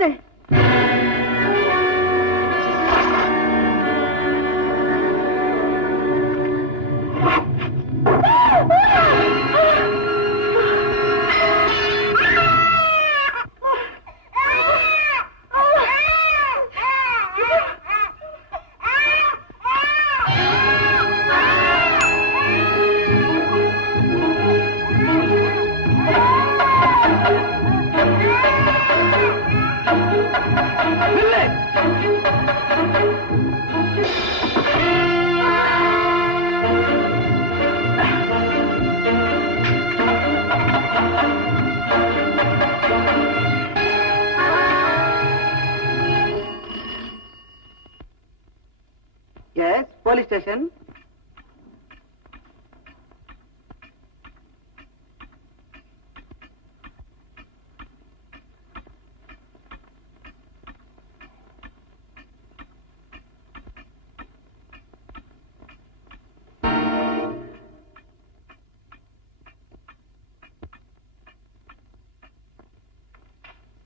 நடக்குது? Police station.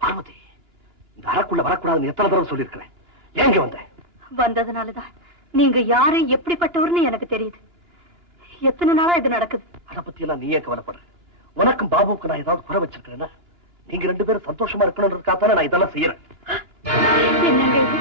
Parvati, இந்த அறைக்குள்ள வரக்கூடாதுன்னு எத்தனை தடவை சொல்லியிருக்கிறேன். எங்க வந்ததுனாலதான் நீங்க யாரு எப்படிப்பட்டவர்னு எனக்கு தெரியுது. எத்தனை நாளா இது நடக்குது? அதை பத்தி எல்லாம் நீயே கவலைப்படுற. உனக்கும் பாபுக்கு நான் ஏதாவது குறை வச்சிருக்கேன்னா நீங்க ரெண்டு பேரும் சந்தோஷமா இருக்கணும்ன்றதுக்காக நான் இதெல்லாம் செய்யறேன். என்னங்க இது?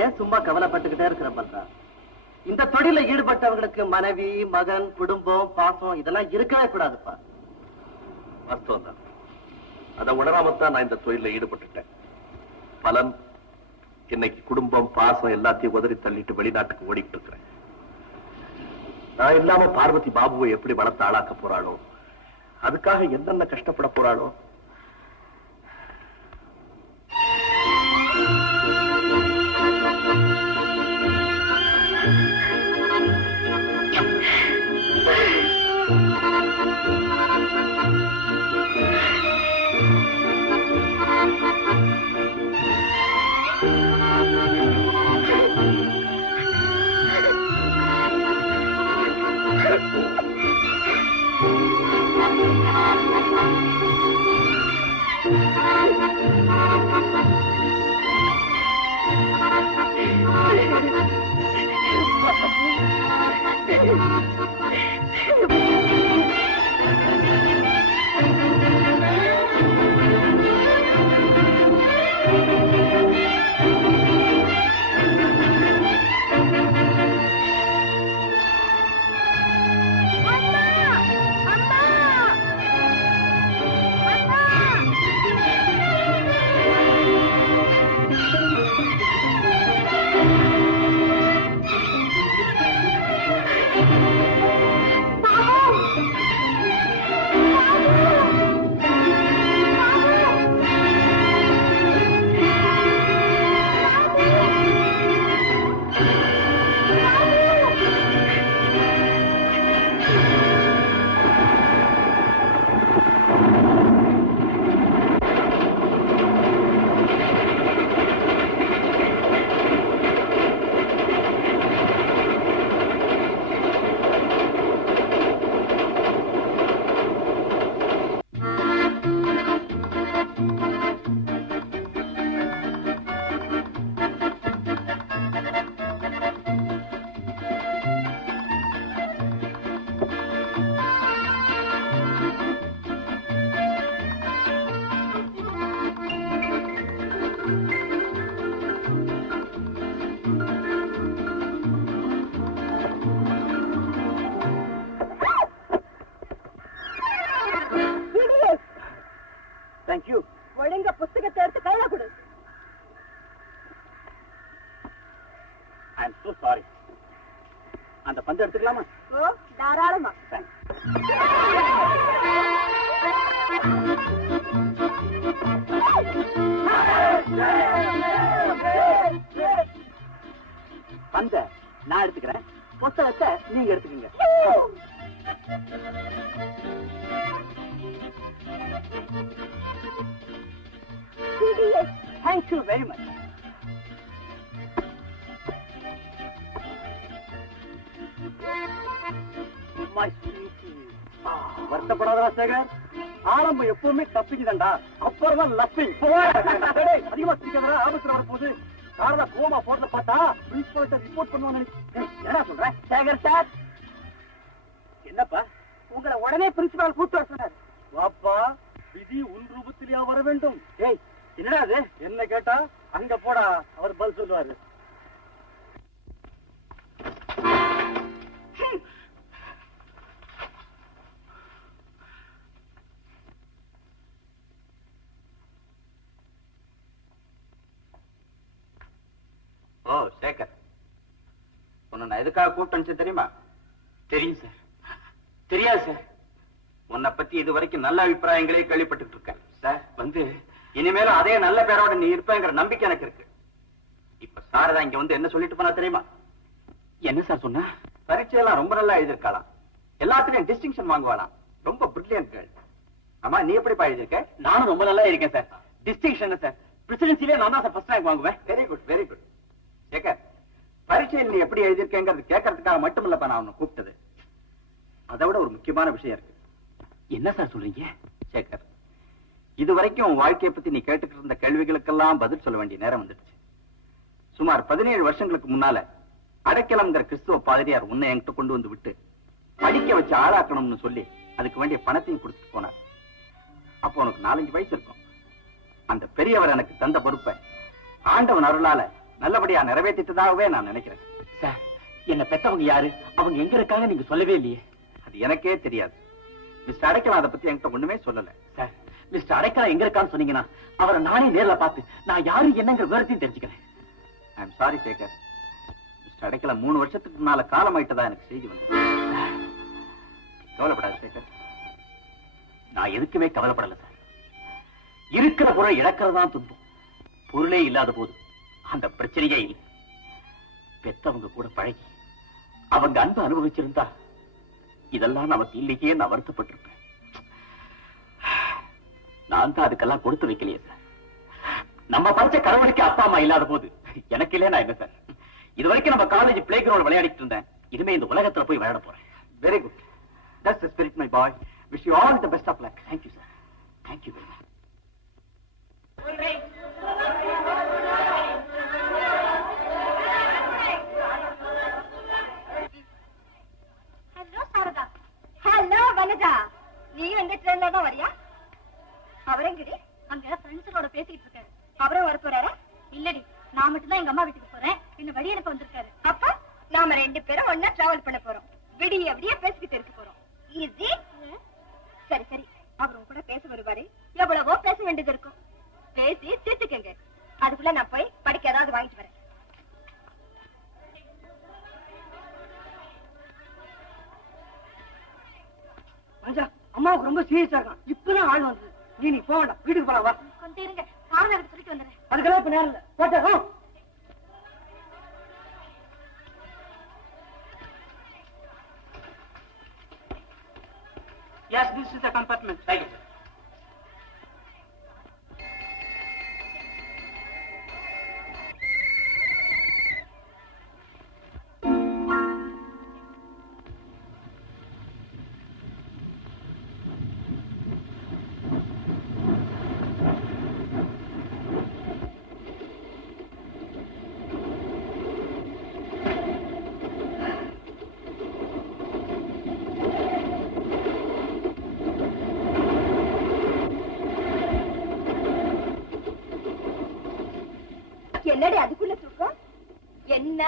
ஏன் சும்மா கவலைப்பட்டுக்கிட்டே இருக்கிற பல்ரா? இந்த தொழில ஈடுபட்டவங்களுக்கு மனைவி, மகன், குடும்பம், பாசம் இதெல்லாம் இருக்கவே கூடாதுப்பா. வாஸ்தவம் தான். அதை உணராமத்தான் நான் இந்த தொழில ஈடுபட்டுட்டேன். பலன் இன்னைக்கு குடும்பம், பாசம் எல்லாத்தையும் உதறி தள்ளிட்டு வெளிநாட்டுக்கு ஓடிட்டு இருக்கிறேன். நான் இல்லாம பார்வதி பாபுவை எப்படி வளர்த்து ஆளாக்க போறாளோ, அதுக்காக என்னென்ன கஷ்டப்பட போறாளோ. பாபு எடுத்துக்கலாமா? ஓ தாராளமா. அந்த நான் எடுத்துக்கிறேன், புத்தகத்தை நீங்க எடுத்துக்கங்க. Thank you very much. வருத்தப்படாதா சேகர், ஆரம்பம் எப்பவுமே தப்பிக்குதண்டா, அப்புறம் தான் லப்பிங். அதிகமா சிரிக்காதா, ஆபத்துல வர போது காரண கோமா போட்டத பார்த்தா பிரின்சிபல்ட்ட ரிப்போர்ட் பண்ணுவாங்க. என்ன சொல்ற சேகர் சார்? என்னப்பா? உங்களை உடனே பிரின்சிபால் கூப்பிட்டு வர சொன்னார். வாப்பா, விதி உன் ரூபத்திலேயா வர வேண்டும்? ஏய் என்னடா அது? என்ன கேட்டா அங்க போடா, அவர் பதில் சொல்லுவாரு. ஓ சேகர், உன்னை நான் எதுக்காக கூப்பிட்டு தெரியுமா? தெரியும் சார். தெரியாது சார், உன்னை பத்தி இது வரைக்கும் நல்ல அபிப்பிராயங்களே கேள்விப்பட்டு இருக்கேன் சார். இனிமேலும் அதே நல்ல பேரோட நீ இருப்பேங்கிற நம்பிக்கை எனக்கு இருக்கு. இப்ப சாரதா இங்க என்ன சொல்லிட்டு போனா தெரியுமா? என்ன சார் சொன்ன? பரீட்சையெல்லாம் ரொம்ப நல்லா எழுதிருக்கலாம், எல்லாத்துலயும் டிஸ்டிங்ஷன் வாங்குவாளாம், ரொம்ப பிரில்லியன்ட் கேர்ள். ஆமா, நீ எப்படி எழுதிருக்க? நானும் ரொம்ப நல்லா இருக்கேன் சார். டிஸ்டிங்ஷன் சார், பிரசிடென்சிலே நான் தான் சார் ஃபர்ஸ்ட் ரேங்க் வாங்குவேன். Very good very good. Shekar, பரீட்சையில் நீ எப்படி எழுதியிருக்கேங்கிறது கேட்கறதுக்காக மட்டுமில்லப்பா நான் உன்னை கூப்பிட்டது. அதை விட ஒரு முக்கியமான விஷயம் இருக்கு. என்ன சார் சொல்றீங்க? சேகர், இது வரைக்கும் உன் வாழ்க்கையை பத்தி நீ கேட்டுக்கிட்டு இருந்த கேள்விகளுக்கெல்லாம் பதில் சொல்ல வேண்டிய நேரம் வந்துடுச்சு. சுமார் 17 வருஷங்களுக்கு முன்னால அடைக்கலம்ங்கிற கிறிஸ்துவ பாதிரியார் உன்னை என்கிட்ட கொண்டு வந்து விட்டு படிக்க வச்சு ஆளாக்கணும்னு சொல்லி அதுக்கு வேண்டிய பணத்தையும் கொடுத்துட்டு போனார். அப்போ உனக்கு 4-5 வயசு இருக்கும். அந்த பெரியவர் எனக்கு தந்த பொறுப்பை ஆண்டவன் அருளால நல்லபடியா நிறைவேற்றிட்டதாகவே நான் நினைக்கிறேன். சார், என்ன பெத்தவங்க யாரு, அவங்க எங்க இருக்காங்க நீங்க சொல்லவே இல்லையே. அது எனக்கே தெரியாது. மிஸ்டர் அடைக்கலாம் அதை பத்தி என்கிட்ட ஒண்ணுமே சொல்லல. சார், மிஸ்டர் அடைக்கலாம் எங்க இருக்கான்னு சொன்னீங்கன்னா அவரை நானே நேர்ல பார்த்து நான் யாரு என்னங்கிற விவரத்தையும் தெரிஞ்சுக்கிறேன். I am sorry Sekar, mister Adaikalam 3 வருஷத்துக்கு முன்னால காலமாயிட்டதா எனக்கு செய்தி வந்தது. கவலைப்படாது சேகர். நான் எதுக்குமே கவலைப்படல சார். இருக்கிற பொருளை இழக்கிறதான் துன்பம். பொருளே இல்லாத போது அந்த பிரச்சனையே இல்லை. பெத்தவங்க கூட பழகி அவங்க அன்பு அனுபவிச்சிருந்தா இதெல்லாம் நமக்கு இல்லையே நான் வருத்தப்பட்டிருப்பேன். நான் தான் அதுக்கெல்லாம் கொடுத்து வைக்கலையே சார். நம்ம படிச்ச கடவுளுக்கு அப்பா அம்மா இல்லாத போது எனக்கு இல்லையே நான் என்ன சார். இது வரைக்கும் நம்ம காலேஜ் பிளே கிரவுண்ட் விளையாடிட்டு இருந்தேன். இனிமே இந்த உலகத்துல போய் விளையாட போறேன். Very good, that's the spirit my boy. Wish you all the best of luck. Thank you சார். Thank you very much. Hello Sarada. Hello Vanaja, நீயும் இந்த ட்ரெயின்ல தான் வரியா? அவரங்கிடி அங்க ஃப்ரெண்ட்ஸோட பேசிட்டு இருக்காரு. அவரும் வர போறாரா? இல்லடி, நான் மட்டும் தான் எங்க அம்மா வீட்டுக்கு போறேன். இன்னும் வழி எனக்கு வந்திருக்காரு. அப்ப நாம 2 பேரும் ஒன்னா டிராவல் பண்ண போறோம். விடிய விடிய பேசிக்கிட்டு இருக்க போறோம். ஈஸி. சரி சரி, அவரும் கூட பேச வருவாரு. எவ்வளவோ பேச வேண்டியது இருக்கும். பேசி தீர்த்துக்கங்க. அதுக்குள்ள நான் போய் படிக்க ஏதாவது வாங்கிட்டு வரேன். அம்மாவுக்கு ரொம்ப சீரியஸா இருக்கான். இப்பதான் ஆள் வந்தது. நீ போக வேண்டாம், வீட்டுக்கு போலாம். வா, கொஞ்சம் இருங்க, சாரதா சொல்லிட்டு வந்துடுறேன். அதுக்கெல்லாம் இப்ப நேரம் இல்ல. போட்டா Yes, this is the compartment. Thank you, sir. என்னடி அதுக்குள்ள தூக்கம்? என்ன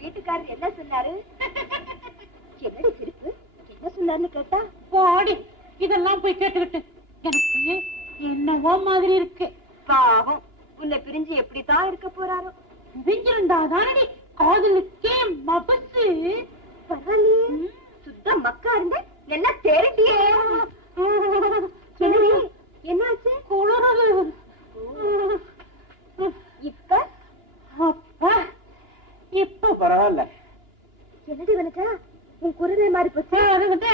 வீட்டுக்காரர் என்ன சொன்னாரு? என்னடி சிரிப்பு? என்ன சொன்னாருன்னு கேட்டா போடி, இதெல்லாம் போய் கேட்டுக்கிட்டு எனக்கு என்னவோ மாதிரி இருக்கு. பாவம், உன்னை பிரிஞ்சு எப்படித்தான் இருக்க போறாரோ. பிரிஞ்சிருந்தாதானடி காதலுக்கே மபசு. பரவாயில்லையே, சுத்த மக்கா இருந்த என்ன தேடிட்டியே. என்னடி என்னாச்சு? குளிரது. இப்ப அப்பா இப்ப பரவாயில்ல. என்னடி வனஜா உன் குரலே மாறி போச்சு. அது வந்து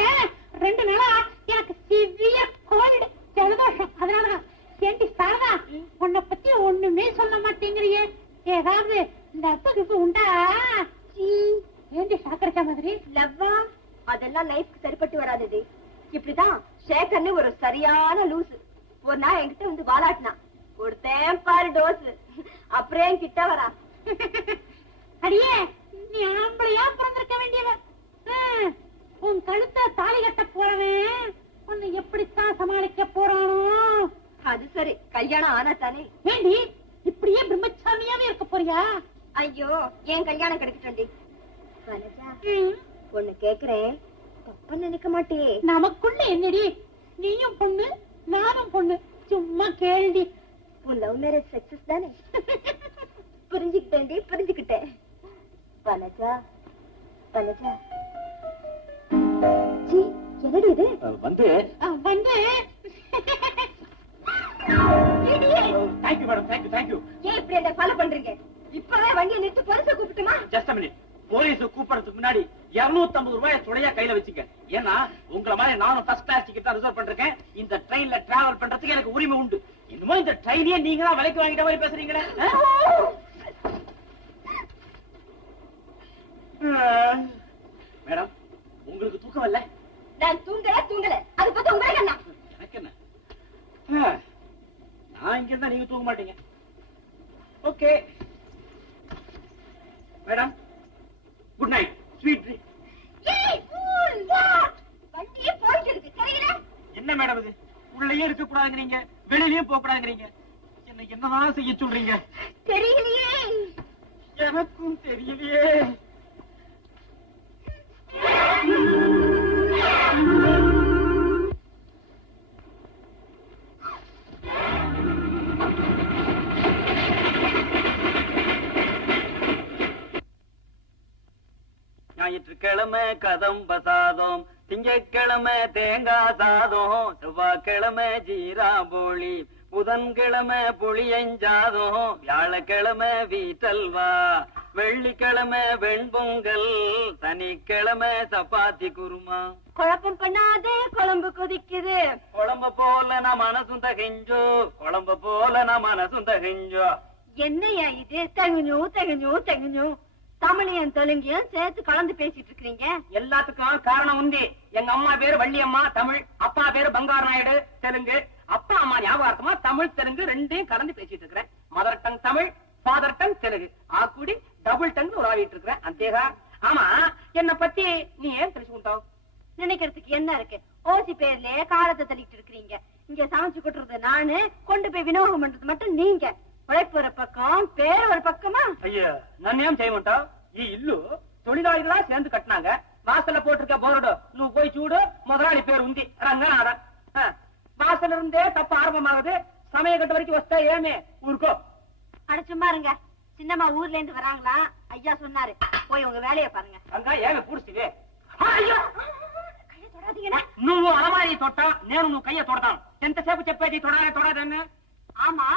2 நாளா எனக்கு சிவியர் கோல்டு, ஜலதோஷம். அதனாலதான். ஏண்டி சாரதா, உன்னை பத்தி ஒண்ணுமே சொல்ல மாட்டேங்கிறியே. ஏதாவது இந்த அப்புக்கு உண்டா? ஏண்டி சாக்கரைச்சா மாதிரி? லவ்வா, அதெல்லாம் லைஃப்க்கு சரிப்பட்டு வராதது. இப்படிதான் சேகர்னு ஒரு சரியான லூசு ஒரு நாள் என்கிட்ட வந்து வாலாட்டினா. கொடுத்தேன் பாரு டோஸ். அப்புறம் என் கிட்ட வரா. அடியே, நீ ஆம்பளையா பிறந்திருக்க வேண்டியவ. உன் கழுத்த தாலி கட்ட போறவன் உன்னை எப்படித்தான் சமாளிக்க போறானோ? அது சரி, கல்யாணம் ஆனா தானே. ஏண்டி இப்படியே பிரம்மச்சாமியாவே இருக்க போறியா? ஐயோ, ஏன் கல்யாணம் கிடைக்கட்டோண்டி. வனஜா, பொண்ணு கேக்குறேன், தப்பா நினைக்க மாட்டியே? நமக்குள்ள என்னடி, நீயும் பொண்ணு நானும் பொண்ணு, சும்மா கேள்வி. உன் லவ் மேரேஜ் சக்சஸ் தானே? புரிஞ்சுக்கிட்டேன்டி, புரிஞ்சுக்கிட்டேன். வனஜா, வனஜா, ஜி, என்னடி இது? வந்து வந்து தேங்க்யூ மேடம், தேங்க்யூ. ஏன் இப்படி என்ன ஃபாலோ பண்றீங்க? இப்பவே வண்டியை நிறுத்தி போலீஸை கூப்பிட்டுமா? Just minute. போலீஸ் கூப்பிடுறதுக்கு முன்னாடி 250 ரூபாய் துணையா கையில வச்சுக்க. ஏன்னா உங்களை மாதிரி நானும் ஃபர்ஸ்ட் கிளாஸ் டிக்கெட் ரிசர்வ் பண்றேன். இந்த ட்ரெயின்ல டிராவல் பண்றதுக்கு எனக்கு உரிமை உண்டு. இன்னும் இந்த ட்ரெயினே நீங்க தான் விலைக்கு வாங்கிட்ட மாதிரி பேசுறீங்களே. மேடம், உங்களுக்கு தூக்கம் இல்ல? நான் தூங்கல. அது பத்தி உங்களுக்கு என்ன? எனக்கு என்ன, நான் இங்க இருந்தா நீங்க தூங்க மாட்டீங்க. Okay madam, good night, sweet dream. வண்டியே போயிட்டு இருக்கு, தெரியல? என்ன மேடம் இது? உள்ளேயே இருக்க கூடாதுங்கிறீங்க, வெளியிலயும் போக கூடாதுங்கிறீங்க. என்னதான் செய்ய சொல்றீங்க? தெரியலையே. எனக்கும் தெரியலையே. ஞாயிற்றுக்கிழமை கதம்ப சாதம், திங்கட்கிழமை தேங்காய் சாதம், செவ்வாய்க்கிழமை ஜீராபோலி, புதன்கிழமை புளியஞ்சாதம், வியாழக்கிழமை வீட்டல்வா, வெள்ளிக்கிழமை வெண்பொங்கல், சனிக்கிழமை சப்பாத்தி குருமா. குழப்பம் பண்ணாதே, குழம்பு கொதிக்குது. குழம்ப போல நான் மனசும் தகிஞ்சோ, குழம்ப போல நான் மனசும் தகிஞ்சோ. என்னையா இது? தகுஞ்சு தமிழையும் தெலுங்கையும் சேர்த்து கலந்து பேசிட்டு இருக்கீங்க. எல்லாத்துக்கும் காரணம் உண்டு. எங்க அம்மா பேரு வள்ளியம்மா தமிழ், அப்பா பேரு பங்கார் நாயுடு தெலுங்கு. அப்பா அம்மா ஞாபகார்த்தமா தமிழ் தெலுங்கு ரெண்டையும் கலந்து பேசிட்டு இருக்கிறேன். Mother tongue Tamil, father tongue Telugu ஆக்குடி டபுள் டங் உலாவிட்டு இருக்கிறேன். அந்தேகா. ஆமா, என்ன பத்தி நீ ஏன் தெரிஞ்சுக்கிட்டாవు? நினைக்கிறதுக்கு என்ன இருக்கு? ஓசி பேர்ல காலத்தை தள்ளிட்டு இருக்கிறீங்க. இங்க சமைச்சு கொட்டுறது நானு, கொண்டு போய் விநியோகம் பண்றது மட்டும் நீங்க. உழைப்பு ஒரு பக்கம், பேர் ஒரு பக்கமா? ஐயோ, நான் ஏன் செய்ய மாட்டோம்? ఈ ఇల్లు తొలిదాయిలా சேர்ந்து కట్టినాங்க. వాసల పోట్రిక బోర్డు నువ్వు పోయి చూడు, మొదలాడి పేరు ఉంది రంగనాథన్. వాసల இருந்தே தப்பு ஆரம்பமாகுது. சமய கட்ட வரைக்கும் வஸ்தா ஏமே ஊருக்கோ. அட சும்மா இருங்க. சின்னம்மா ஊர்ல இருந்து வராங்களா? ஐயா சொன்னாரு, போய் உங்க வேலையை பாருங்க. அங்க ஏமே பூடிச்சிவே. ஐயோ, கைய தொடாதீங்கடா. నువ్వు అలమారి తొట్ట, నేను నువ్వు కయ్య తొడతాను. ఎంతసేపు చెప్పేది తొడాలని? ஆமா,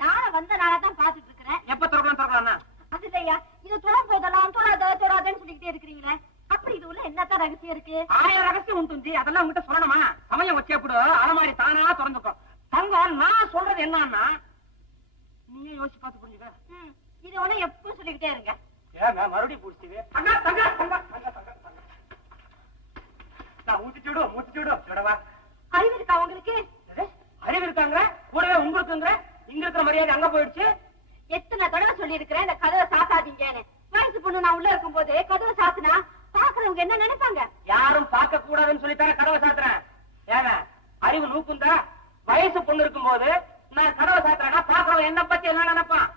நானும் வந்த நாளாதான் பாத்துட்டு இருக்கிறேன். எப்ப தொடரலாம்? அது இல்லையா, இதை தொட போதெல்லாம் தொடாதன்னு சொல்லிக்கிட்டே இருக்கிறீங்களே, அப்படி இது உள்ள என்னத்தான் ரகசியம் இருக்கு? 1000 ரகசியம் ఉంటుంది. அதெல்லாம் உங்ககிட்ட சொல்லணுமா? சமயம் வச்சேப்படு அலமாரி தானா திறந்துக்கும். தங்கம், நான் சொல்றது என்னன்னா நீயே யோசிச்சு பார்த்து புரிஞ்சுக்க. இது ஒண்ணு எப்பவும் சொல்லிக்கிட்டே இருங்க. ஏங்க மறுபடியும் பூடிச்சிவே. நான் மூச்சுடு சொல்லவா? அறிவு இருக்கா உங்களுக்கு? அறிவு இருக்காங்க கூடவே உங்களுக்குங்கிற. இங்க இருக்கிற மரியாதை அங்க போயிடுச்சு. எத்தனை தடவை சொல்லி இருக்கிறேன் இந்த கதவை சாத்தாதீங்கன்னு. வயசு பொண்ணு நான் உள்ள இருக்கும் போது கதவை சாத்துனா பாக்குறவங்க என்ன நினைப்பாங்க? யாரும் பார்க்க கூடாதுன்னு சொல்லித்தார கதவை சாத்துறேன். ஏங்க அறிவு நூக்குந்தா? வயசு பொண்ணு இருக்கும் போது நான் கதவை சாத்துறேன்னா பாக்குறவங்க என்ன பத்தி என்ன நினைப்பான்?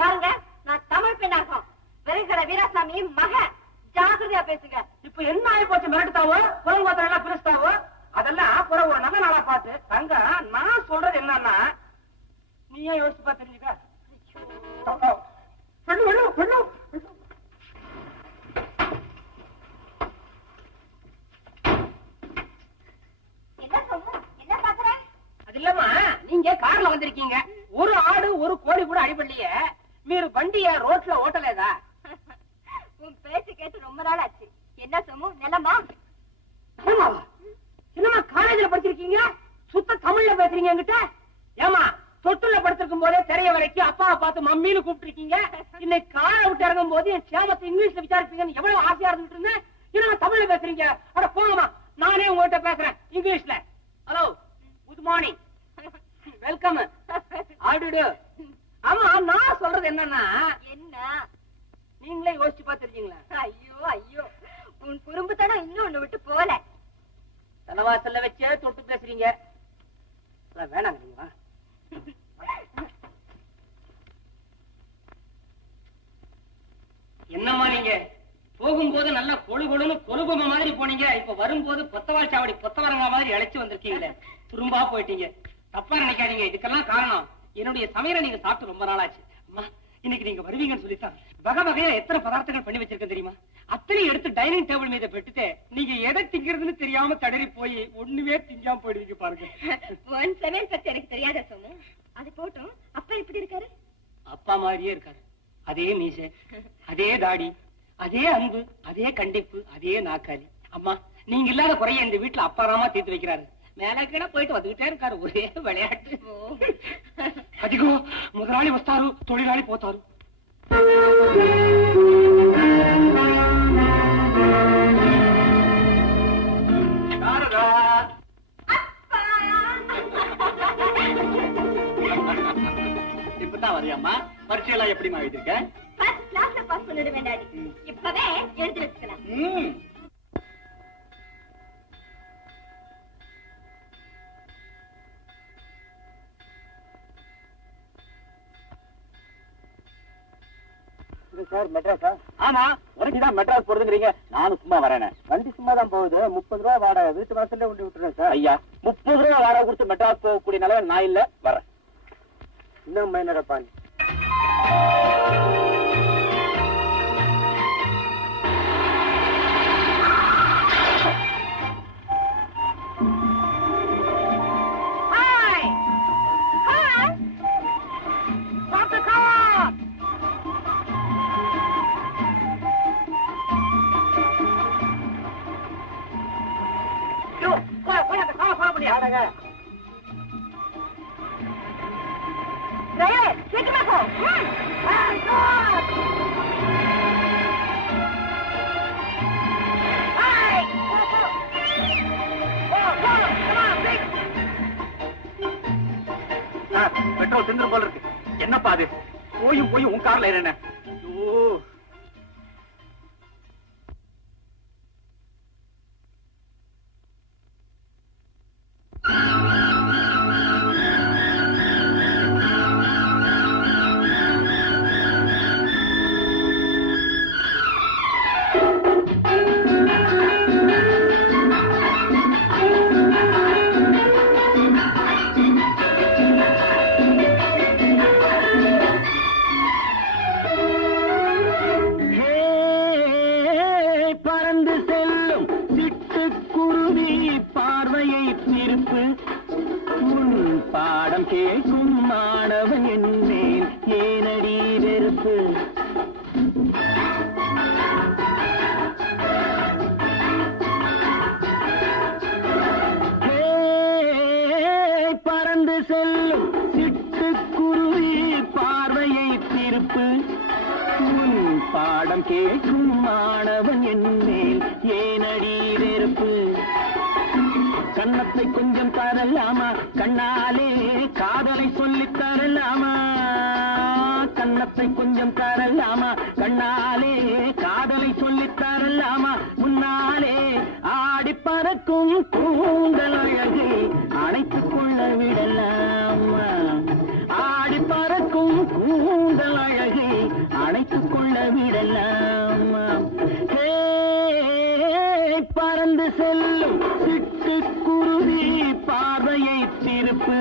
பாருங்க, நான் தமிழ் பெண்ணாகும் வெறுகட வீராசாமி மகன். ஜாகிரதையா பேசுங்க. இப்ப என்ன ஆகி போச்சு? மிரட்டுத்தாவோ, குரங்கோத்திரம் எல்லாம் பிரிச்சுட்டாவோ? அதெல்லாம் புறம் ஒரு நல்ல நாளா பார்த்து தங்க. நான் சொல்றது என்னன்னா நீயே யோசிச்சு பார்த்து தெரிஞ்சுக்க. நீங்க கார்ல வந்திருக்கீங்க, ஒரு ஆடு ஒரு கோழி கூட அடிபடலையே, మీరు வண்டிய ரோட்ல ஓட்டலேதா? உன் பேச்சு கேட்டு ரொம்ப நாள் ஆச்சு. என்ன சோமு, நிலமா? என்னமா காலேஜ்ல படிச்சிருக்கீங்க, சுத்த தமிழ்ல பேசுறீங்க என்கிட்ட? ஏமா தொட்டுல படுத்திருக்கும் போதே திரைய வரைக்கும் அப்பாவை பார்த்து மம்மின்னு கூப்பிட்டு இருக்கீங்க. இன்னைக்கு காரை விட்டு இறங்கும் போது என் சேமத்தை இங்கிலீஷ்ல விசாரிப்பீங்கன்னு எவ்வளவு ஆசையா இருந்துட்டு இருந்தேன். என்ன தமிழ்ல பேசுறீங்க? அட போங்கம்மா, நானே உங்ககிட்ட பேசுறேன் இங்கிலீஷ்ல. ஹலோ, குட் மார்னிங், வெல்கம், ஆடுடு. ஆமா, நான் சொல்றது என்னன்னா, என்ன? நீங்களே யோசிச்சு பார்த்திருக்கீங்களா? ஐயோ ஐயோ, உன் குறும்புத்தனம் இன்னும் ஒண்ணு விட்டு போல. தலைவாசல்ல வச்சே தொட்டு பேசுறீங்க. வேணாங்க நீங்க. என்னம்மா நீங்க போகும்போது நல்லா கொழு கொழுன்னு கொழுபம மாதிரி போனீங்க, இப்ப வரும்போது பொத்தவாள் சாவடி பொத்தவரங்கா மாதிரி இழைச்சு வந்திருக்கீங்களே, துரும்பா போயிட்டீங்க. தப்பா நினைக்காதீங்க, இதுக்கெல்லாம் காரணம் என்னுடைய சமையலை நீங்க சாப்பிட்டு ரொம்ப நாளாச்சு. அம்மா, இன்னைக்கு நீங்க வருவீங்கன்னு சொல்லித்தான் வகை வகையா எத்தனை பதார்த்தங்கள் பண்ணி வச்சிருக்க தெரியுமா? அத்தனை எடுத்து டைனிங் டேபிள் மீத பெட்டுட்டு நீங்க எதை திங்கிறதுன்னு தெரியாம தடறி போய் ஒண்ணுமே திங்காம போயிடுவீங்க பாருங்க. உன் சமையல் பத்தி எனக்கு தெரியாத சோமு. அது போட்டும், அப்பா எப்படி இருக்காரு? அப்பா மாதிரியே இருக்காரு. அதே மீசை, அதே தாடி, அதே அன்பு, அதே கண்டிப்பு, அதே நாக்காளி. அம்மா, நீங்க இல்லாத குறைய இந்த வீட்டுல அப்பாராமா தீர்த்து வைக்கிறாரு. மேல கீழே போயிட்டு வந்துகிட்டே இருக்காரு, ஒரே விளையாட்டு. அதிகம் முதலாளி வஸ்தாரு, தொழிலாளி போத்தாரு. இப்பதான் வரையாமா, பரீட்சையெல்லாம் எப்படிமா எழுதிருக்க? ஃபர்ஸ்ட் கிளாஸ்ல பாஸ் பண்ணிட வேண்டாடி, இப்பவே எழுதி வச்சுக்கலாம். சார் மெட்ராஸா? ஆமா, உனக்குதான் மெட்ராஸ் போறதுங்கிறீங்க, நானும் சும்மா வரேன். வண்டி சும்மா தான் போகுது, 30 ரூபா வாடகை, வீட்டு வாசல்ல கொண்டு விட்டுறேன் சார். ஐயா, 30 ரூபா வாடகை கொடுத்து மெட்ராஸ் போகக்கூடிய நிலைமை நான் இல்ல, வரேன். இன்னும் மைனரப்பா நீ. சீக்கிரமா போ. பெட்ரோல் தின்று போல இருக்கு. என்னப்பா அது? போயும் போய் உன் கார்ல ஏறன. கண்ணத்தை கொஞ்சம் தரலாமா, கண்ணாலே காதலை சொல்லித் தரலாமா? கண்ணத்தை கொஞ்சம் தரலாமா, கண்ணாலே காதலை சொல்லித் தரலாமா? முன்னாலே ஆடி பறக்கும் கூந்தல் அழகை அணைத்துக் கொள்ள விடலாமா? ஆடி பறக்கும் கூந்தல் அழகை அணைத்துக் கொள்ள விடலாமா? பறந்து செல்லும் சிட்டுக்குருவி பார்வையை திருப்பு,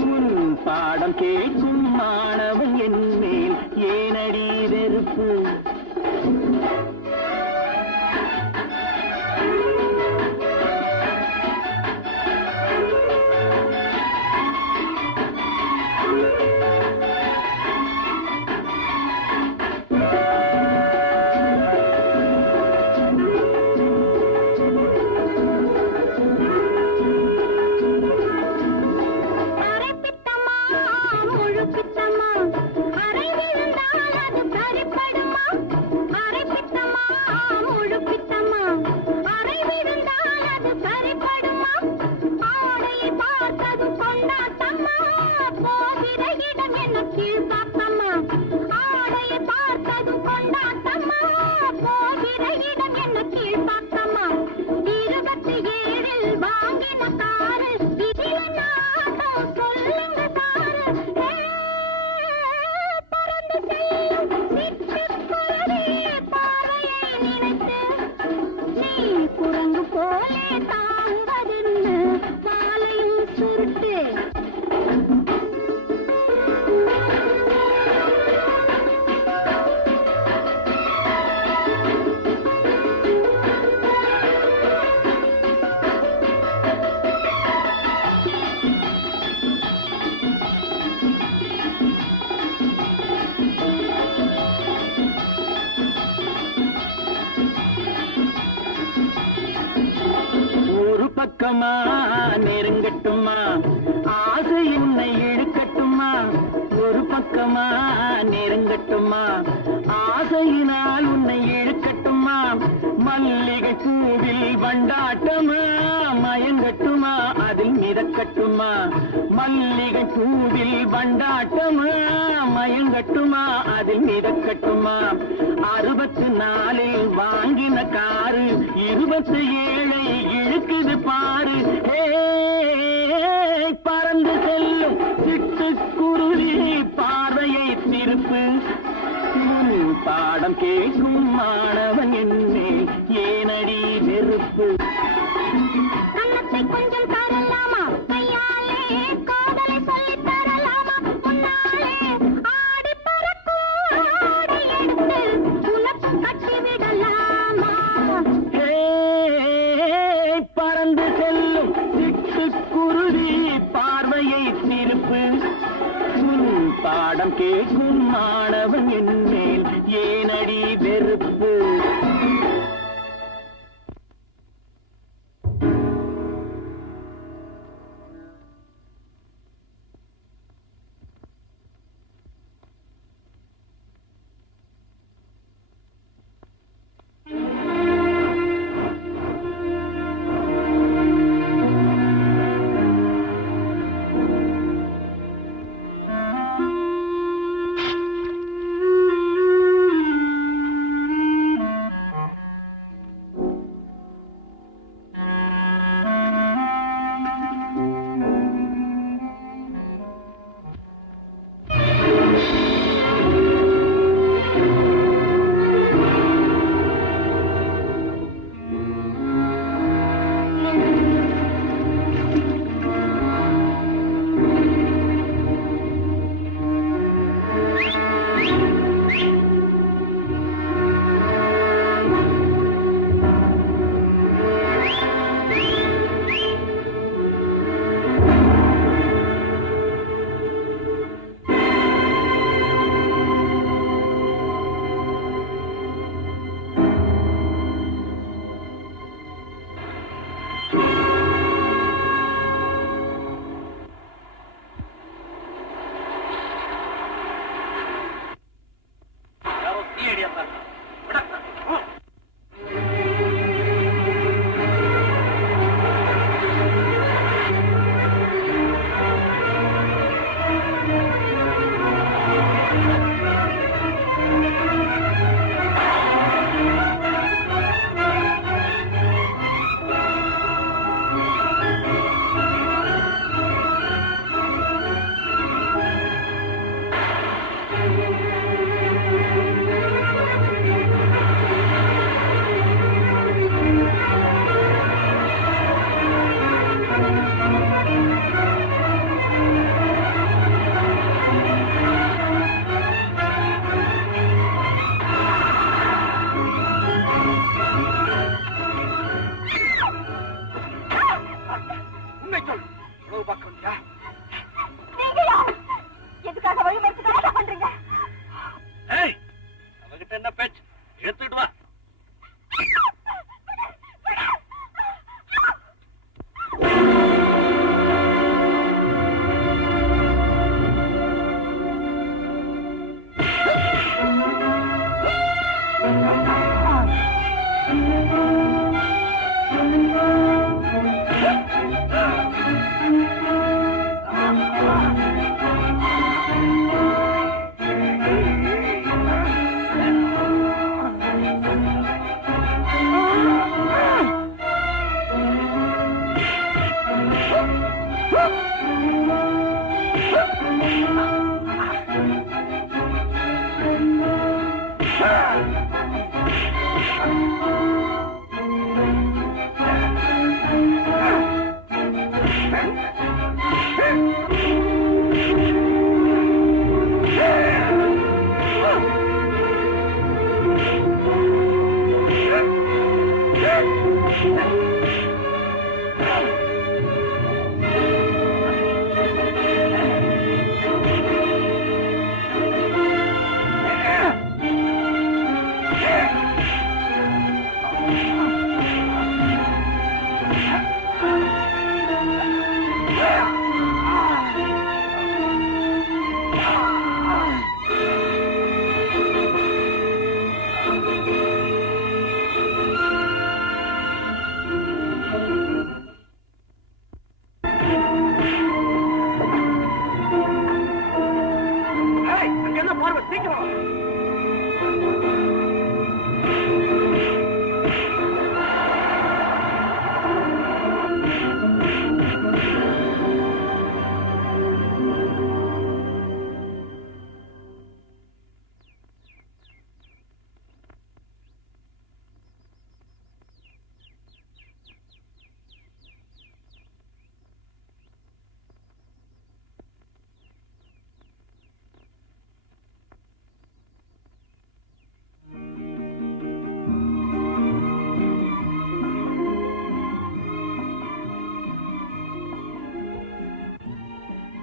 முன் பாடம் கேட்கும் மாணவன் என் மேல் ஏனடி வெறுப்பு? போலே தாங்குவதென்ன மாலையும் சுருட்டு பக்கமா நெருங்கட்டுமா ஆசை என்னை இழுக்கட்டுமா ஒரு பக்கமா நெருங்கட்டுமா ஆசையினால் உன்னை இழுக்கட்டுமா மல்லிகை பூவில் வண்டாட்டமா மயங்கட்டுமா அதில் மிதக்கட்டுமா மல்லிகை பூவில் வண்டாட்டமா மயங்கட்டுமா அதில் மிதக்கட்டுமா 64 வாங்கின காரு 27 இழுக்குது பாரு பறந்து செல்லும் சிட்டுக்குருவி பார்வையை திருப்பு பாடம் கேட்கும் மாணவன் என்னே ஏனடி வெறுப்பு கண்ணத்தை கொஞ்சம் தரலாமா கையாலே காதலை சொல்லித் தரலாமா முன்னாலே ஆடி பறக்கும் ஆடை எடுத்து உனக்கு கட்டிவிடலாமா பறந்து செல்லும் சிட்டுக்குருவி பார்வையை திருப்பு பாடம் கேட்கும் மாணவன் என்மேல் ஏனடி வெறுப்பு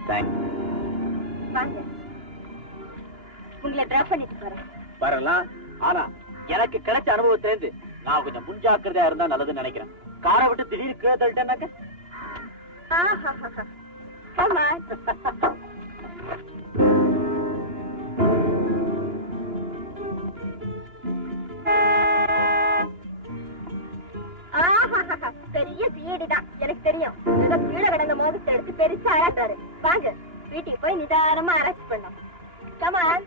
தேங்க்ஸ். வாங்க, உங்களை டிராப் பண்ணிட்டு போறேன். வரலாம். ஆனா எனக்கு கிடைச்ச அனுபவத்திலிருந்து நான் கொஞ்சம் முன்ஜாக்கிரதையா இருந்தா நல்லதுன்னு நினைக்கிறேன். காரை விட்டு திடீர்னு கீழே தள்ளிட்டேன்னாக்க Come on. பெரிய சீடி தான் எனக்கு தெரியும். ஏதோ கீழே கிடந்த மோகத்தை எடுத்து பெருசா ஆராட்டாரு. வாங்க வீட்டுக்கு போய் நிதானமா ஆராய்ச்சி பண்ணோம். Come on.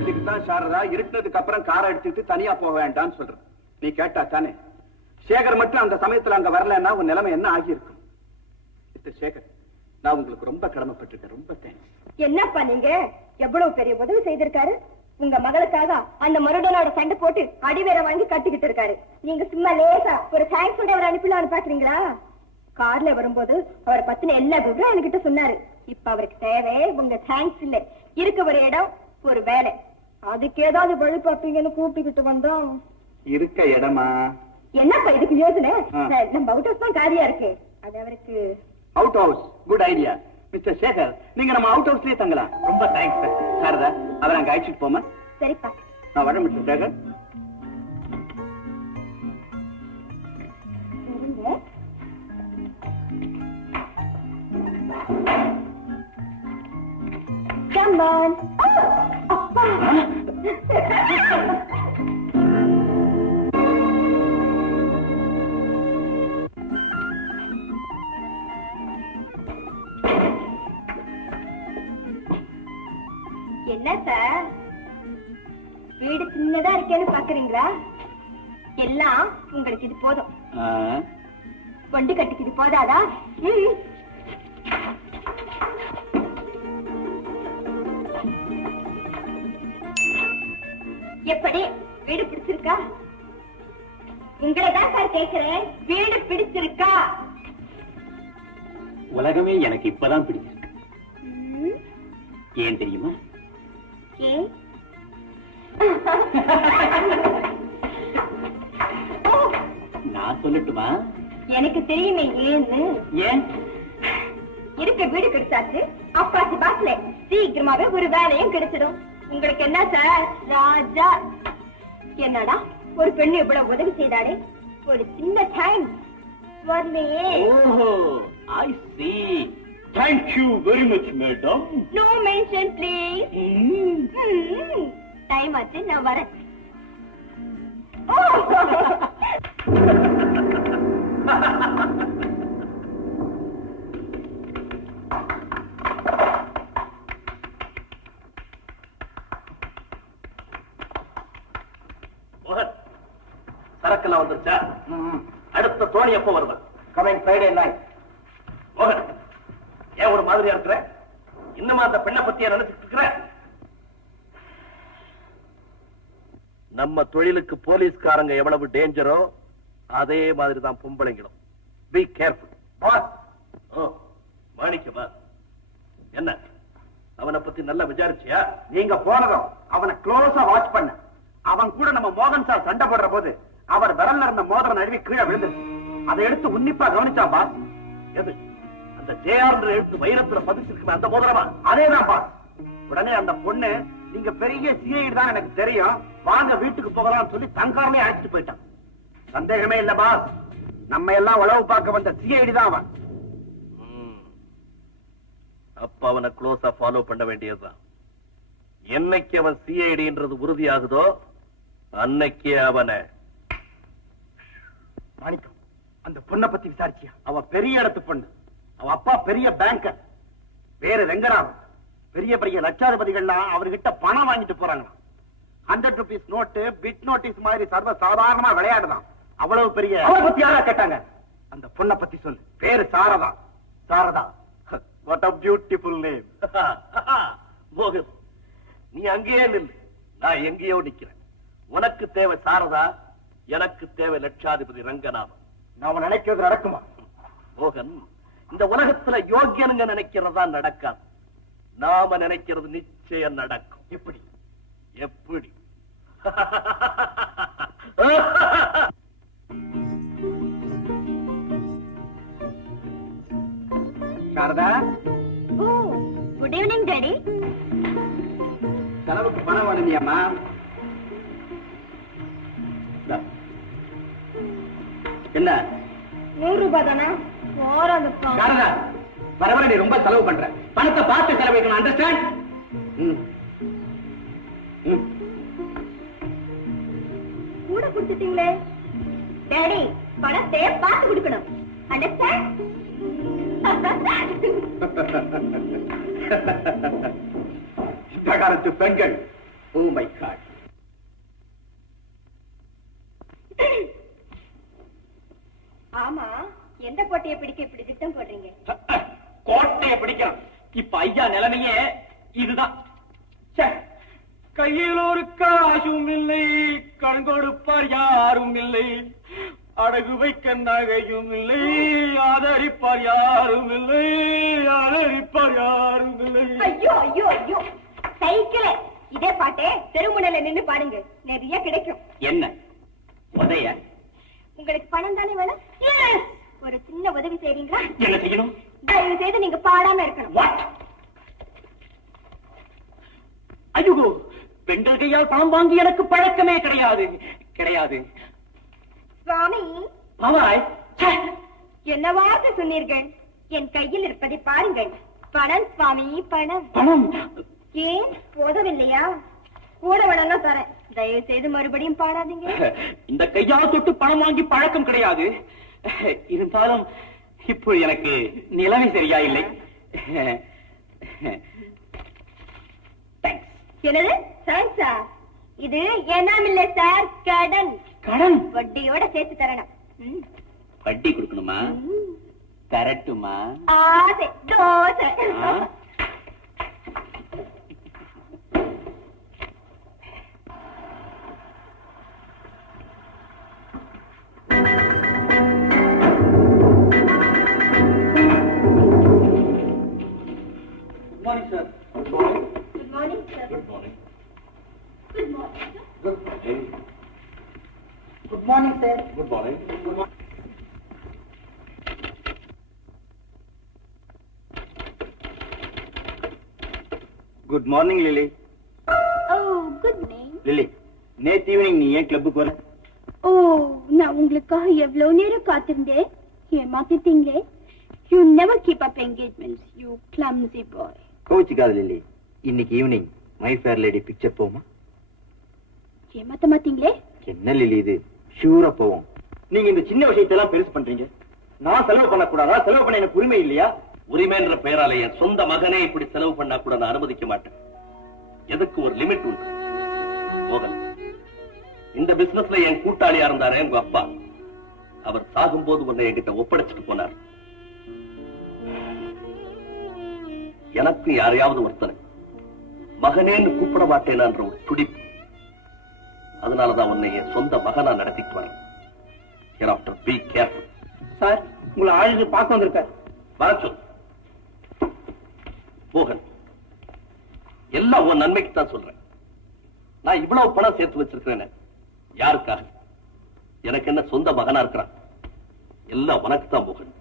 இதுக்குதான் சாரதா இருட்டதுக்கு அப்புறம் காரை அடிச்சுட்டு தனியா போக வேண்டாம்னு சொல்றேன். நீ கேட்டா தானே? சேகர் மட்டும் அந்த சமயத்துல அங்க வரலன்னா உன் நிலைமை என்ன ஆகியிருக்கும்? சேகர், நான் உங்களுக்கு ரொம்ப கடமைப்பட்டிருக்கேன். ரொம்ப தேங்க்ஸ். என்னப்பா நீங்க எவ்வளவு பெரிய உதவி செய்திருக்காரு. உங்க மகளுக்காக அந்த மருடனோட சண்டை போட்டு அடிவேற வாங்கி கட்டிக்கிட்டு இருக்காரு. நீங்க சும்மா லேசா ஒரு தேங்க்ஸ் கூட அவர் அனுப்பிடலாம்னு பாக்குறீங்களா? கார்ல வரும்போது அவரை பத்தின எல்லா விவரம் என்கிட்ட சொன்னாரு. இப்ப அவருக்கு தேவை உங்க தேங்க்ஸ் இல்ல, இருக்க ஒரு இடம், ஒரு வேலை. அதுக்கு ஏதாவது வழி பார்ப்பீங்கன்னு கூப்பிட்டுக்கிட்டு வந்தோம். இருக்க இடமா? என்னப்பா இதுக்கு யோசனை? நம்ம அவுட் ஹவுஸ் தான் காலியா இருக்கு. அது அவருக்கு out house good idea. Mister Shekar, நீங்க நம்ம அவுட் ஹவுஸ்லயே தங்கலாம். ரொம்ப தேங்க்ஸ் சாரதா. அவரை அங்க அழைச்சிட்டு போமா? சரிப்பா, நான் வரேன் மிஸ்டர் சேகர். Come on. அப்பா. என்ன சார், வீடு சின்னதா இருக்கேன்னு பாக்குறீங்களா? எல்லாம் உங்களுக்கு இது போதும். கொண்டு கட்டிக்கு இது போதாதா? எப்படி, வீடு பிடிச்சிருக்கா? உங்களை தான் சார் கேட்கிறேன், வீடு பிடிச்சிருக்கா? உலகமே எனக்கு இப்பதான் பிடிச்சிருக்கு. ஏன் தெரியுமா? ஏன்? நான் சொல்லட்டுமா? எனக்கு தெரியுமே ஏன்னு. ஏன்? இருக்க வீடு கிடைச்சாச்சு, அப்பாச்சி பாஸ்ல சீக்கிரமாவே ஒரு வேலையும் கிடைச்சிடும். உங்களுக்கு என்ன சார் ராஜா? என்னடா ஒரு பெண்ணு இவ்வளவு உதவி செய்தாடே, ஒரு சின்ன தேங்க்ஸ் வரலையே. ஓஹோ, ஐ சீ. Thank you very much, madam. No mention, please. Time ஆச்சு, நான் வரேன். சரக்கெல்லாம் வந்துருச்சா? அடுத்த தோணி எப்போ வருவேன்? Coming Friday night. மோகன், ஏன் ஒரு மாதிரியா இருக்கிற? இன்னுமா அந்த பெண்ணை பத்தியா நினைச்சிட்டு இருக்கிற? நம்ம தொழிலுக்கு போலீஸ்காரங்க எவ்வளவு டேஞ்சரோ அதே மாதிரிதான் பொம்பளைங்களும். Be careful. Boss, Manikka boss, என்ன அவனை பத்தி நல்லா விசாரிச்சியா? நீங்க போனதும் அவனை க்ளோஸா வாட்ச் பண்ண. அவன் கூட நம்ம மோகன் சார் சண்டை போடுற போது அவர் விரல்ல இருந்த மோதிரம் நழுவி கீழே விழுந்துருச்சு. அதை எடுத்து உன்னிப்பா கவனிச்சான் பாஸ். எது? அந்த ஜேஆர் எழுத்து வைரத்துல பதிச்சிருக்குமே அந்த மோதிரமா? அதேதான் பாஸ். உடனே அந்த பொண்ணு, நீங்க பெரிய சிஐடி தான் எனக்கு தெரியும், வாங்க வீட்டுக்கு போகலாம்னு சொல்லி தங்காரமே அழைச்சிட்டு போயிட்டான். சந்தேகமே இல்ல பாஸ், நம்ம எல்லாம் உளவு பார்க்க வந்த சிஐடி தான் அவன். அப்ப அவனை க்ளோஸா ஃபாலோ பண்ண வேண்டியதுதான். என்னைக்கு அவன் சிஐடின்றது உறுதியாகுதோ அன்னைக்கே அவனை. மாணிக்கம், அந்த பொண்ணை பத்தி விசாரிச்சியா? அவ பெரிய இடத்து பொண்ணு. அவ அப்பா பெரிய பேங்கர், பேரு ரெங்கராமன். பெரிய பெரிய லட்சாதிபதிகள்லாம் அவர்கிட்ட பணம் வாங்கிட்டு போறாங்க. 100 ரூபீஸ் நோட்டு, பிட் நோட்டீஸ் மாதிரி சர்வ சாதாரணமா விளையாடுதான். அவ்வளவு பெரிய. அவளை பத்தி யாரா கேட்டாங்க? அந்த பொண்ணை பத்தி சொல்லு. பேரு Saradha. Saradha, what a beautiful name. மோகன், நீ அங்கேயே நில்லு, நான் எங்கேயோ நிக்கிறேன். உனக்கு தேவை சாரதா, எனக்கு தேவை லட்சாதிபதி ரங்கநாதன். நாம நினைக்கிறது நடக்குமா? மோகன், இந்த உலகத்துல யோக்கியனுங்க நினைக்கிறதா நடக்காது. நாம நினைக்கிறது நிச்சயம் நடக்கும். எப்படி? எப்படி? Sarada, good evening daddy. செலவுக்கு பணம் வேணுமியாம்மா? என்ன 100 ரூபாய் தானா? சாரதா, வர வர நீ ரொம்ப செலவு பண்ற. பணத்தை பார்த்து செலவழிக்கணும். அண்டர்ஸ்டாண்ட்? கூட கொடுத்துட்டீங்களே டாடி, பணத்தை பார்த்து கொடுக்கணும். அண்டர்ஸ்டாண்ட்? இந்த காலத்து பெண்கள், ஓ மை காட். ஆமா, எந்த கோட்டையை பிடிக்க இப்படி திட்டம் போடுறீங்க? கோட்டையை பிடிக்கலாம். இப்ப ஐயா நிலைமையே இதுதான். ச்சே, கையில் ஒரு காசும் இல்லை, கடன் கொடுப்பார் யாரும் இல்லை, அடகு வைக்க நகையும் இல்லை, ஆதரிப்பார் யாரும் இல்லை, ஆதரிப்பார் யாரும் இல்லை. ஐயோ ஐயோ ஐயோ, சைக்கிளே இதே பாட்டே தெருமுனையில நின்னு பாடுங்க, நிறைய கிடைக்கும். என்ன உதய? உங்களுக்கு பணம் தானே வேணும்? ஒரு சின்ன உதவி செய்றீங்களா? என்ன செய்யணும்? தயவு செய்து நீங்க பாடாம இருக்கணும். வாட்? ஐயோ, பெண்கள் கையால் பணம் வாங்கி எனக்கு பழக்கமே கிடையாது கிடையாது. சுவாமி, ஆமாய். என்னவாக சொன்னீர்கள்? என் கையில் இருப்பதை பாருங்கள். பணம் சுவாமி, பணம். பணம் ஏன் போதவில்லையா? கூட வேணா தரேன், தயவு செய்து மறுபடியும் பாடாதீங்க. இந்த கையால் தொட்டு பணம் வாங்கி பழக்கம் கிடையாது. இருந்தாலும் இப்போ எனக்கு நிலைமை சரியா இல்லை. என்னது தேங்க்ஸா? இது ஏனாம் இல்ல சார், கடன். கடன் வட்டியோட சேர்த்து தரணும். வட்டி கொடுக்கணுமா? தரட்டுமா? ஆசை dosa. Good morning, sir. Good morning. Good morning, sir. Good morning. Good morning sir. Good morning. Good morning Lily. Oh, good morning. Lily, நேத்து ஈவினிங் நீ ஏன் கிளப்புக்கு வர? ஓ, நான் உங்களுக்காக எவ்வளவு நேரம் காத்திருந்தேன். ஏமாத்திட்டீங்களே. You never keep up engagements, you clumsy boy. கோச்சுக்காத லிலி, இன்னைக்கு evening My Fair Lady picture போமா? ஏமாத்த மாட்டீங்களே? என்ன லிலி இது, ஷூரா போவோம். நீங்க இந்த சின்ன விஷயத்தெல்லாம் பெருசு பண்றீங்க. நான் செலவு பண்ணக்கூடாதா? செலவு பண்ண எனக்கு உரிமை இல்லையா? உரிமைன்ற பெயரால என் சொந்த மகனே இப்படி செலவு பண்ணா கூட நான் அனுமதிக்க மாட்டேன். எதுக்கு ஒரு லிமிட் உண்டு. மோகன், இந்த பிசினஸ்ல என் கூட்டாளியா இருந்தாரே உங்க அப்பா, அவர் சாகும்போது உன்னை என்கிட்ட ஒப்படைச்சிட்டு போனார். எனக்கு யாரையாவது ஒருத்தனை மகனேன்னு கூப்பிட மாட்டேனான்ற ஒரு துடிப்பு. அதனாலதான் உன்னை என் சொந்த மகனா நடத்திட்டு வரேன். Hereafter be careful. சார், உங்களை ஆளுநர் பார்க்க வந்திருக்கார். வர சொல். மோகன், எல்லாம் உன் நன்மைக்கு தான் சொல்றேன். நான் இவ்வளவு பணம் சேர்த்து வச்சிருக்கிறேன் யாருக்காக? எனக்கு என்ன சொந்த மகனா இருக்கிறான்? எல்லாம் உனக்கு தான் மோகன்.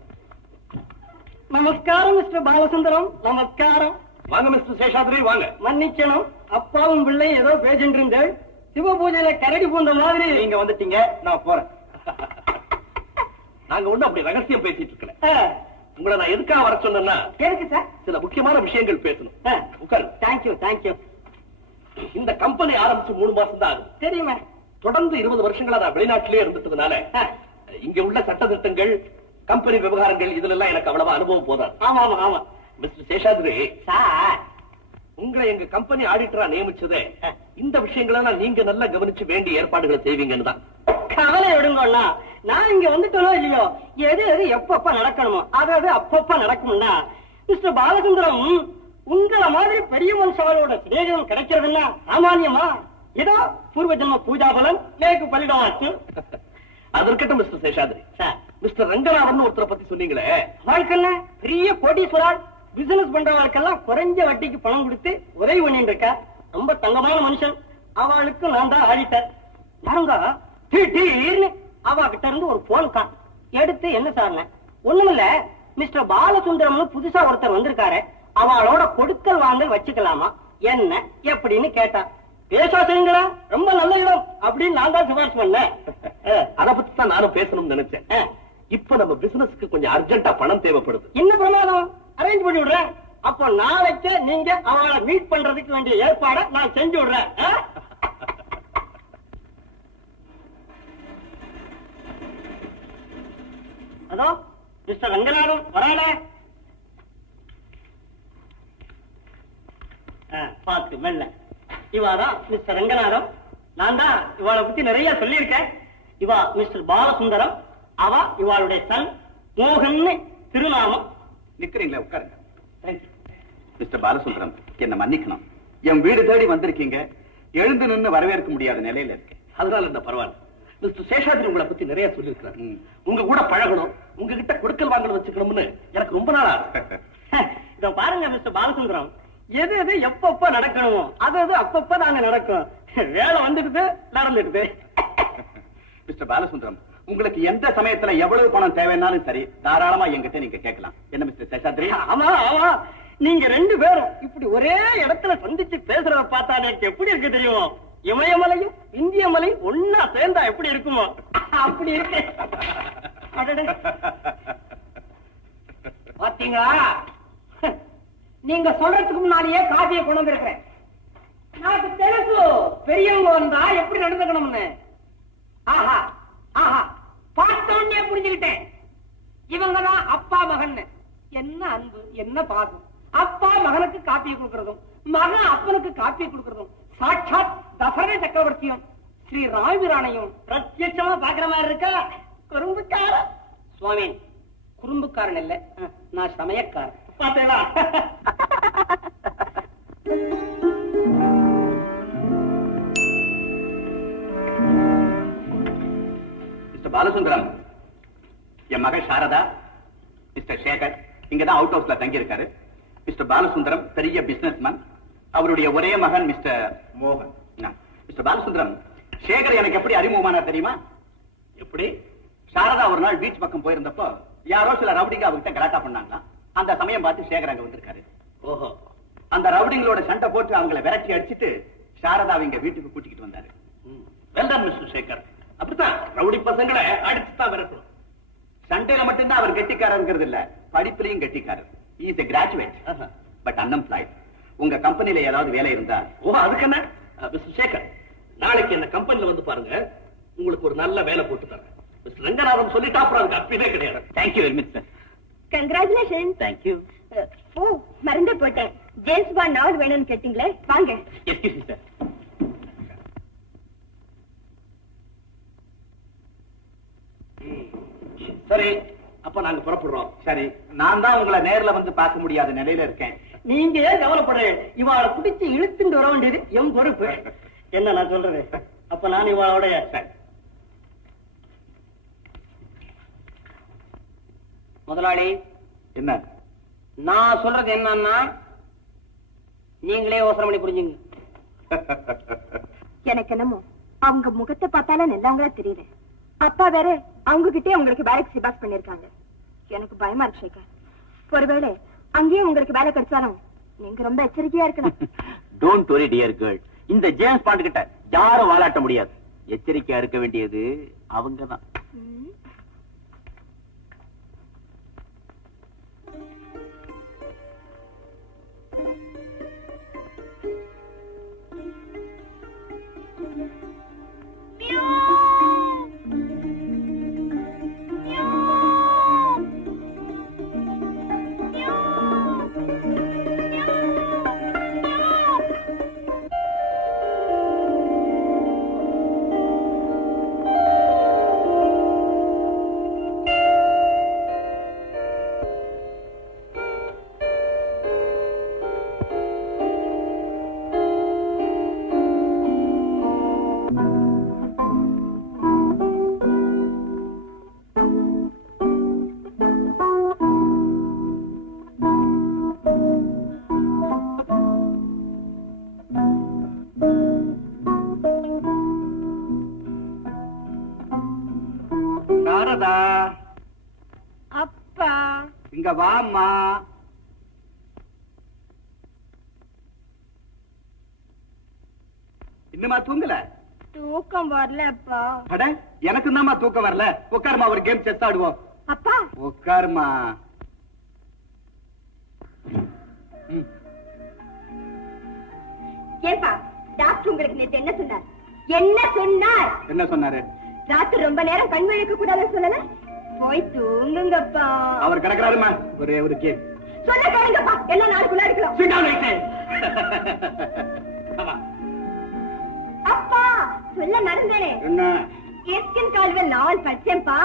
நமஸ்காரம் மிஸ்டர் பாலசுந்தரம். நமஸ்காரம். வாங்க மிஸ்டர் சேஷாத்ரி, வாங்க. மன்னிக்கணும், அப்பாவும் பிள்ளை ஏதோ பேசிட்டு இருந்தேன். சிவ பூஜையில கரடி பூந்த மாதிரி நீங்க வந்துட்டீங்க, நான் போறேன். நாங்க ஒண்ணு அப்படி ரகசியம் பேசிட்டு இருக்கல. உங்களை நான் எதுக்காக வர சொன்னேன்னா, எதுக்கு சார்? சில முக்கியமான விஷயங்கள் பேசணும். உட்காரு. Thank you thank you. இந்த கம்பெனி ஆரம்பிச்சு 3 மாசம் தான் ஆகுது. தெரியுமா? தொடர்ந்து 20 வருஷங்களா நான் வெளிநாட்டிலே இருந்துட்டதுனால இங்க உள்ள சட்ட திட்டங்கள், கம்பெனி விவகாரங்கள் இதுல எல்லாம் எனக்கு அவ்வளவா அனுபவம் போதாது. ஆமா ஆமா ஆமா. மிஸ்டர் சேஷாத்ரி சார், உங்களை எங்க கம்பெனி ஆடிட்டரா நியமிச்சதே இந்த விஷயங்களெல்லாம் நீங்க நல்லா கவனிச்சு வேண்டிய ஏற்பாடுகளை செய்வீங்கன்னு தான். கவலை விடுங்கண்ணா. நான் இங்க வந்துட்டோனோ இல்லையோ, எது எது எப்பப்ப நடக்கணுமோ அது அப்பப்ப நடக்கும்னா, மிஸ்டர் பாலசுந்தரம் உங்களை மாதிரி பெரிய மனுஷாவோட சிநேகம் கிடைக்கிறதுன்னா சாமானியமா? ஏதோ பூர்வ ஜென்ம பூஜா பலன் நேக்கு பலிடமாச்சு. அது இருக்கட்டும் mister Seshadri. Sir, mister Ranganathan ஒருத்தரை பத்தி சொன்னீங்களே, வாழ்க்கை பெரிய கோடீஸ்வரால் பிசினஸ் பண்றவர்களுக்கெல்லாம் குறைஞ்ச வட்டிக்கு பணம் கொடுத்து உதவி பண்ணிட்டு இருக்கா. ரொம்ப தங்கமான மனுஷன். அவளுக்கு நான் தான் ஆடிட்டேன். யாருங்க திடீர்னு அவ கிட்ட இருந்து ஒரு போன் கால் எடுத்து என்ன சார் ஒண்ணுமில்ல, மிஸ்டர் பாலசுந்தரம்னு புதுசா ஒருத்தர் வந்திருக்காரு, அவளோட கொடுக்கல் வாங்கல் வச்சுக்கலாமா என்ன எப்படின்னு கேட்டா. பேசா செய்யுங்களா, ரொம்ப நல்ல இடம் அப்படின்னு நான் தான் சிபாரிசு பண்ணேன். அத பத்தி தான் நானும் பேசணும்னு நினைச்சேன். இப்ப நம்ம பிசினஸ்க்கு கொஞ்சம் அர்ஜென்ட்டா பணம் தேவைப்படுது. என்ன பிரமாதம், அரேஞ்ச் பண்ணி விடுறேன். அப்போ நாளைக்கு நீங்க அவளை மீட் பண்றதுக்கு வேண்டிய ஏற்பாட நான் செஞ்சு விடுறேன். அதோ மிஸ்டர் ரங்கநாதன் வரான பார்த்து மெல்ல. இவாதான் மிஸ்டர் ரங்கநாதன். நான் தான் இவாளை பத்தி நிறைய சொல்லியிருக்கேன். இவா மிஸ்டர் பாலசுந்தரம், அவ இவாளுடைய சன் மோகன் திருநாமம். நிக்கிறீங்களா, உட்காருங்க. மிஸ்டர் பாலசுந்தரம், என்ன மன்னிக்கணும். என் வீடு தேடி வந்திருக்கீங்க, எழுந்து நின்று வரவேற்க முடியாத நிலையில இருக்கேன். அதனால இந்த பரவாயில்ல. மிஸ்டர் சேஷாத்ரி உங்களை பத்தி நிறைய சொல்லியிருக்கிறார். உங்க கூட பழகணும், உங்ககிட்ட கொடுக்கல் வாங்கல் வச்சுக்கணும்னு எனக்கு ரொம்ப நாளா. இத பாருங்க மிஸ்டர் பாலசுந்தரம், எது எது எப்பப்ப நடக்கணுமோ அது அது அப்பப்ப தாங்க நடக்கும். வேலை வந்துடுது, நடந்துடுது. மிஸ்டர் பாலசுந்தரம், உங்களுக்கு எந்த சமயத்துல எவ்வளவு பணம் தேவைன்னாலும் சரி, தாராளமா என்கிட்ட நீங்க கேட்கலாம். என்ன மிஸ்டர் சேஷாத்ரி? ஆமா ஆமா, நீங்க ரெண்டு பேரும் இப்படி ஒரே இடத்துல சந்திச்சு பேசுறத பார்த்தா எனக்கு எப்படி இருக்கு தெரியும்? இமயமலையும் இந்திய மலையும் ஒன்னா சேர்ந்தா எப்படி இருக்குமோ அப்படி இருக்கு. பாத்தீங்களா, நீங்க சொல்றதுக்கு முன்னாலேயே காஃபியை கொண்டு வந்திருக்கிறேன். எனக்கு தெரிஞ்சு பெரியவங்க வந்தா எப்படி நடந்துக்கணும்னு. ஆஹா ஆஹா, பார்த்தோன்னே புரிஞ்சுக்கிட்டேன். இவங்கதான் அப்பா மகன். என்ன அன்பு, என்ன பாசம். அப்பா மகனுக்கு காப்பியை கொடுக்கறதும் மகன் அப்பனுக்கு காப்பியை கொடுக்கறதும் சாட்சாத் தசரத சக்கரவர்த்தியும் ஸ்ரீ ராமிரானையும் பிரத்யட்சமா பாக்குற மாதிரி இருக்கா. குறும்புக்காரன் சுவாமி, குறும்புக்காரன் இல்ல, நான் சமயக்காரன். பாத்தேனா? மிஸ்டர் பாலசுந்தரம், என் மகள் சாரதா, மிஸ்டர் சேகர் இங்கதான் அவுட் ஹவுஸ்ல தங்கி இருக்காரு. மிஸ்டர் பாலசுந்தரம் பெரிய பிசினஸ்மேன், அவருடைய ஒரே மகன் மிஸ்டர் மோகன். மிஸ்டர் பாலசுந்தரம், சேகர் எனக்கு எப்படி அறிமுகமானார் தெரியுமா? எப்படி? சாரதா ஒரு நாள் பீச் பக்கம் போயிருந்தப்போ யாரோ சில ரவுடிங்க அவர்கிட்ட கலாட்டா பண்ணாங்களா. அந்த சமயம் பார்த்து சேகர் அங்க வந்திருக்காரு. ஓஹோ, அந்த ரவுடிங்களோட சண்டை போட்டு அவங்களை விரட்டி அடிச்சுட்டு சாரதா இங்க வீட்டுக்கு கூட்டிக்கிட்டு வந்தாரு. Well done mister Shekar. அப்படித்தான் ரவுடி பசங்களை அடிச்சுதான் விரட்டணும். சண்டையில மட்டும்தான் அவர் கெட்டிக்காரங்கிறது இல்ல, படிப்புலையும் கெட்டிக்காரர். He is a graduate, but unemployed. உங்க கம்பெனில ஏதாவது வேலை இருந்தா? ஓ, அதுக்கு என்ன மிஸ்டர் சேகர், நாளைக்கு என்ன கம்பெனில வந்து பாருங்க, உங்களுக்கு ஒரு நல்ல வேலை போட்டு தரேன். மிஸ்டர் ரங்கநாதன் சொல்லிட்டா அப்புறம் அதுக்கு அப்பவே கிடையாது. Thank you very much sir. Congratulation. Thank you. ஓ, மறந்தே போட்டேன். ஜேம்ஸ் பாண்ட் நாவல் வேணும்னு கேட்டீங்களே, வாங்க. Excuse me sir. சரி, அப்ப நாங்க புறப்படுறோம். சரி, நான் தான் உங்களை நேர்ல வந்து பார்க்க முடியாத நிலையில இருக்கேன். நீங்க ஏன் கவலைப்படுறேன்? இவாளை பிடிச்சு இழுத்துட்டு வர வேண்டியது என் பொறுப்பு. என்ன நான் சொல்றது? அப்ப நான் இவாளோட முதலாளி. என்ன நான் சொல்றது என்னன்னா, நீங்களே யோசனை பண்ணி புரிஞ்சுங்க. எனக்கு என்னமோ அவங்க முகத்தை பார்த்தாலே நல்லவங்களா தெரியுது. அப்பா வேற அவங்க கிட்டே உங்களுக்கு வேலைக்கு சிபாஸ் பண்ணிருக்காங்க. எனக்கு பயமா இருக்கு சேகர். ஒருவேளை அங்கேயும் உங்களுக்கு வேலை கிடைச்சாலும் நீங்க ரொம்ப எச்சரிக்கையா இருக்கணும். டோன்ட் வரி டியர் கேர்ள், இந்த ஜேம்ஸ் பாண்ட் கிட்ட யாரும் வாலாட்ட முடியாது. எச்சரிக்கையா இருக்க வேண்டியது அவங்கதான். வாம்மா. இன்னுமா தூங்கல? தூக்கம் வரலப்பா. அட எனக்கு தான்மா தூக்கம் வரல. உட்காருமா, ஒரு கேம் செஸ் ஆடுவோம். அப்பா உட்காருமா. ஏப்பா, டாக்டர் உங்களுக்கு நேத்து என்ன சொன்னார்? என்ன சொன்னார்? என்ன சொன்னாரு? ராத்திரி ரொம்ப நேரம் கண் விழிக்க கூடாதுன்னு சொல்லல? போய் தூங்குங்கப்பா. அவர் கிடக்குறாருமா, ஒரே ஒரு கேம். சொல்ல கேளுங்கப்பா, எல்லாம் நாளுக்குள்ள இருக்கலாம். அப்பா சொல்ல மறந்தேனே. என்ன? எஸ்கின் கால்வெல் நாவல் படிச்சேன்ப்பா.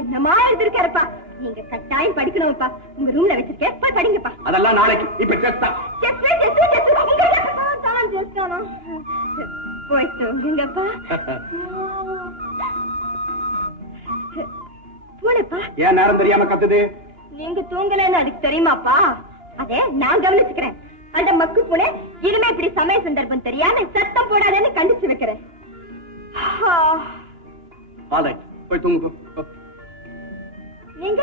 என்னமா எழுதிருக்காருப்பா. நீங்க கட்டாயம் படிக்கணும்ப்பா. உங்க ரூம்ல வச்சிருக்கேன், போய் படிங்கப்பா. அதெல்லாம் நாளைக்கு. இப்ப செஸ் தான். போய் தூங்குங்கப்பா. போனப்பா. ஏன் நேரம் தெரியாம கத்துது? நீங்க தூங்கலன்னு அதுக்கு தெரியுமாப்பா? அதே நான் கவனிச்சுக்கிறேன். அந்த மக்கு பூனை இனிமே இப்படி சமய சந்தர்ப்பம் தெரியாம சத்தம் போடாதேன்னு கண்டிச்சு வைக்கிறேன். போய் தூங்கு. நீங்க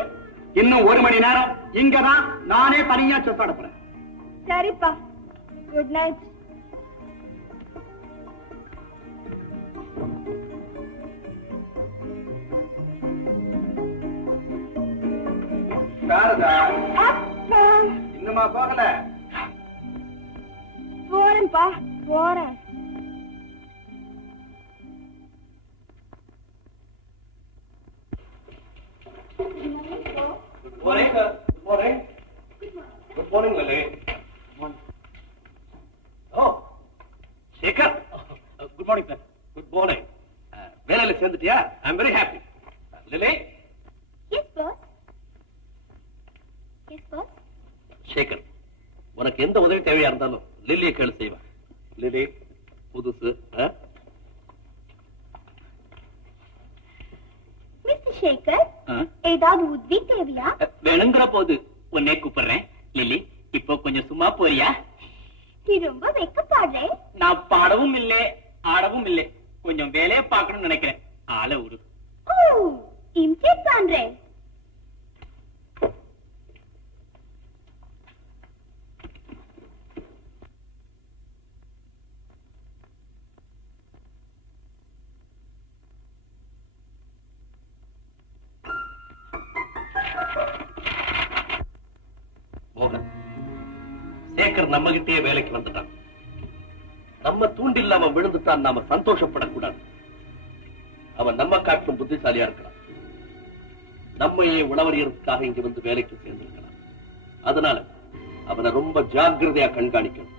இன்னும் 1 மணி நேரம் இங்கதான் நானே தனியா செஸ் ஆட போறேன். சரிப்பா, குட் நைட். சாரதா, அப்பா இன்னுமா போகல? போறேன்ப்பா, போறேன். Good morning, sir. Good morning. Good morning, Lily. Oh, Shekhar. Good morning, sir. Good morning. வேலையில சேர்ந்துட்டியா? I'm very happy. Lily. Yes, boss. Yes, boss. Sekar, உனக்கு எந்த உதவி தேவையா இருந்தாலும் லில்லியை கேளு செய்வேன். லில்லி புதுசு. மிஸ்டர் சேகர், ஏதாவது உதவி தேவையா? வேணுங்கிற போது உன்னே கூப்பிடுறேன். லில்லி, இப்போ கொஞ்சம் சும்மா போறியா? நீ ரொம்ப வெக்கப்பாடுறே. நான் பாடவும் இல்லை, ஆடவும் இல்லை. கொஞ்சம் வேலையை பார்க்கணும்னு நினைக்கிறேன். ஆள விடு. ஓ, இம்ப்ரெஸ் பண்றேன். மோகன், சேகர் நம்ம கிட்டே வேலைக்கு வந்துட்டான். நம்ம தூண்டில் அவன் விழுந்துட்டான், நாம சந்தோஷப்படக்கூடாது. அவன் நம்ம காட்டும் புத்திசாலியா இருக்கலாம். நம்மையே உளவறியறதுக்காக இங்க வந்து வேலைக்கு சேர்ந்திருக்கலாம். அதனால அவனை ரொம்ப ஜாக்கிரதையா கண்காணிக்கணும்.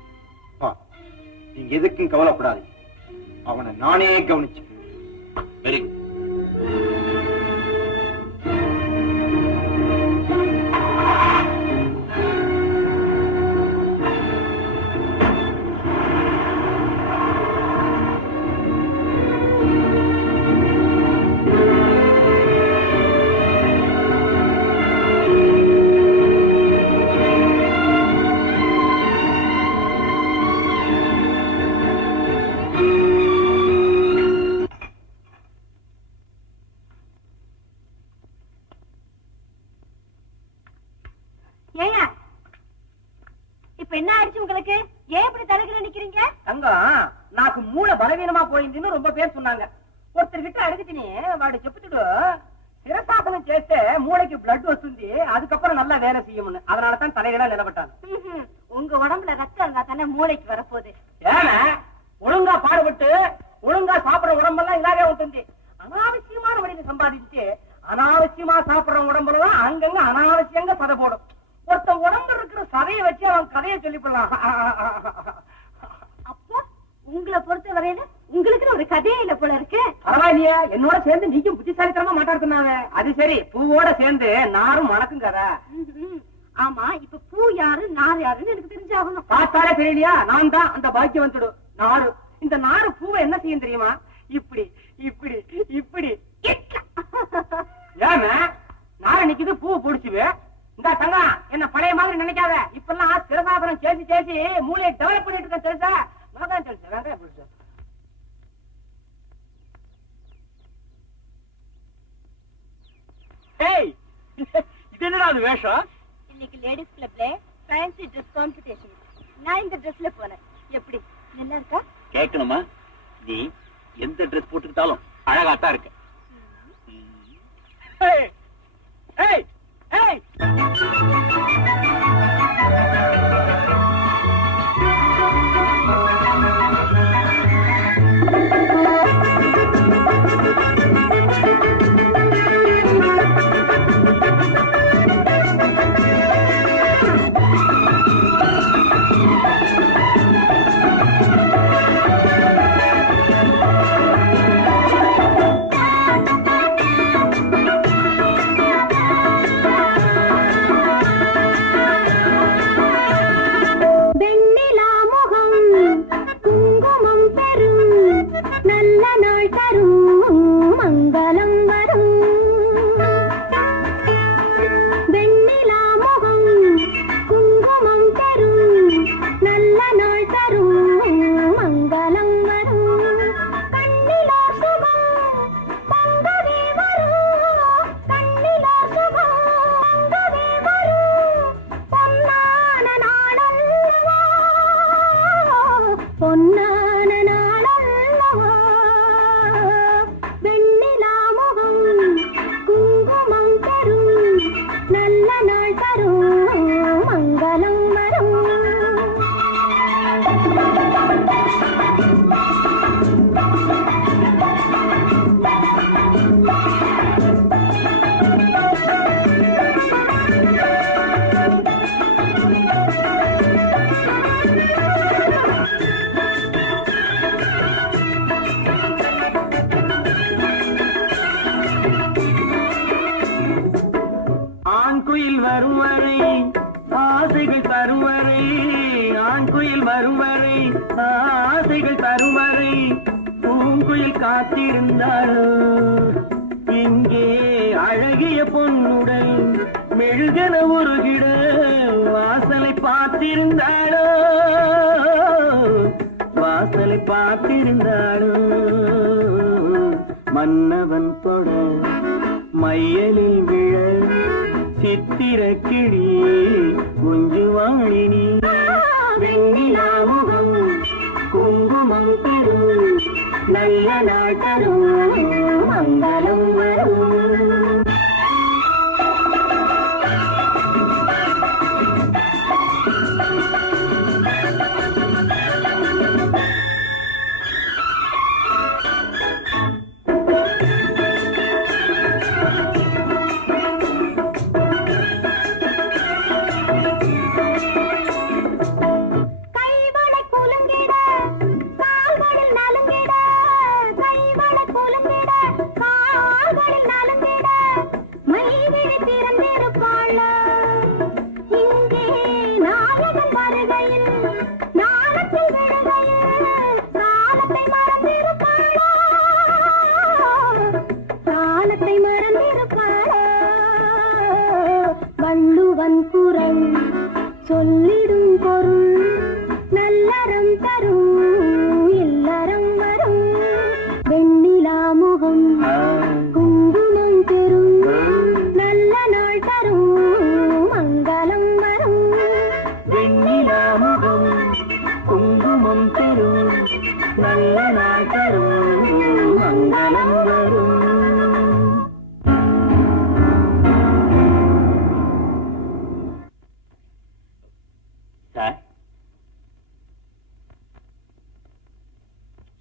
நீங்க எதுக்கும் கவலைப்படாது, அவனை நானே கவனிச்சு. Very good. ஏங்க, இப்ப என்ன ஆயிடுச்சு உங்களுக்கு? ஏன் இப்படி தலைகிற நிக்கிறீங்க? தங்கம், నాకు மூளை பலவீனமா போయిందని ரொம்ப பேர் சொன்னாங்க. ஒருத்தர்கிட்ட అడిగితిని వాడు చెప్తుడు శిరసాసనం చేస్తే మూளைக்கு blood వస్తుంది, அதுக்கப்புறம் நல்லா வேலை செய்யும்னு. அதனால தான் தலைகளா நிலப்பட்டான். உங்க உடம்புல ரத்தம் இருந்தா தானே மூளைக்கு வரப்போகுது. ஏன்னா ஒழுங்கா பாடுபட்டு ஒழுங்கா சாப்பிடுற உடம்பெல்லாம் இதாவே ఉంటుంది. அனாவசியமான வழியில சம்பாதிச்சு அனாவசியமா சாப்பிடுற உடம்புலதான் அங்கங்க அனாவசியங்க சதை போடும். ஒருத்த உடம்பு இருக்கிற சதையை வச்சு அவன் கதையை சொல்லிவிடலாம். அப்போ உங்களை பொறுத்த வரையில உங்களுக்கு ஒரு கதையே இல்ல போல இருக்கு. பரவாயில்லையா, என்னோட சேர்ந்து நீக்கும் புத்திசாலித்தனமா மாட்டாடுனாங்க. அது சரி, பூவோட சேர்ந்து நாரும் மணக்கும் கதை. ஆமா, இப்ப பூ யாரு நார் யாருன்னு எனக்கு தெரிஞ்சாகணும். பார்த்தாலே தெரியலையா? நான் தான் அந்த பாக்கியம் வந்துடும். நாரு, இந்த நாரு பூவை என்ன செய்யும் தெரியுமா? இப்படி இப்படி இப்படி. ஏமா நார நிக்குது, பூ பிடிச்சுவே. இந்த தங்கா என்ன பழைய மாதிரி நினைக்காத. இப்பெல்லாம் சிரசாசனம் சேசி சேசி மூளையை டெவலப் பண்ணிட்டு இருக்க. தெரிஞ்சா நான் தான் தெரிஞ்சேன். வேண்டாம் பிடிச்ச இது என்னடா அது வேஷம்? இன்னைக்கு லேடிஸ் கிளப்ல ஃபேன்சி ட்ரெஸ் காம்படிஷன். நான் இந்த ட்ரெஸ்ல போனேன். எப்படி நல்லா இருக்கா? கேட்கணுமா? நீ எந்த ட்ரெஸ் போட்டுக்கிட்டாலும் அழகாத்தான் இருக்க. ஏய் ஏய் ஏய் காத்திருந்தாளோ இங்கே அழகிய பொன்னுடன் மெழுகன உருகிட வாசலை பார்த்திருந்தாளோ வாசலை பார்த்திருந்தாளோ மன்னவன் தொட மையலில் விழ சித்திர கிளி குஞ்சுவாழினி வெண்ணிலாமுகம் குங்குமம் பெறும் நல்ல நாள் தரும் மங்களம் வரும். வள்ளுவன் குரல் சொல்லிடும் பொருள் நல்லறம் தரும் இல்லறம் வரும் வெண்ணிலா முகம் குங்குமம் பெறும் நல்ல நாள் தரும் மங்களம் வரும் வெண்ணிலா முகம் குங்குமம் பெறும் நல்ல நாள் தரும் மங்களம் வரும்.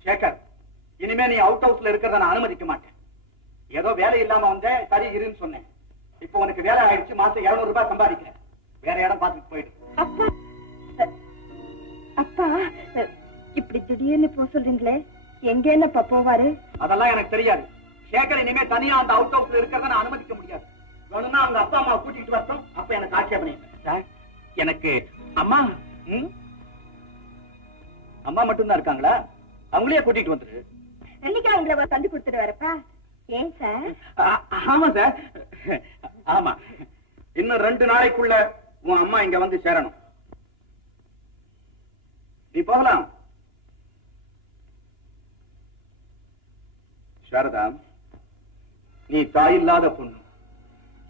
சேகர், இனிமே நீ அவுட் ஹவுஸ்ல இருக்கிறத நான் அனுமதிக்க மாட்டேன். ஏதோ வேலை இல்லாம வந்த சரி இருன்னு சொன்னேன். இப்போ உனக்கு வேலை ஆயிடுச்சு. மாசம் 200 ரூபாய் சம்பாதிக்கிறேன். வேற இடம் பார்த்துட்டு போயிடு. அப்பா அப்பா இப்படி திடீர்னு போக சொல்றீங்களே, எங்க என்னப்பா போவாரு? அதெல்லாம் எனக்கு தெரியாது. சேகர் இனிமே தனியா அந்த அவுட் ஹவுஸ்ல இருக்கிறத நான் அனுமதிக்க முடியாது. வேணும்னா அவங்க அப்பா அம்மா கூட்டிட்டு வரட்டும். அப்ப எனக்கு ஆட்சேபனை இல்லை. எனக்கு அம்மா அம்மா மட்டும்தான் இருக்காங்களா? அவங்களே கூட்டிட்டு வந்துரு. என்னைக்கு அவங்கள தந்து கொடுத்துட்டு வரப்பா. ஏன் சார்? ஆமா சார், ஆமா. இன்னும் 2 நாளைக்குள்ள உன் அம்மா இங்க வந்து சேரணும். நீ போகலாம். சாரதா, நீ தாயில்லாத பொண்ணு.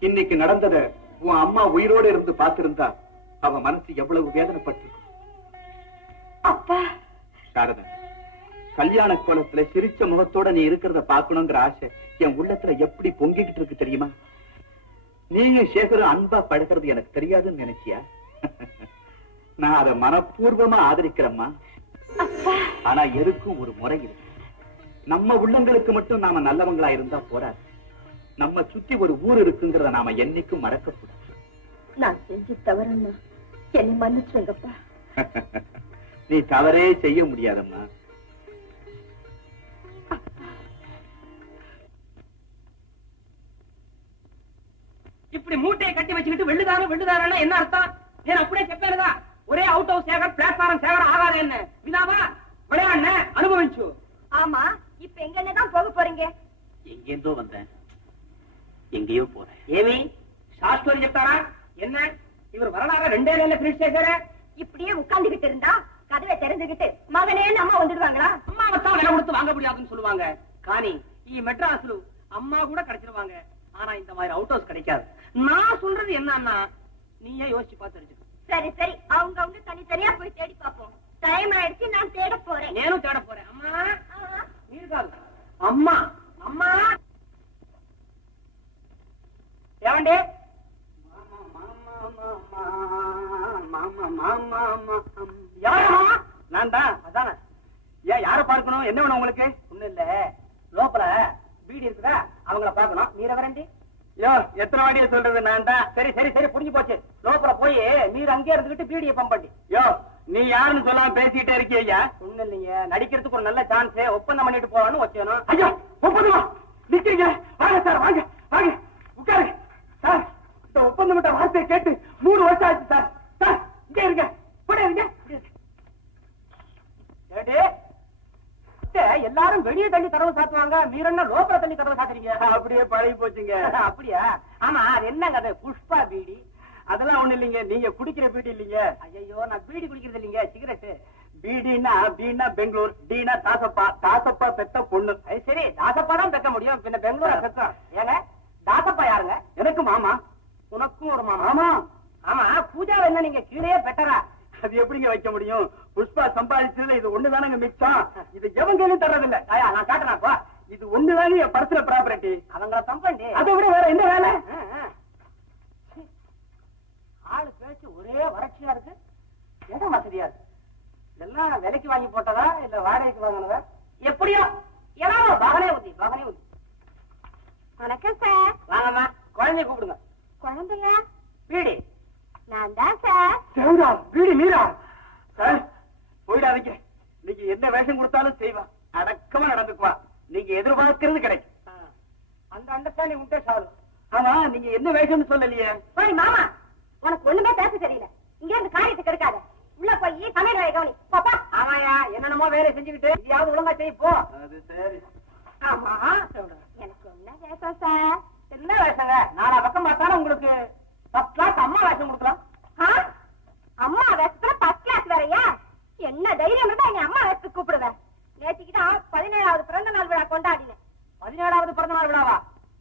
இன்னைக்கு நடந்தத உன் அம்மா உயிரோடு இருந்து பார்த்திருந்தா அவ மனசு எவ்வளவு வேதனைப்பட்டிருக்கும். அப்பா சாரதா, கல்யாண கோலத்துல சிரிச்ச முகத்தோட நீ இருக்கிறத பாக்கணுங்கிற ஆசை என் உள்ளத்துல எப்படி பொங்கிக்கிட்டு இருக்கு தெரியுமா? நீயும் சேகரும் அன்பா பழகிறது எனக்கு தெரியாதுன்னு நினைச்சியா? நான் அதை மனப்பூர்வமா ஆதரிக்கிறேம்மா. ஆனா எதுக்கும் ஒரு முறை இருக்கு. நம்ம உள்ளங்களுக்கு மட்டும் நாம நல்லவங்களா இருந்தா போறாது. நம்ம சுத்தி ஒரு ஊர் இருக்குங்கிறத நாம என்னைக்கும் மறக்கக்கூடாது. நான் செஞ்சு தவறுன்னா என்னை மன்னிச்சுங்கப்பா. நீ தவறே செய்ய முடியாதம்மா. இப்படி மூட்டையை கட்டி வச்சுக்கிட்டு வெள்ளுதாரம் என்ன அர்த்தம்? నేను అప్పుడే చెప్పానుగా, ఒరే out house Shekar platform Shekar ஆகாத என்ன வினாவா விளையாடுன அனுபவிச்சு. ஆமா, இப்ப எங்க தான் போக போறீங்க? எங்கேந்தோ வந்தேன், எங்கேயோ போறேன். ఏమి షార్ట్ స్టోరీ చెప్తారా? என்ன இவர் வரலாறு 2 நாள்ல ஃபினிஷ் చేశారే? இப்படியே உட்கார்ந்துகிட்டு இருந்தா கதவை திறந்துகிட்டு மகனேன்னு அம்மா வந்துடுவாங்களா? அம்மாவை தான் விலை கொடுத்து வாங்க முடியாதுன்னு சொல்லுவாங்க. காணி ఈ மெட்ராஸ்ல அம்மா கூட கிடைச்சிருவாங்க. ஆனா இந்த மாதிரி அவுட் ஹவுஸ் கிடைக்காது. நான் சொல்றது என்னன்னா, நீயே யோசிச்சு பார்த்து தெரிஞ்சுக்க. சரி சரி, அவங்க தனித்தனியா போய் தேடி பாப்போம். டைம் ஆயிடுச்சு, நான் தேட போறேன். నేను தேட போறேன். அம்மா మీరు కాదు, అమ్మా అమ్మా ఏమండి? யாரம்மா? நான் தான். அதானே. ஏன் யார பார்க்கணும்? என்ன வேணும் உங்களுக்கு? ஒண்ணும் இல்ல, லோப்பல பீடி இருக்குதா, அவங்கள பார்க்கணும். நீர வரண்டி. யோ, எத்தனை வாடிய சொல்றது? நான் தான். சரி சரி சரி, புரிஞ்சு போச்சு. லோப்பல போய் நீர் அங்கே இருந்துகிட்டு பீடியை பம்ப் பண்ணி. யோ, நீ யாருன்னு சொல்லாம பேசிக்கிட்டே இருக்கியா? ஒண்ணு இல்லைங்க, நடிக்கிறதுக்கு ஒரு நல்ல சான்ஸ், ஒப்பந்தம் பண்ணிட்டு போவான்னு வச்சேனும். ஐயோ, ஒப்பந்தமா? நிக்கிறீங்க? வாங்க சார், வாங்க வாங்க, உட்காருங்க சார். இந்த ஒப்பந்தம் வார்த்தையை கேட்டு 3 வருஷம் ஆச்சு சார். சார் இங்க இருங்க, கூட இருங்க. எல்லாரும் வெளியே தள்ளி கதவு சாத்துவாங்க, நீர் என்ன லோக்கல தள்ளி கதவு சாத்துறீங்க? அப்படியே பழகி போச்சுங்க. அப்படியா? ஆமா, அது என்னங்க அது? புஷ்பா பீடி? அதெல்லாம் ஒண்ணு இல்லைங்க, நீங்க குடிக்கிற பீடி இல்லைங்க. ஐயோ, நான் பீடி குடிக்கிறது இல்லைங்க, சிகரெட். பீடினா பீனா பெங்களூர், டீனா தாசப்பா, தாசப்பா பெத்த பொண்ணு. அது சரி, தாசப்பா தான் பெக்க முடியும், பின்ன பெங்களூர் பெத்தோம். ஏங்க, தாசப்பா யாருங்க? எனக்கு மாமா. உனக்கும் ஒரு மாமா? ஆமா. ஆமா, பூஜா என்ன நீங்க கீழே பெட்டரா? அது எப்படிங்க வைக்க முடியும்? புஷ்பா சம்பாதிச்சதுல இது ஒண்ணுதானங்க மிச்சம். இது எவங்களும் தர்றதில்ல. நான் காட்டுறாப்பா, இது ஒண்ணுதானே என் பர்சனல் ப்ராப்பர்ட்டி. அவங்கள தம்பண்டி, அதை விட வேற என்ன வேலை? ஆளு பேச்சு ஒரே வறட்சியா இருக்கு, இடம் வசதியா இருக்கு. இதெல்லாம் விலைக்கு வாங்கி போட்டதா இல்ல வாடகைக்கு வாங்கினதா? எப்படியோ ஏதாவது பகனே ஊத்தி பகனே ஊத்தி. வணக்கம் சார். வாங்கம்மா, குழந்தைய கூப்பிடுங்க. குழந்தையா? பீடி நான் தான் சார். தேவதா, பீடி மீரா சார், போயிடாதீங்க. நீங்க என்ன வேஷம் கொடுத்தாலும் செய்வா, அடக்கமா நடந்துக்குவா. நீங்க எதிர்பார்க்கிறது கிடைக்கும். அந்த அண்டர்ஸ்டாண்டிங் உண்டே சார். ஆமா, நீங்க என்ன வேஷம்னு சொல்லலையே? போய் மாமா, உனக்கு ஒண்ணுமே பேச தெரியல. இங்க இருந்து காரியத்துக்கு எடுக்காத, உள்ள போய் சமையல் வேலை கவனி. பாப்பா. ஆமாயா, என்னென்னமோ வேலை செஞ்சுக்கிட்டு இதையாவது ஒழுங்கா செய்ய போ. அது சரி. ஆமா, சொல்றேன். எனக்கு என்ன வேஷம் சார்? என்ன வேஷங்க? நானா பக்கம் பார்த்தாலும் உங்களுக்கு 10 கிளாஸ் அம்மா வேஷம் கொடுக்கலாம். அம்மா வேஷத்துல 10 கிளாஸ் வேறையா? என்ன தைரியம் இருந்தா என்னை அம்மா வேஷத்துக்கு கூப்பிடுவேன். நேற்றுக்கிட்ட 17வது பிறந்த நாள் விழா கொண்டாடினேன். 17வது பிறந்த நாள் விழாவா?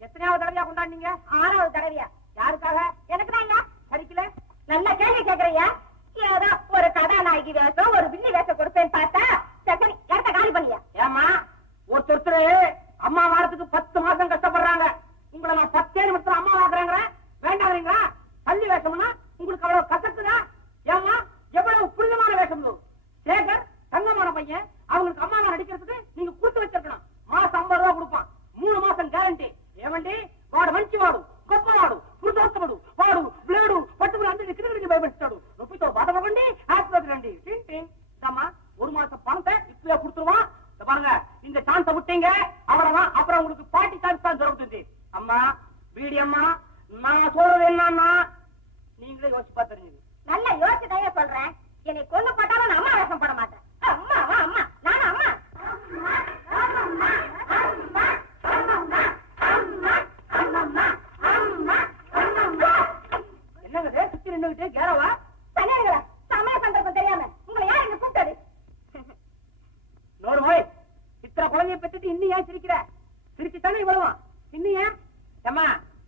எத்தனையாவது தடவையா கொண்டாடினீங்க? 6வது தடவையா? யாருக்காக? எனக்கு தான் ஐயா. சரிக்கல. நல்ல கேள்வி கேக்குறையா? ஏதோ ஒரு கதாநாயகி வேஷம், ஒரு வில்லி வேஷம் கொடுப்பேன்னு பார்த்தா சரி, இடத்த காலி பண்ணியா? ஏமா, ஒருத்தரு அம்மா வாரத்துக்கு 10 மாசம் கஷ்டப்படுறாங்க. உங்களை நான் 10 நிமிஷத்துல அம்மா வாக்குறேங்க. வேண்டாங்கிறீங்களா? பள்ளி வேஷம்னா உங்களுக்கு அவ்வளவு கசக்குதா? ஏமா, எவ்வளவு புனிதமான வேஷம் சேகர், தங்கமான பையன். அவங்களுக்கு அம்மாவா நடிக்கிறதுக்கு நீங்க கொடுத்து வச்சிருக்கணும். மாசம் 50 ரூபாய் கொடுப்பான், 3 மாசம் கேரண்டி. ஏவண்டி, వాడు మంచి వాడు, గొప్పవాడు, పురుషోత్తముడు, వాడు బ్లేడు పట్టుకుని అందరినీ కిటికీకి భయపెట్టాడు. నొప్పితో బాధపడండి, ఆసుపత్రి రండి. அம்மா, 1 மாசம் பணத்தை இப்பவே கொடுத்துருவான். பாருங்க, இந்த சான்ஸை விட்டீங்க அவ்வளவுதான். அப்புறம் உங்களுக்கு பாட்டி சான்ஸ் தான் ஜொரத்துச்சு. அம்மா, பீடி அம்மா, நான் சொல்றது என்னன்னா நீங்களே யோசிச்சு பார்த்து தெரிஞ்சுது. நல்ல யோசிச்சுதான் சொல்றேன். என்னை கொண்டு போட்டாலும் நான் அம்மா வேஷம் போட மாட்டேன். அம்மாவா அம்மா, நானும் அம்மா. என்னங்க சுத்தி நின்றுகிட்டு கேரவா? தனியாருங்களா? சமய சந்தர்ப்பம் தெரியாம உங்களை யார் இங்க கூப்பிட்டது? நோடு போய், இத்தனை குழந்தைய பெற்றுட்டு இன்னும் ஏன் சிரிக்கிற? சிரிச்சு தானே இவ்வளவா? இன்னும் ஏன்? அம்மா,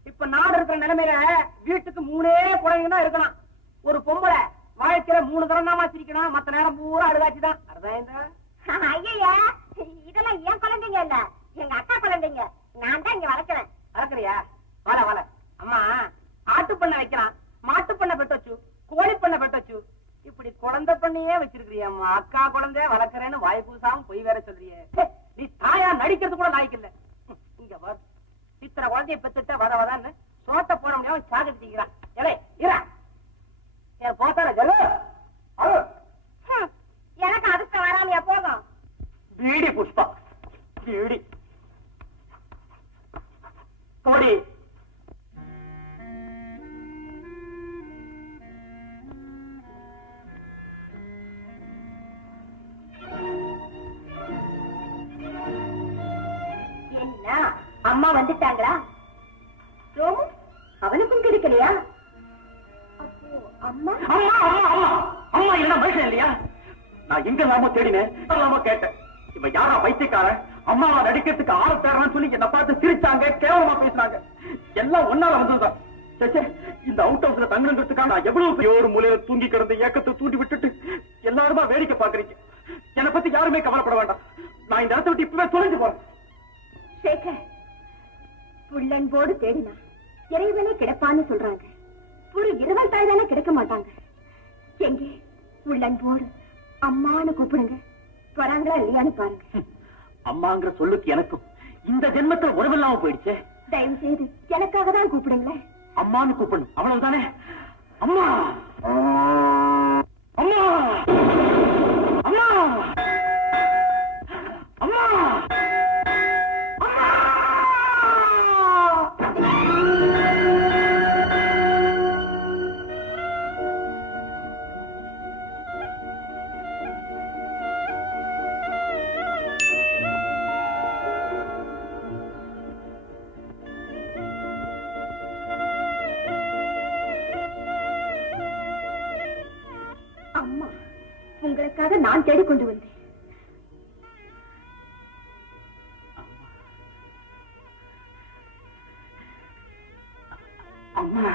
இப்ப இப்ப நாடு இருக்கிற நிலைமையில வீட்டுக்கு 3 குழந்தைங்க தான் இருக்கலாம். ஒரு பொம்பளை வாழ்க்கையில 3 தரம் தான் சிரிக்கணும், மத்த நேரம் பூரா அழுகாச்சுதான். ஐயா, இதெல்லாம் என் குழந்தைங்க இல்ல, எங்க அக்கா குழந்தைங்க. நான் தான் இங்க வளர்க்கிறேன். வளர்க்கறியா? வள அம்மா, ஆட்டு பண்ண வைக்கலாம், மாட்டு பண்ண பெட்டு வச்சு, கோழி பண்ண பெட்டு வச்சு, இப்படி குழந்தை பண்ணியே வச்சிருக்கிறியம்மா. அக்கா குழந்தை வளர்க்கறேன்னு வாய் பூசாம பொய் வேற சொல்றியே. நீ தாயா நடிக்கிறது கூட லாய்க்கு இல்ல. இங்க வர இத்தனை குழந்தைய பெத்துட்ட வதான்னு சோத்த போட முடியாம சாகடிக்கிறான். ஏலே இரா என் போத்தார ஜலு எனக்கு அதிர்ஷ்டம் வராமையா போகும்? பீடி புஷ்பா, பீடி போடி. என்ன அம்மா வந்துட்டாங்களா? ரோமு அவனுக்கும் கிடைக்கலையா? அப்போ அம்மா அம்மா அம்மா அம்மா அம்மா என்ன மனுஷன் இல்லையா? நான் எங்க இல்லாம தேடினேன், இல்லாம கேட்டேன். இவன் யாரா பைத்தியக்காரன்? அம்மாவை நடிக்கிறதுக்கு ஆள தேடுறான்னு சொல்லி என்ன பார்த்து சிரிச்சாங்க, கேவலமா பேசினாங்க. எல்லாம் ஒன்னால வந்ததுதான். இந்த அவுட் ஹவுஸ்ல தங்குறதுக்காக நான் எவ்வளவு ஒரு மூலையில தூங்கி கிடந்த ஏக்கத்தை தூண்டி விட்டுட்டு எல்லாருமா வேடிக்கை பாக்குறீங்க. என்னை பத்தி யாருமே கவலைப்பட வேண்டாம். நான் இந்த இடத்தை விட்டு இப்பவே தொலைஞ்சு போறேன். சேகர், புள்ளன்போடு தேடினா இறைவனே கிடைப்பான்னு சொல்றாங்க. ஒரு 20 தாய் தானே கிடைக்க மாட்டாங்க. எங்கே உள்ளன்போடு அம்மான்னு கூப்பிடுங்க, வராங்களா இல்லையான்னு பாருங்க. அம்மாங்கிற சொல்லுக்கு எனக்கும் இந்த ஜென்மத்துல உறவில்லாம போயிடுச்சே. தயவு செய்து எனக்காக தான் கூப்பிடுங்களேன். அம்மான்னு கூப்பிடணும், அவ்வளவுதானே? அம்மா அம்மா அம்மா அம்மா அம்மா, உங்களுக்காக நான் தேடிக்கொண்டு வந்தேன். அம்மா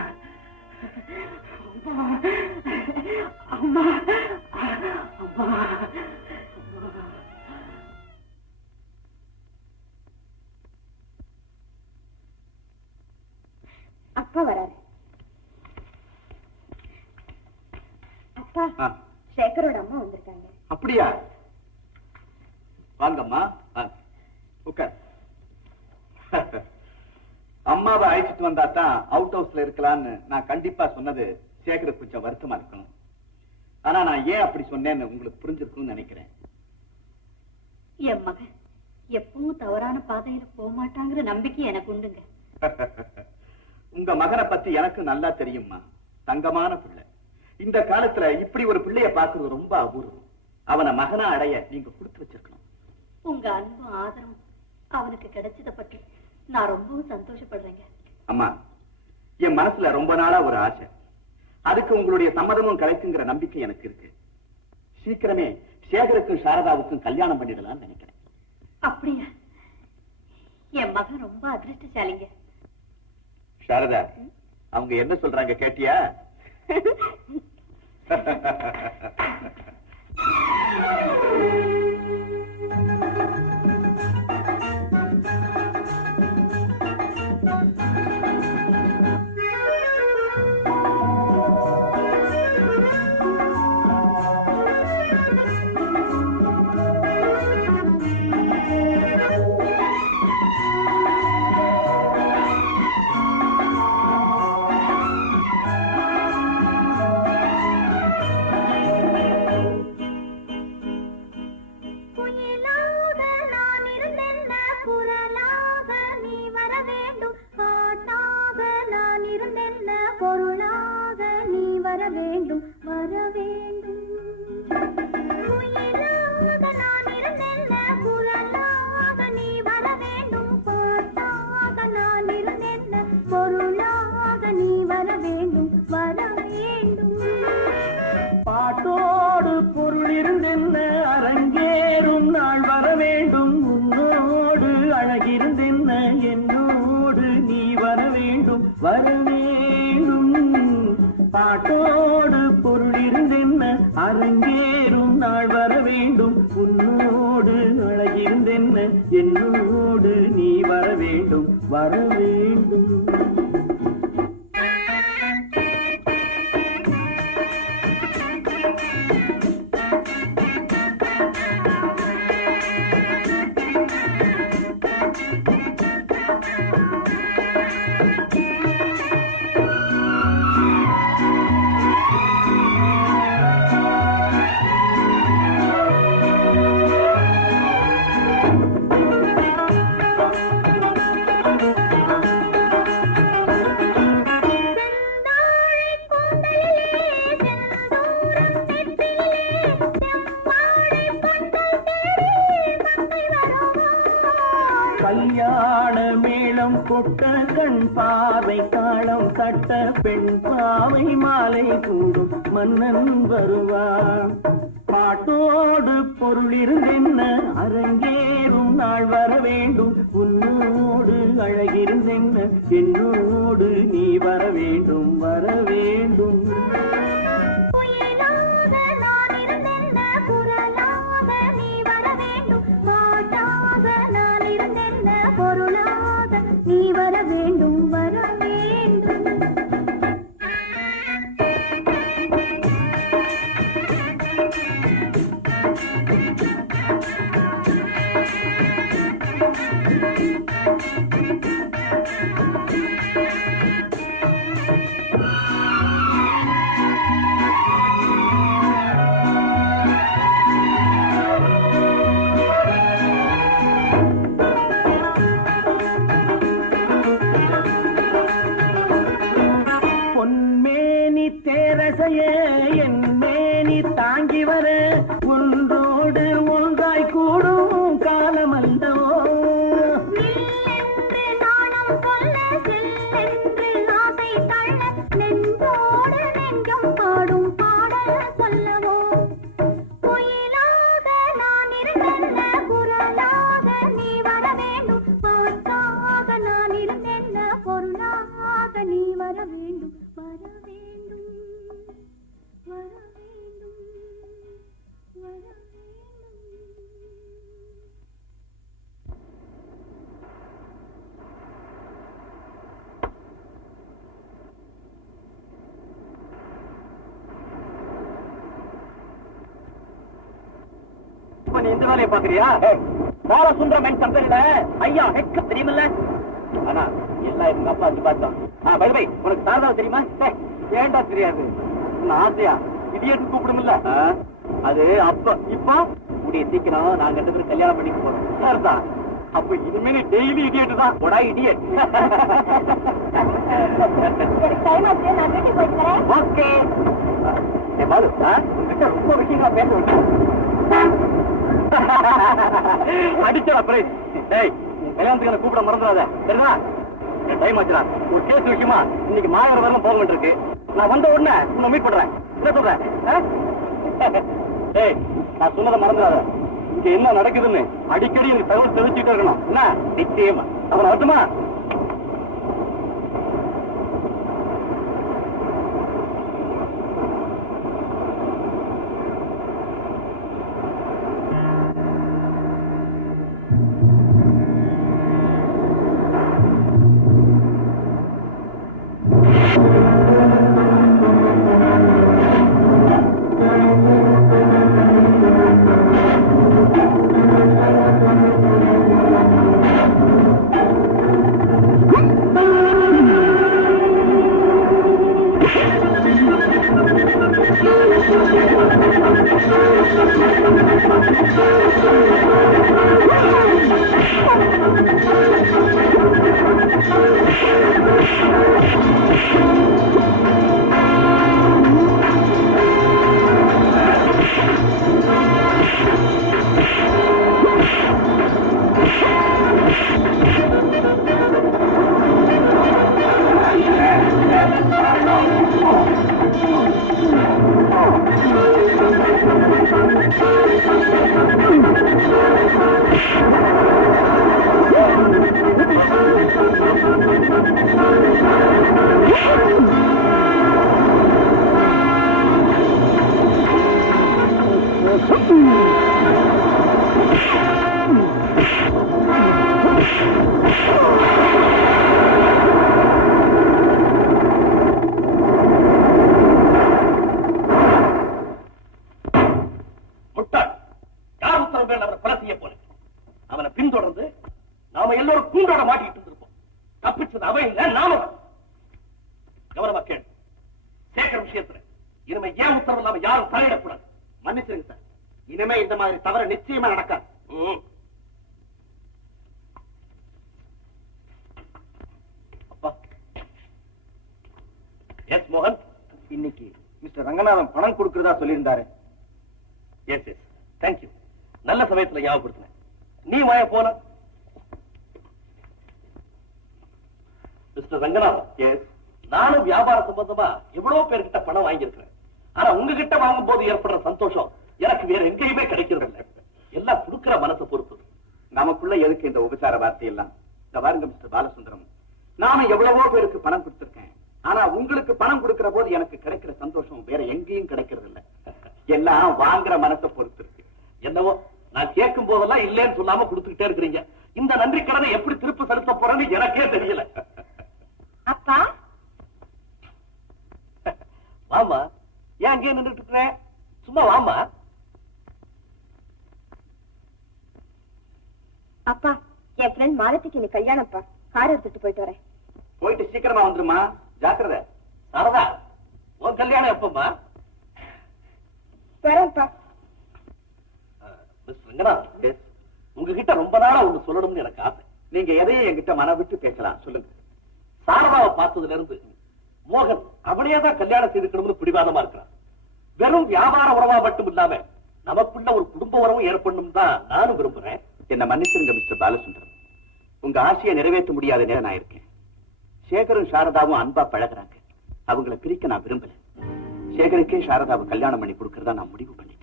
அம்மா அம்மா அம்மா. அப்பா வராரு. அப்பா, சேகரோட அம்மா வந்திருக்காங்க. அப்படியா? வாங்கம்மா, உட்கார். அம்மாவை அழைச்சிட்டு வந்தா தான் அவுட் ஹவுஸ்ல இருக்கலாம்னு நான் கண்டிப்பா சொன்னது சேகருக்கு கொஞ்சம் வருத்தமா இருக்கணும். ஆனா நான் ஏன் அப்படி சொன்னேன்னு உங்களுக்கு புரிஞ்சிருக்கும்னு நினைக்கிறேன். என் மகன் எப்பவும் தவறான பாதையில போக மாட்டாங்கிற நம்பிக்கை எனக்கு உண்டுங்க. உங்க மகனை பத்தி எனக்கு நல்லா தெரியும்மா. தங்கமான பிள்ளை. இந்த காலத்துல இப்படி ஒரு பிள்ளைய பார்க்கறது ரொம்ப அபூர்வம். அவனை மகனா அடைய நீங்க கொடுத்து வச்சிருக்கணும். உங்க அன்பும் ஆதரவும் அவனுக்கு கிடைச்சத பற்றி நான் ரொம்பவும் சந்தோஷப்படுறேங்க. அம்மா, என் மனசுல ரொம்ப நாளா ஒரு ஆசை. அதுக்கு உங்களுடைய சம்மதமும் கிடைக்குங்கிற நம்பிக்கை எனக்கு இருக்கு. சீக்கிரமே சேகருக்கும் சாரதாவுக்கும் கல்யாணம் பண்ணிடலாம்னு நினைக்கிறேன். அப்படியா? என் மகன் ரொம்ப அதிர்ஷ்டசாலிங்க. சாரதா, அவங்க என்ன சொல்றாங்க கேட்டியா? பாட்டோடு பொருள் இருந்தென்ன அரங்கேறும் நாள் வர வேண்டும். உன்னோடு அழகிருந்தென்ன என்னோடு நீ வர வேண்டும். பாட்டோடு பொருள் இருந்தென்ன அரங்கேறும் நாள் வர வேண்டும் உன்னோடு அழகிருந்தென்ன என்னோடு நீ வர வேண்டும் வர வேண்டும். கல்யாண மேளம் கொட்ட கண் பாவை காலம் தட்ட பெண் பாவை மாலை கூடும் மன்னன் வருவான். பாட்டோடு பொருள் இருந்தென்ன அரங்கேறும் நாள் வர வேண்டும் உன்னோடு அழகிருந்தென்ன என்னோடு நீ வர வேண்டும் வர வேண்டும். நீ வர வேண்டும் வர வேண்டும். என் மேனி தாங்கி வர ஒன்றோடு ஒன்றாய் கூடும் காலமல்லவோ. பாடும் பாடல் சொல்லவோ கோயிலாக நான் இருந்தென்ன குரலாக நீ வர வேண்டும் பாட்டாக நான் இருந்தென்ன பொருளாக நீ வர வேண்டும் வர வேண்டும் வர வேண்டும் வர வேண்டும். நீ இந்த வேலையை பாக்குறியா? பாலசுந்தரம் கம்பெனில ஐயா ஹெக் தெரியுமில்ல? ஆனா எல்லாம் எங்க அப்பா வந்து பார்த்தோம். பை உனக்கு சாரதாவை தெரியுமா? ஏண்டா தெரியாது? ஆசையா இடியட்டு கூப்பிடுமில்ல? அது அப்ப இப்ப கூடிய சீக்கிரம் நாங்க 2 பேரும் கல்யாணம் பண்ணிட்டு போறோம். சாரதா அப்ப இனிமே டெய்லி இடியட்டு தான். போடா இடியட். ஓகே பாலு உங்ககிட்ட ரொம்ப விஷயங்களா பேச விட்டேன். அடிச்சா பிரைஸ். டேய் கல்யாணத்துக்கு என்ன கூப்பிட மறந்துடாத சரிதா? டைம் ஆச்சுடா. ஒரு கேஸ் விஷயமா இன்னைக்கு மாநகர வரலாம் போக வேண்டியிருக்கு. நான் வந்த உடனே உன்னை மீட் பண்றேன். என்ன சொல்றேன்? டேய் நான் சொன்னதை மறந்துடாத. இங்க என்ன நடக்குதுன்னு அடிக்கடி எனக்கு தகவல் தெரிவிச்சுட்டு இருக்கணும். என்ன நிச்சயமா அப்புறம் வரட்டுமா? முட்டாள், யார் உத்தரவு பேர் அவரை கொலை செய்ய போல? அவனை பின்தொடர்ந்து நாம எல்லோரும் கூண்டோட மாட்டிக்கிட்டு இருந்திருப்போம். தப்பிச்சது அவன் இல்ல, நாம. கவனமா கேள். சேகர் விஷயத்துல இனிமே ஏன் உத்தரவு இல்லாம யாரும் தலையிடக்கூடாது. மன்னிச்சிருங்க சார், இனிமே இந்த மாதிரி தவறு நிச்சயமா நடக்காது. அப்பா. எஸ் மோகன், இன்னைக்கு மிஸ்டர் ரங்கநாதன் பணம் கொடுக்கறதா சொல்லியிருந்தாரு. Yes yes, thank you. நல்ல சமயத்துல ஞாபகப்படுத்தின. நீ வாய போல. மிஸ்டர் ரங்கநாதன், எஸ், நானும் வியாபார சம்பந்தமா எவ்வளவு பேர்கிட்ட பணம் வாங்கியிருக்கிறேன். ஆனா உங்ககிட்ட வாங்கும் போது ஏற்படுற சந்தோஷம் எனக்கு வேற எங்கேயுமே கிடைக்கிறது இல்லை. எல்லாம் கொடுக்கிற மனசை பொறுத்து. நமக்குள்ள எதுக்கு இந்த உபசார வார்த்தை எல்லாம்? இந்த பாருங்க மிஸ்டர் பாலசுந்தரம், நானும் எவ்வளவோ பேருக்கு பணம் கொடுத்திருக்கேன். ஆனா உங்களுக்கு பணம் கொடுக்கிற போது எனக்கு கிடைக்கிற சந்தோஷம் வேற எங்கேயும் கிடைக்கிறது இல்ல. எல்லாம் வாங்குற மனசை பொறுத்து இருக்கு. என்னவோ நான் கேட்கும் போதெல்லாம் இல்லேன்னு சொல்லாம கொடுத்துக்கிட்டே இருக்கிறீங்க. இந்த நன்றி கடனை எப்படி திருப்பி செலுத்த போறேன்னு எனக்கே தெரியல. அப்பா, வாமா, ஏன் அங்கே நின்றுட்டு இருக்கிறேன்? சும்மா வாமா. அப்பா, என் ஃப்ரெண்ட் மாலத்திக்கு இன்னைக்கு கல்யாணம்ப்பா. கார் எடுத்துட்டு போயிட்டு வரேன். போயிட்டு சீக்கிரமா வந்துருமா, ஜாக்கிரதை. சாரதா, உன் கல்யாணம் எப்பமா? வரேன்ப்பா. மிஸ் ரங்கநாதன், உங்ககிட்ட ரொம்ப நாளா ஒண்ணு சொல்லணும்னு எனக்கு ஆசை. நீங்க எதையும் என்கிட்ட மன விட்டு பேசலாம், சொல்லுங்க. சாரதாவை பார்த்ததுல இருந்து மோகன் அவனையே தான் கல்யாணம் செய்துக்கணும்னு பிடிவாதமா இருக்கிறான். வெறும் வியாபார உறவா மட்டும் இல்லாம நமக்குள்ள ஒரு குடும்ப உறவும் ஏற்படணும் தான் நானும் விரும்புறேன். என்ன மன்னிச்சிருங்க மிஸ்டர் பாலசுந்தரம், உங்க ஆசையை நிறைவேற்ற முடியாத நேரம் நான் இருக்கேன். சேகரும் சாரதாவும் அன்பா பழகுறாங்க. அவங்களை பிரிக்க நான் விரும்பல. சேகருக்கே சாரதாவை கல்யாணம் பண்ணி கொடுக்கறதா நான் முடிவு பண்ணிட்டேன்.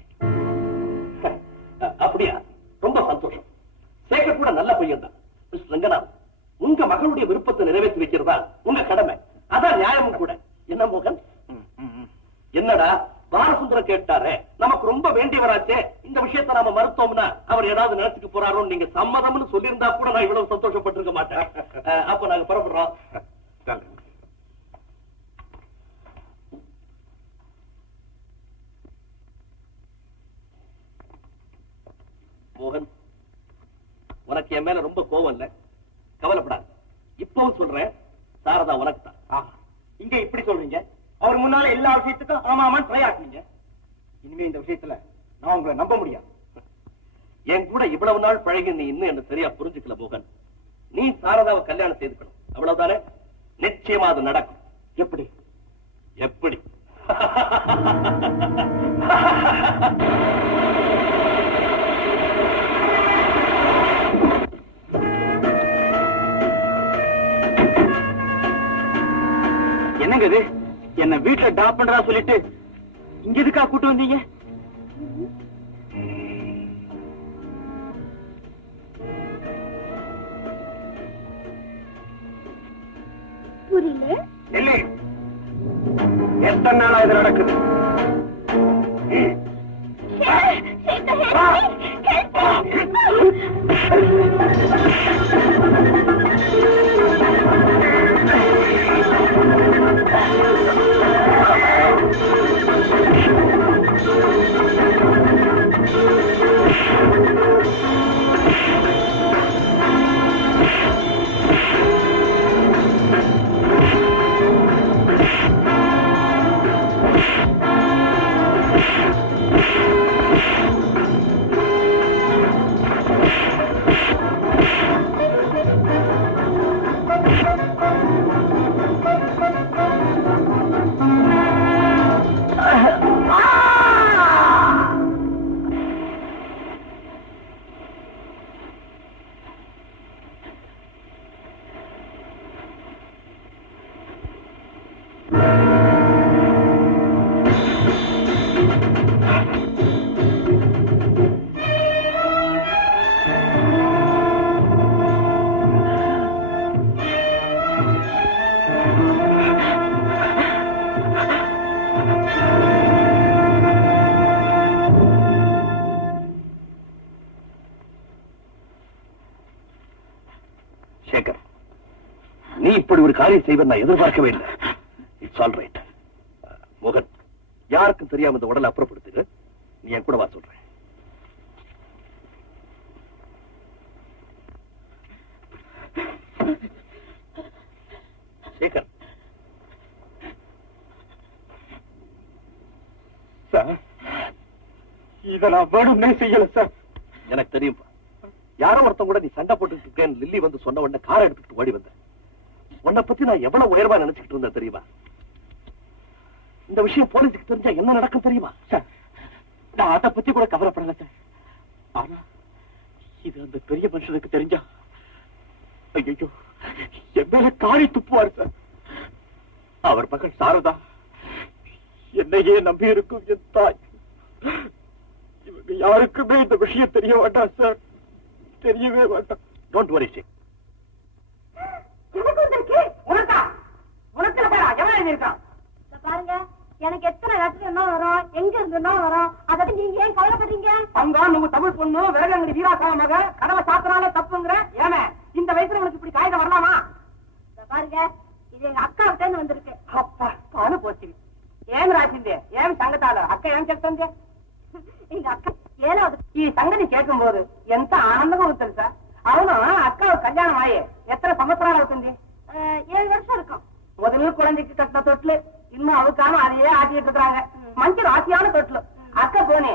அப்படியா? ரொம்ப சந்தோஷம். சேகர் கூட நல்ல பையன் தான். மிஸ்டர் ரங்கநாதன், உங்க மகளுடைய விருப்பத்தை நிறைவேற்றி வைக்கிறதா உங்க கடமை. அதான் நியாயமும் கூட. என்ன மோகன்? என்னடா பாலசுந்தரம் கேட்டாரே, நமக்கு ரொம்ப வேண்டியவராச்சே, இந்த விஷயத்தை நாம மறுத்தோம்னா அவர் ஏதாவது நினைச்சுக்க போறாரோ. நீங்க சம்மதம்னு சொல்லியிருந்தா கூட நான் இவ்வளவு சந்தோஷப்பட்டிருக்க மாட்டேன். அப்ப நாங்க புறப்படுறோம். மோகன், உனக்கு என் மேல ரொம்ப கோவம் இல்ல, கவலைப்படாது. இப்பவும் சொல்றேன், சாரதா உனக்கு தான். இங்க இப்படி சொல்றீங்க, அவர் முன்னால எல்லா விஷயத்துக்கும் ஆமா ஆமான்னு ட்ரை ஆக்குனீங்க. இனிமே இந்த விஷயத்துல நான் உங்களை நம்ப முடியாது. என் கூட இவ்வளவு நாள் பழகி நீ இன்னும் என்ன சரியா புரிஞ்சுக்கல மோகன். நீ சாரதாவை கல்யாணம் செய்துக்கணும், அவ்வளவுதானே? நிச்சயமா அது நடக்கும். எப்படி? எப்படி? என்னங்க இது? என்ன வீட்டுல டாப் பண்றா சொல்லிட்டு இங்க எதுக்கா கூட்டு வந்தீங்க? புரியல. இல்லை, எத்தனை நாளா இது நடக்குது? நீ இப்படி ஒரு காரியம் செய்வ நான் எதிர்பார்க்கவே இல்லை. It's all right. மோகன், யாருக்கும் தெரியாம இந்த உடலை அப்புறப்படுத்துங்க. நீ என் கூட வா சொல்றேன். சேகர், சார், இதை நான் வேணும்னே செய்யல சார். எனக்கு தெரியும். யாரோ ஒருத்தன் கூட நீ சண்டை போட்டுட்டு இருக்கேன் லில்லி வந்து சொன்ன உடனே காரை எடுத்துட்டு ஓடி வந்தேன். உன்னை பத்தி நான் எவ்வளவு உயர்வா நினைச்சுக்கிட்டு இருந்தேன் தெரியுமா? இந்த விஷயம் போலீஸுக்கு தெரிஞ்சா என்ன நடக்கும் தெரியுமா? சார், நான் அதை பத்தி கூட கவலைப்படல சார். ஆனா இது அந்த பெரிய மனுஷனுக்கு தெரிஞ்சா ஐயோ என் மேல காரி துப்புவார் சார். அவர் மகள் சாரதா, என்னையே நம்பி இருக்கும் என் தாய், இவங்க யாருக்குமே இந்த விஷயம் தெரிய வேண்டாம் சார். தெரியவே வேண்டாம். டோன்ட் வரி சேக். பாருங்க, எனக்கு எத்தனை லட்சம் என்ன வரும், எங்க இருந்து என்ன வரும், அதை நீங்க ஏன் கவலைப்படுறீங்க? அங்க நம்ம தமிழ் பொண்ணு விறகங்கடி வீராசாம மக கடலை சாப்பிடறாலே தப்புங்கிற ஏமே இந்த வயசுல உனக்கு இப்படி காய்கறி வரலாமா? பாருங்க, இது எங்க அக்கா கிட்ட இருந்து வந்திருக்கு. அப்பா பானு போச்சு. ஏன் ராசிந்தே, ஏன் சங்கத்தால அக்கா ஏன் చెప్తుంది? எங்க அக்கா ஏழாவது. ఈ సంగతి కేட்கும்போது ఎంత ఆనందంగా ఉంటుంది సార్. అవును, అక్క కళ్యాణం అయ్యే ఎత్తన సంవత్సరాలు అవుతుంది? 7 வருஷம் இருக்கும். முதல்ல குழந்தைக்கு கட்டின தொட்டில் இன்னும் அவுக்காம அதையே ஆட்டிட்டு இருக்காங்க. మంచి ராசியான தொட்டில். அக்க போனே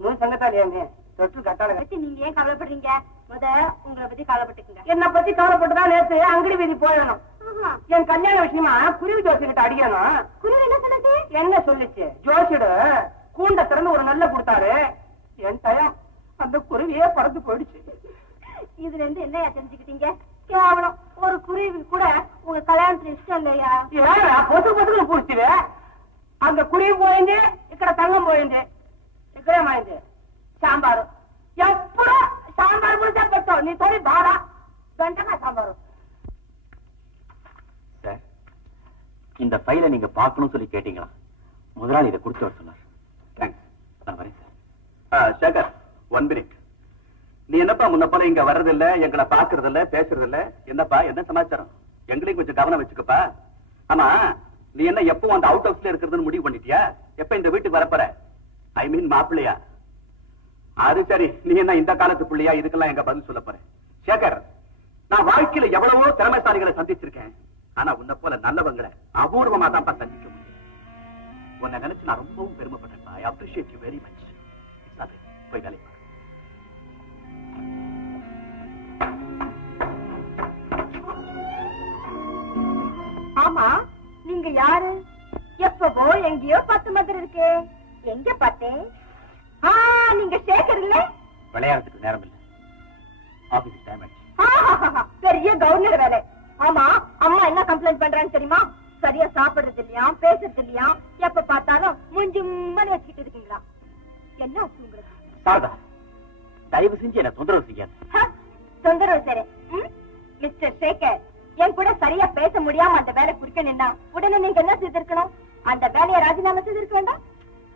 நூறு சங்கத்தால் ஏமே தொட்டில் கட்டால பத்தி நீங்க ஏன் கவலைப்படுறீங்க? உங்களை பத்தி கவலைப்பட்டுக்குங்க. என்ன பத்தி கவலைப்பட்டுதான் நேத்து அங்கடி வீதி போயணும். என் கல்யாண விஷயமா குருவி ஜோசி கிட்ட அடிக்கணும். குருவி என்ன சொல்லுச்சு? என்ன சொல்லிச்சு? ஜோசியோட கூண்ட திறந்து ஒரு நல்ல கொடுத்தாரு. என் டயம் அந்த குருவியே பறந்து போயிடுச்சு. இதுல இருந்து என்னையா தெரிஞ்சுக்கிட்டீங்க? கேவலம் ஒரு குருவி கூட உங்க கல்யாணத்துல இஷ்டம் இல்லையா? పొద్దు పొద్దులు పూర్తివే అంత కురివి పోయింది, ఇక్కడ తంగం పోయింది, ఇక్కడేమైంది సాంబారు. ఎప్పుడు సాంబారు కూడా చెప్పొచ్చు. నీ తోడి బాధ గంటగా సాంబారు. சார், இந்த ஃபைலை நீங்க பார்க்கணும்னு சொல்லி கேட்டீங்களா? முதலாளி இதை கொடுத்து வர சொன்னார். தேங்க்ஸ். நான் வரேன் சார். சேகர், 1 மினிட். நீ என்னப்பா முன்ன போல இங்க வர்றதில்ல, எங்களை பாக்குறது இல்ல, பேசுறது இல்ல? என்னப்பா, என்ன சமாச்சாரம்? எங்களையும் கொஞ்சம் கவனம் வச்சுக்கப்பா. ஆமா, நீ என்ன எப்போ அந்த அவுட் ஹவுஸ்ல இருக்கிறதுன்னு முடிவு பண்ணிட்டியா? எப்ப இந்த வீட்டுக்கு வரப்போற? ஐ மீன் மாப்பிள்ளையா? அது சரி, நீ என்ன இந்த காலத்து பிள்ளையா? இதுக்கெல்லாம் எங்க பதில் சொல்ல போற? சேகர், நான் வாழ்க்கையில எவ்வளவோ திறமைசாலிகளை சந்திச்சிருக்கேன். ஆனா உன்னை போல நல்லவங்களை அபூர்வமா தான்ப்பா சந்திக்க முடியும். உன்னை நினைச்சு நான் ரொம்பவும் பெருமைப்பட்டேன். I appreciate you very much. போய் வேலை பாரு. ஆமா, நீங்க யாரு? எப்பவோ எங்கேயோ பத்து மாதிரி இருக்கு. எங்க பார்த்தேன்? நீங்க சேகர் இல்ல? விளையாடுறதுக்கு நேரம் இல்லை. ஆபீஸ் டைம் ஆயிடுச்சு. பெரிய கவர்னர் வேலை. ஆமா, அம்மா என்ன கம்ப்ளைண்ட் பண்றான்னு தெரியுமா? சரியா சாப்பிடுறது இல்லையா, பேசுறது இல்லையா, எப்ப பார்த்தாலும் முஞ்சும்மனு வச்சுட்டு இருக்கீங்களா? என்ன ஆச்சு உங்களுக்கு? சாரதா, தயவு செஞ்சு என்ன தொந்தரவு செய்யாது. தொந்தரவு சரி. மிஸ்டர் சேகர், என் கூட சரியா பேச முடியாம அந்த வேலை குறிக்க நின்னா உடனே நீங்க என்ன செய்திருக்கணும்? அந்த வேலையை ராஜினாமா செய்திருக்க வேண்டாம்?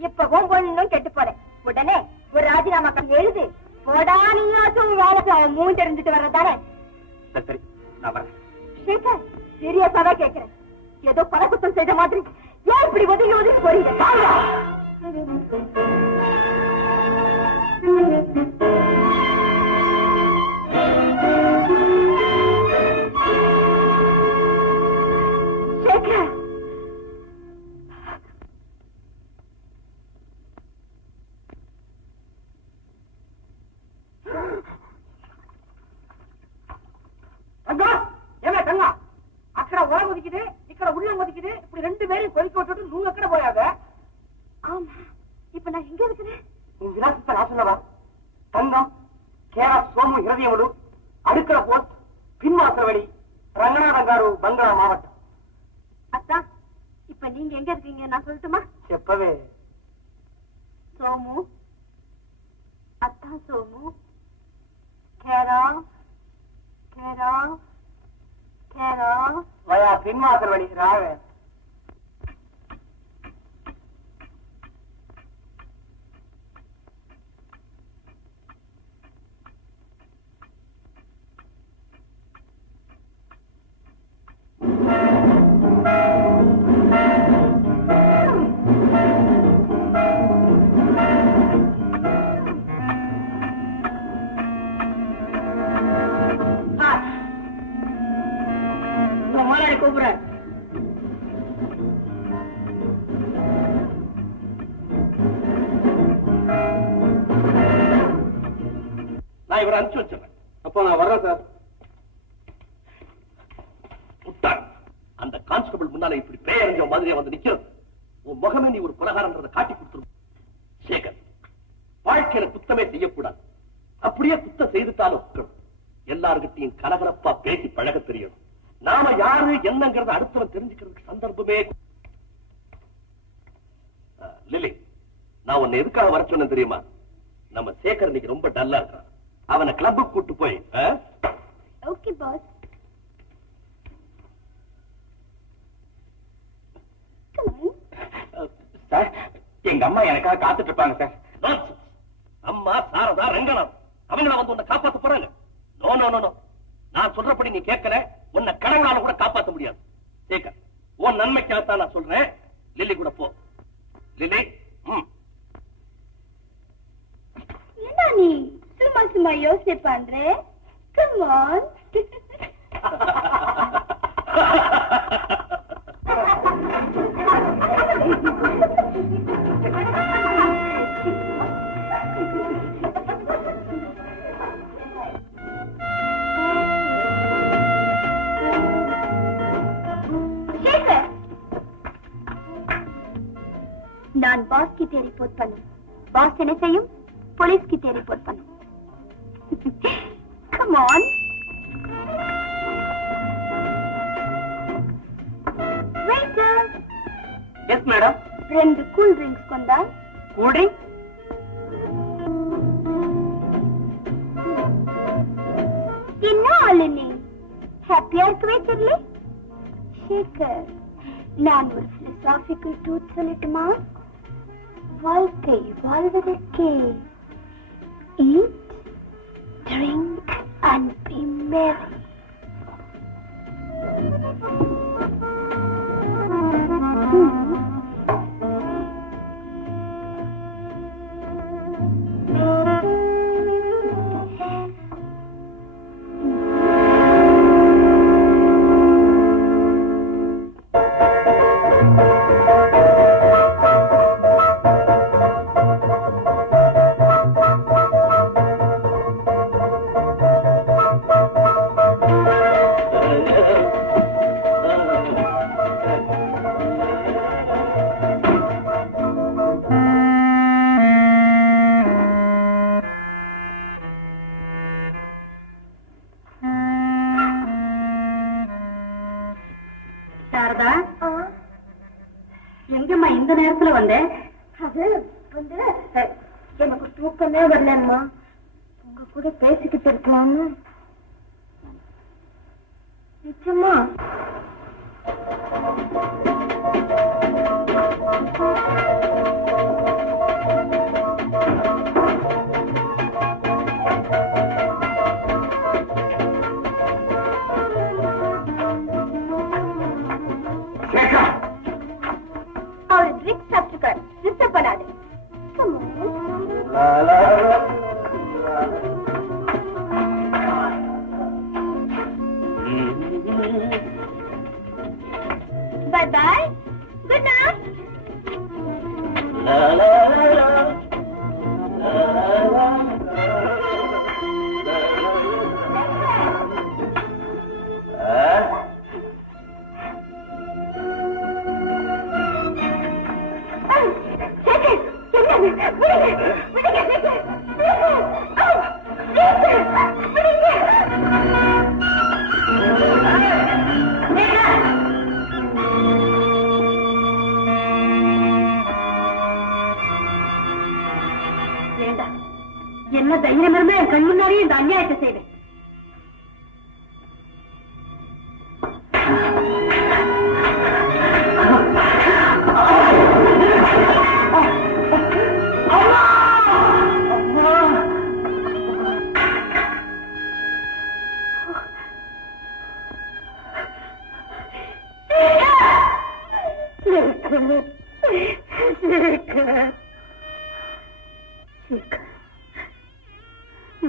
இப்பவும் பொண்ணும் கெட்டு போறேன். உடனே ஒரு ராஜினாமா எழுது போடா. நீயாச்சும் வேலைக்கு அவன் மூஞ்சி தெரிஞ்சுட்டு வர்றதானே? சரி, நான் வரேன். சேகர், சீரியஸாதான் கேட்கிறேன். ஏதோ பரகுத்தம் செய்த மாதிரி ஏன் இப்படி ஒதுங்கி ஒதுங்கி போறீங்க? சேகர், ஏமே தங்கா, அக்கறை உரம் ஒதுக்கிது, ఇక్కడ உள்ளம் ஒதுக்கிது. இப்படி ரெண்டு பேரும் கொதிக்க விட்டுட்டு நூறு அக்கறை போயாத. ஆமா, இப்ப நான் எங்க இருக்கிறேன்? உன் விலாசத்தை நான் சொல்லவா? தங்கம், కేరా సోము హృదయములు, అడుకల పోస్ట్, పిన్వాసవడి, రంగనాథన్ గారు బంగాళా మావட்டம். அத்தா, இப்ப நீங்க எங்க இருக்கீங்க நான் சொல்லட்டுமா? చెప్పవే. సోము, అత్తా సోము, కేరా కేరా కేరా వయా పిన్వాసవడి రావే. இவரை அனுப்பிச்சு வச்சிடறேன். அப்போ நான் வர்றேன் சார். முட்டாள், அந்த கான்ஸ்டபிள் முன்னால இப்படி பேரஞ்ச மாதிரியா வந்து நிக்கிறது. உன் முகமே நீ ஒரு கொலகாரன்றதை காட்டி கொடுத்துரும். சேகர், வாழ்க்கையில குத்தமே செய்யக்கூடாது. அப்படியே குத்தம் செய்துட்டாலும் எல்லார்கிட்டையும் கலகலப்பா பேசி பழக தெரியணும். நாம யாரு என்னங்கறத அடுத்தவன் தெரிஞ்சுக்கிறதுக்கு சந்தர்ப்பமே. லிலி, நான் உன்னை எதுக்காக வர சொன்னேன் தெரியுமா? நம்ம சேகர் இன்னைக்கு ரொம்ப டல்லா இருக்கான். அவனை கிளப்புக்கு கூட்டு போய். Okay pass. சார், எங்க அம்மா எனக்காக காத்துட்டு இருப்பாங்க சார். அம்மா, சாரதா, ரங்கநாத் அவங்கள வந்து உன்னை காப்பாத்த போறாங்க. நோ நோ நோ நோ, நான் சொல்றபடி நீ கேட்கல, உன்னை கடவுளால கூட காப்பாத்த முடியாது. சேகர், உன் நன்மைக்காகத்தான் நான் சொல்றேன். லில்லி கூட போ. லில்லி, என்ன நீ சும்மா சும்மா யோசனை பண்ற? Come on. நான் பாஸ் கிட்ட ரிப்போர்ட் பண்ணும். பாஸ் என்ன செய்யும்? போலீஸ் கிட்ட ரிப்போர்ட் பண்ணும். Come on. Waiter. Yes, madam. 2 cool drinks கொண்டா. Cool drink? என்ன ஆளுனே? ஹாப்பியா இருக்கு வைட்டர்லே? சேகர், நான் ஒரு philosophical truth சொல்லட்டுமா? வாழ்க்கை வாழ்வதற்கே eat, drink and be merry. Saradha, எங்கம்மா இந்த நேரத்துல வந்த? அது வந்து எனக்கு தூக்கமே வரலம்மா. உங்க கூட பேசிக்கிட்டு இருக்கலாம்னு. நிச்சயமா? அவர் ட்ரிங்க் சாப்பிட்டுக்கார். டிஸ்டர்ப் பண்ணாது. Bye bye. Good night. என்ன தைரியம் இருந்தா என் கண் முன்னாடியே இந்த அநியாயத்தை செய்வேன்.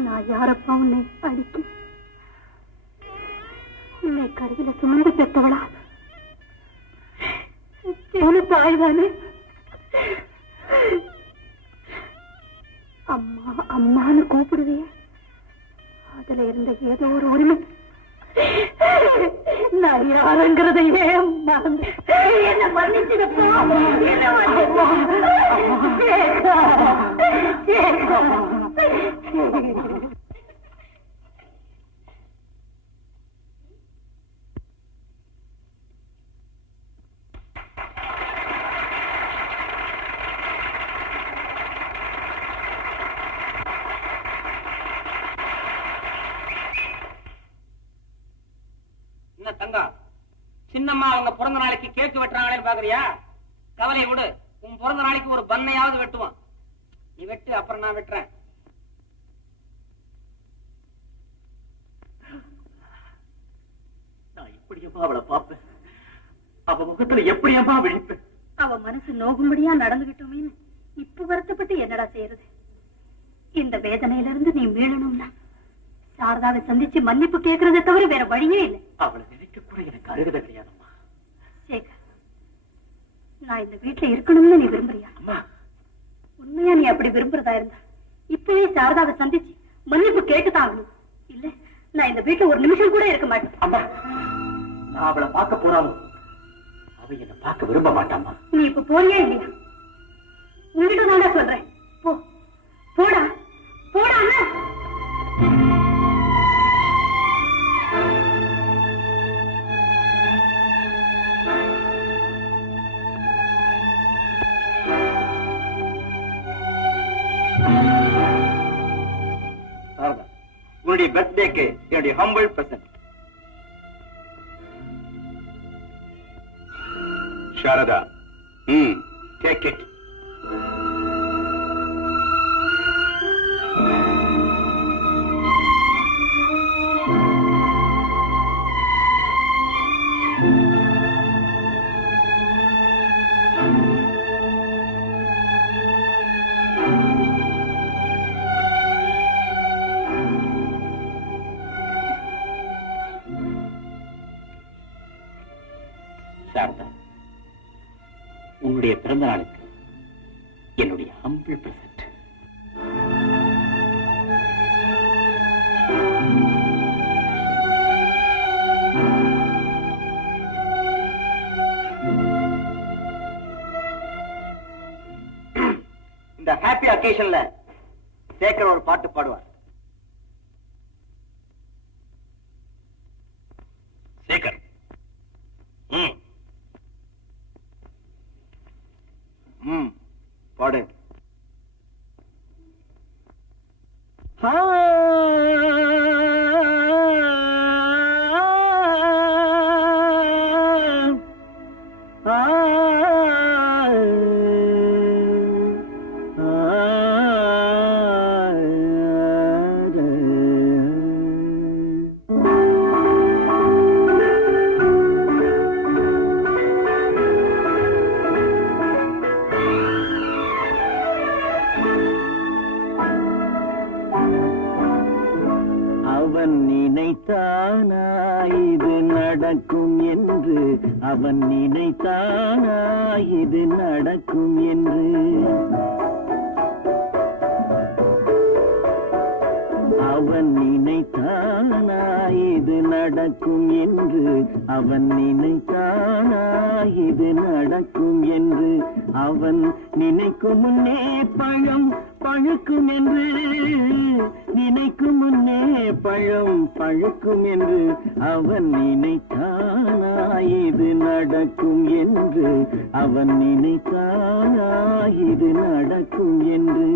நான் யாரப்பா உன்னை அடிக்க? உன்னை கருவில சுமந்து பெற்றவளா? தாய்தானே? அம்மா அம்மான்னு கூப்பிடுவே. அதுல இருந்த ஏதோ ஒரு உரிமை நான் யாருங்கிறதையே மறந்து என்ன மன்னிச்சிருப்பா. என்ன தங்கம், சின்னம்மா அவங்க பிறந்த நாளைக்கு கேக்கு வெட்டுறாங்களேன்னு பாக்குறியா? கவலையை விடு, உன் பிறந்த நாளைக்கு ஒரு பண்ணையாவது வெட்டுவான். நீ வெட்டு, அப்புறம் நான் வெட்டுறேன். நான் எப்படியம்மா அவளை பார்ப்பேன்? அவ முகத்துல எப்படியம்மா விழிப்பேன்? அவ மனசு நோகும்படியா நடந்துகிட்டோமேன்னு இப்ப வருத்தப்பட்டு என்னடா செய்யறது? இந்த வேதனையில இருந்து நீ மீளணும்னா சாரதாவை சந்திச்சு மன்னிப்பு கேட்கறதை தவிர வேற வழியே இல்லை. அவளை நினைக்க கூட எனக்கு அருகதை கிடையாதம்மா. சேகர், நான் இந்த வீட்டுல இருக்கணும்னு நீ விரும்புறியா? உண்மையா நீ அப்படி விரும்புறதா இருந்தா இப்பவே சாரதாவை சந்திச்சு மன்னிப்பு கேட்டுதான் ஆகணும். இல்ல நான் இந்த வீட்டுல ஒரு நிமிஷம் கூட இருக்க மாட்டேன். அம்மா, நான் அவளை பார்க்க போறாலும் அவ என்ன பார்க்க விரும்ப மாட்டாமா. நீ இப்ப போறியா இல்லையா? உங்ககிட்ட தானே சொல்றேன். போ, போடா போடா அண்ணா. உன்னுடைய பர்த்டேக்கு என்னுடைய humble present. Sarada, take it. Sarada, உன்னுடைய பிறந்த நாளுக்கு என்னுடைய ஹம்பிள் பிரசன்ட். இந்த ஹாப்பி அக்கேஷன்ல சேகர் ஒரு பாட்டு பாடுவார். சேகர், பாடு. நினைத்தானா இது நடக்கும் என்று? அவன் நினைத்தானா இது நடக்கும் என்று? அவன் நினைத்தானா இது நடக்கும் என்று? அவன் நினைத்தானா இது நடக்கும் என்று? அவன் நினைக்கும் முன்னே பழம் பழுக்கும் என்று, நினைக்கும் முன்னே பழம் பழுக்கும் என்று. அவன் நினைத்தானா இது நடக்கும் என்று? அவன் நினைத்தானா இது நடக்கும் என்று?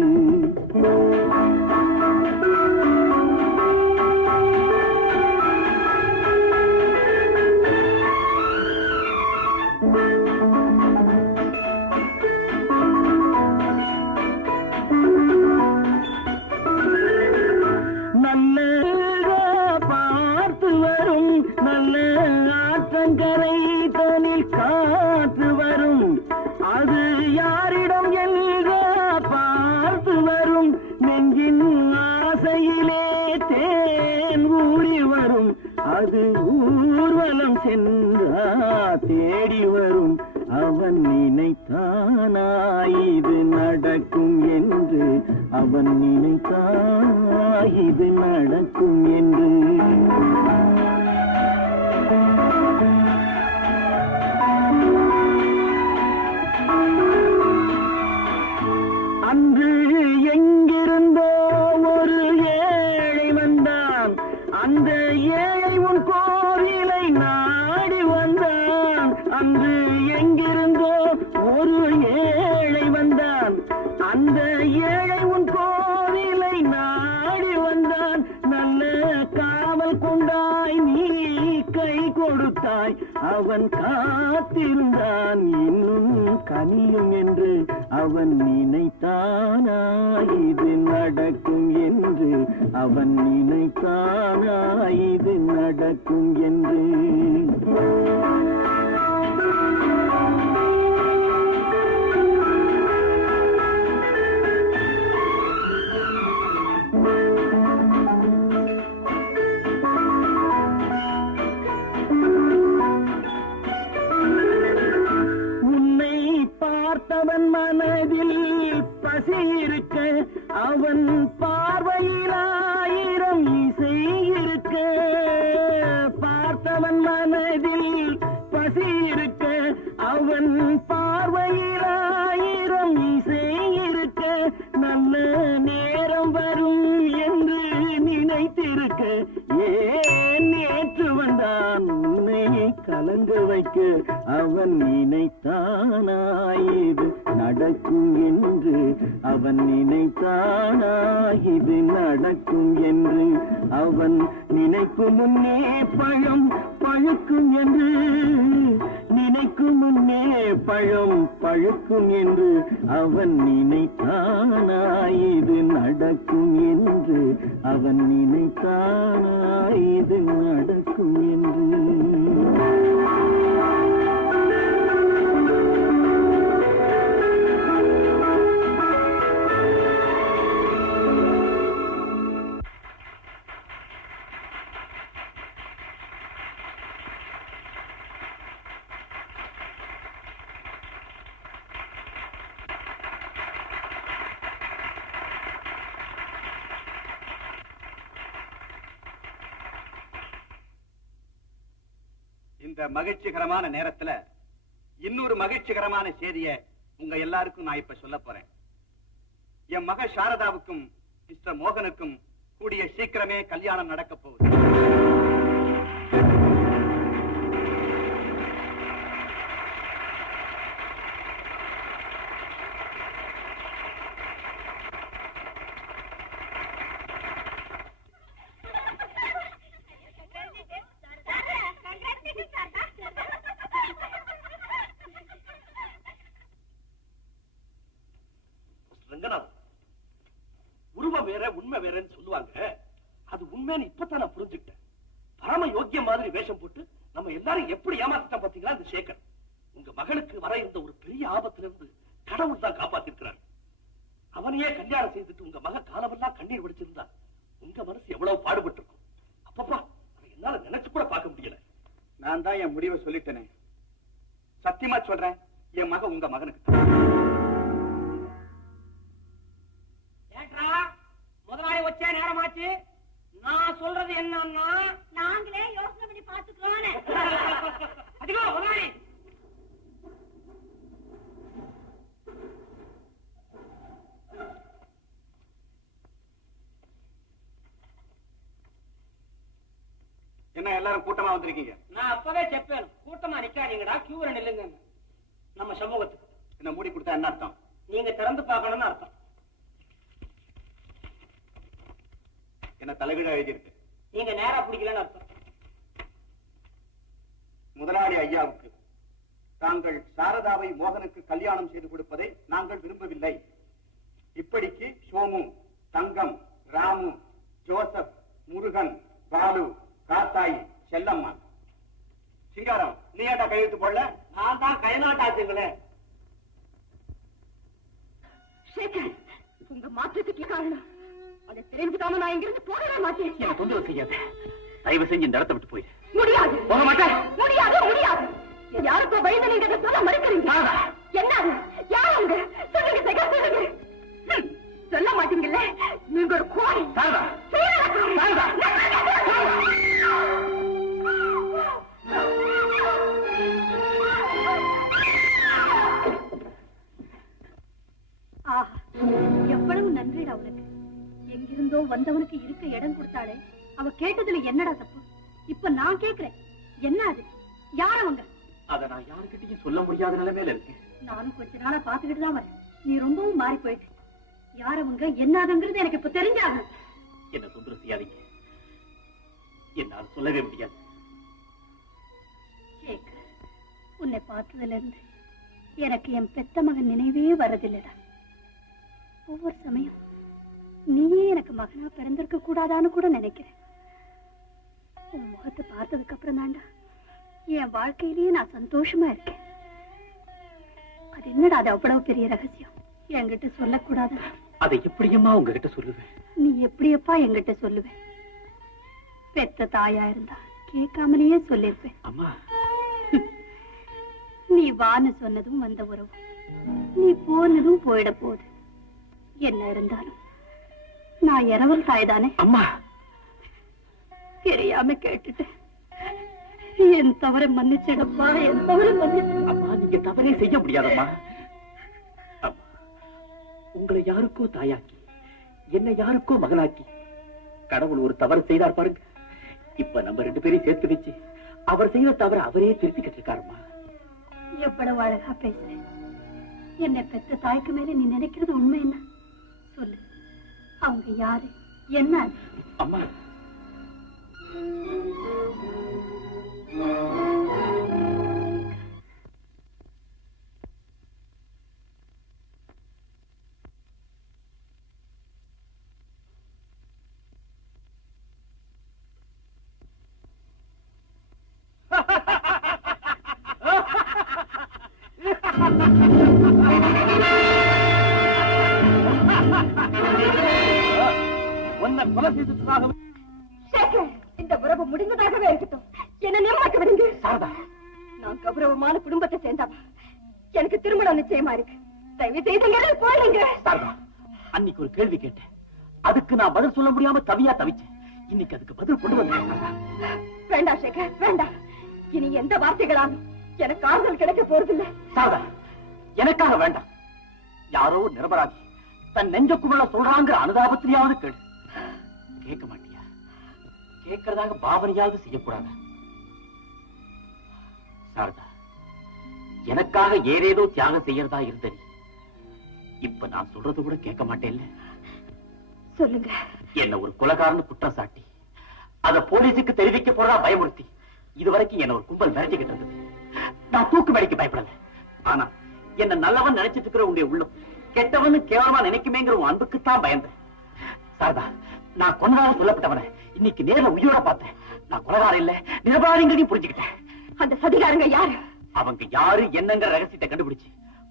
கரை தனில் காத்து வரும், அது யாரிடம் என்ற பார்த்து வரும். நெஞ்சின் ஆசையிலே தேன் ஊறி வரும், அது ஊர்வலம் சென்றா தேடி வரும். அவன் நினைத்தானா இது நடக்கும் என்று? அவன் அவன் நினைத்தான் இது நடக்கும் என்று. அன்று எங்கிருந்தோ ஒரு ஏழை வந்தான், அந்த ஏழை உன் கோவிலை நாடி வந்தான். அன்று எங்கிருந்தோ ஒரு ஏழை வந்தான், அந்த ஏழை உன் கோவிலை நாடி வந்தான். நல்ல காவல் கொண்டாய், நீ கை கொடுத்தாய், அவன் காத்திருந்தான் இன்னும் கனியும் என்று. அவன் நினைத்தானா இது நடக்கும் என்று, அவன் நினைத்தானா இது நடக்கும் என்று. பார்த்தவன் மனதில் பசி இருக்க, அவன் பார்வையில் 1000 இசை இருக்க. பார்த்தவன் மனதில் பசி இருக்க, அவன் பார்வையில் 1000 இசை இருக்க. நல்ல நேரம் வரும் என்று நினைத்திருக்க, ஏன் நேற்று வந்தான் உன்னை கலங்க வைக்க. அவன் நினைத்தானா இது நடக்கும் என்று, அவன் நினைத்தானா இது நடக்கும் என்று. அவன் நினைக்கும் முன்னே பழம் பழுக்கும் என்று, நினைக்கும் முன்னே பழம் பழுக்கும் என்று. அவன் நினைத்தானா இது நடக்கும் என்று, அவன் நினைத்தானா இது நடக்கும் என்று. இந்த மகிழ்ச்சிகரமான நேரத்துல இன்னொரு மகிழ்ச்சிகரமான செய்தியை உங்க எல்லாருக்கும் நான் இப்ப சொல்ல போறேன். என் மக சாரதாவுக்கும் மிஸ்டர் மோகனுக்கும் கூடிய சீக்கிரமே கல்யாணம் நடக்க போகுது. உருவம் வேற உண்மை வேறன்னு சொல்லுவாங்க. அது உண்மைன்னு இப்பதான் நான் புரிஞ்சுக்கிட்டேன். பரம யோக்கியம் மாதிரி வேஷம் போட்டு நம்ம எல்லாரும் எப்படி ஏமாத்திட்டோம் பாத்தீங்களா இந்த சேகர். உங்க மகளுக்கு வர இருந்த ஒரு பெரிய ஆபத்துல இருந்து கடவுள் தான் காப்பாத்திருக்கிறார். அவனையே கல்யாணம் செய்துட்டு உங்க மக காலமெல்லாம் கண்ணீர் வடிச்சிருந்தா உங்க மனசு எவ்வளவு பாடுபட்டு இருக்கும். அப்பப்பா அதை என்னால நினைச்சு கூட பார்க்க முடியல. நான் தான் என் முடிவை சொல்லிட்டேனே. சத்தியமா சொல்றேன், என் மக உங்க மகனுக்கு. முதலாளி வச்சே நேரமாச்சு. நான் சொல்றது என்னன்னா, நாங்களே யோசனை பண்ணி பாத்துக்கிறோம். அதிகோ முதலாளி. என்ன எல்லாரும் கூட்டமா வந்திருக்கீங்க? நான் அப்பவே செப்பேன், கூட்டமா நிக்காதீங்கடா, கியூல நில்லுங்க. நம்ம சமூகத்துக்கு என்ன மூடி கொடுத்தா என்ன அர்த்தம்? நீங்க திறந்து பார்க்கணும்னு அர்த்தம். என்ன தலைகீழா எழுதியிருக்கு? நீங்க நேரா பிடிக்கலன்னு அர்த்தம். முதலாளி ஐயாவுக்கு தாங்கள் சாரதாவை மோகனுக்கு கல்யாணம் செய்து கொடுப்பதை நாங்கள் விரும்பவில்லை. இப்படிக்கு சோமு, தங்கம், ராமு, ஜோசப், முருகன், பாலு, காத்தாயி, செல்லம்மா. சிங்காரம், நீ ஏட்டா கையெழுத்து போடல? நான் தான் கைநாட்டாச்சுங்களே. சேகர், உங்க மாற்றத்துக்கு காரணம் அதை தெரிஞ்சுக்காம நான் இங்கிருந்து போகவே மாட்டேன். எனக்கு தொந்தரவு செய்யாத. தயவு செஞ்சு இந்த இடத்தை விட்டு போயிடு. முடியாது. போக மாட்டேன். முடியாது, முடியாது. யாருக்கோ பயந்து நீங்க சொல்ல மறுக்கிறீங்க. என்ன யார் அவங்க? சொல்லுங்க சேகர், சொல்லுங்க. சொல்ல மாட்டீங்கல்ல, நீங்க ஒரு கோழி. சாரதா, சாரதா. ஆஹா, எவ்வளவு நன்றிடா உனக்கு. எங்கிருந்தோ வந்தவனுக்கு இருக்க இடம் கொடுத்தாளே, அவ கேட்டதுல என்னடா தப்பு? இப்ப நான் கேக்குறேன், என்ன அது? யார் அவங்க? அத நான் யாருக்கிட்டையும் சொல்ல முடியாத நிலைமையில இருக்கேன். நானும் கொஞ்ச நாளா பாத்துக்கிட்டு தான் வரேன். நீ ரொம்பவும் மாறி போயிட்டு. யார் அவங்க, என்னதுங்கிறது எனக்கு இப்ப தெரிஞ்சாங்க. என்ன தொந்தரவு செய்யாதீங்க, என்னால் சொல்லவே முடியாது. கேக்குறேன், உன்னை பார்த்ததுல இருந்து எனக்கு என் பெத்த மகன் நினைவே வரதில்லடா. ஒவ்வொரு சமயம் நீயே எனக்கு மகனா பிறந்திருக்க கூடாதான்னு கூட நினைக்கிறேன். உன் முகத்தை பார்த்ததுக்கு அப்புறம் தாண்டா என் வாழ்க்கையிலேயே நான் சந்தோஷமா இருக்கேன். அது என்னடா, அது அவ்வளவு பெரிய ரகசியம், என்கிட்ட சொல்லக்கூடாது. அதை எப்படியம்மா உங்ககிட்ட சொல்லுவேன்? நீ எப்படியப்பா என்கிட்ட சொல்லுவேன்? பெத்த தாயா இருந்தா கேட்காமலேயே சொல்லிருப்பேன். அம்மா, நீ வான்னு சொன்னதும் வந்த உறவு, நீ போனதும் போயிட போகுது. என்ன இருந்தாலும் நான் இரவல் தாய்தானே. அம்மா, தெரியாம கேட்டுட்டேன். என் தவறை மன்னிச்சிடப்பா, என் தவறை மன்னிச்சு. அம்மா, நீங்க தவறே செய்ய முடியாதம்மா. அம்மா, உங்களை யாருக்கோ தாயாக்கி, என்னை யாருக்கோ மகனாக்கி கடவுள் ஒரு தவறு செய்தார் பாருங்க. இப்ப நம்ம 2 பேரையும் சேர்த்து வச்சு அவர் செய்த தவறு அவரே திருப்பிக்கிட்டு இருக்காருமா. எவ்வளவு அழகா பேசுறேன். என்னை பெத்த தாய்க்கு மேல நீ நினைக்கிறது உண்மை என்ன? சொல்லு, அவங்க யாரு, என்ன? அம்மா, உன்னை கொலை செய்ததுக்காக சேகர், இந்த உறவு முடிந்ததாகவே இருக்கட்டும். என்ன நியமனத்தை விடுங்க. சாரதா, நான் கௌரவமான குடும்பத்தை சேர்ந்தவா. எனக்கு திருமணம் நிச்சயமா இருக்கு. தயவு செய்து போயிடுங்க. சாரதா, அன்னைக்கு ஒரு கேள்வி கேட்டேன், அதுக்கு நான் பதில் சொல்ல முடியாம தவியா தவிச்சேன். இன்னைக்கு அதுக்கு பதில் கொண்டு வந்தேன். வேண்டாம் சேகர், வேண்டாம். இனி எந்த வார்த்தைகளாலும் எனக்கு ஆறுதல் கிடைக்க போறதில்லை. சாரதா, எனக்காக வேண்டாம். யாரோ நிரபராதி தன் நெஞ்சக்குள்ள சொல்றாங்கிற அனுதாபத்திலேயாவது கேளு. கேட்க மாட்டியா? கேட்கறதாக பாவனையாவது செய்யக்கூடாது. சாரதா, எனக்காக ஏதேதோ தியாகம் செய்யறதா இருந்தது. இப்ப நான் சொல்றது கூட கேட்க மாட்டேன்ல. சொல்லுங்க. என்ன ஒரு கொலைகாரன்னு குற்றம் சாட்டி அத போலீஸுக்கு தெரிவிக்க போறதா பயமுறுத்தி இதுவரைக்கும் என்ன ஒரு கும்பல் மிரட்டிக்கிட்டு இருந்தது. நான் தூக்கு மேடைக்கு பயப்படல. ஆனா என்ன நல்லவன் நினைச்சிட்டு இருக்கிற உங்களுடைய உள்ளம் கெட்டவன்னு கேவலமா நினைக்குமேங்கிற உன் அன்புக்குத்தான் பயந்தேன். சாரதா, நான் கொன்னதாக சொல்லப்பட்டவனை இன்னைக்கு நேர்ல உயிரோட பார்த்தேன். நான் கொலைகாரம் இல்ல, நிரபராதிங்கிறதையும் புரிஞ்சுக்கிட்டேன். அந்த சதிகாரங்க யாரு? அவங்க யாரு என்னங்கிற ரகசியத்தை கண்டுபிடிச்சு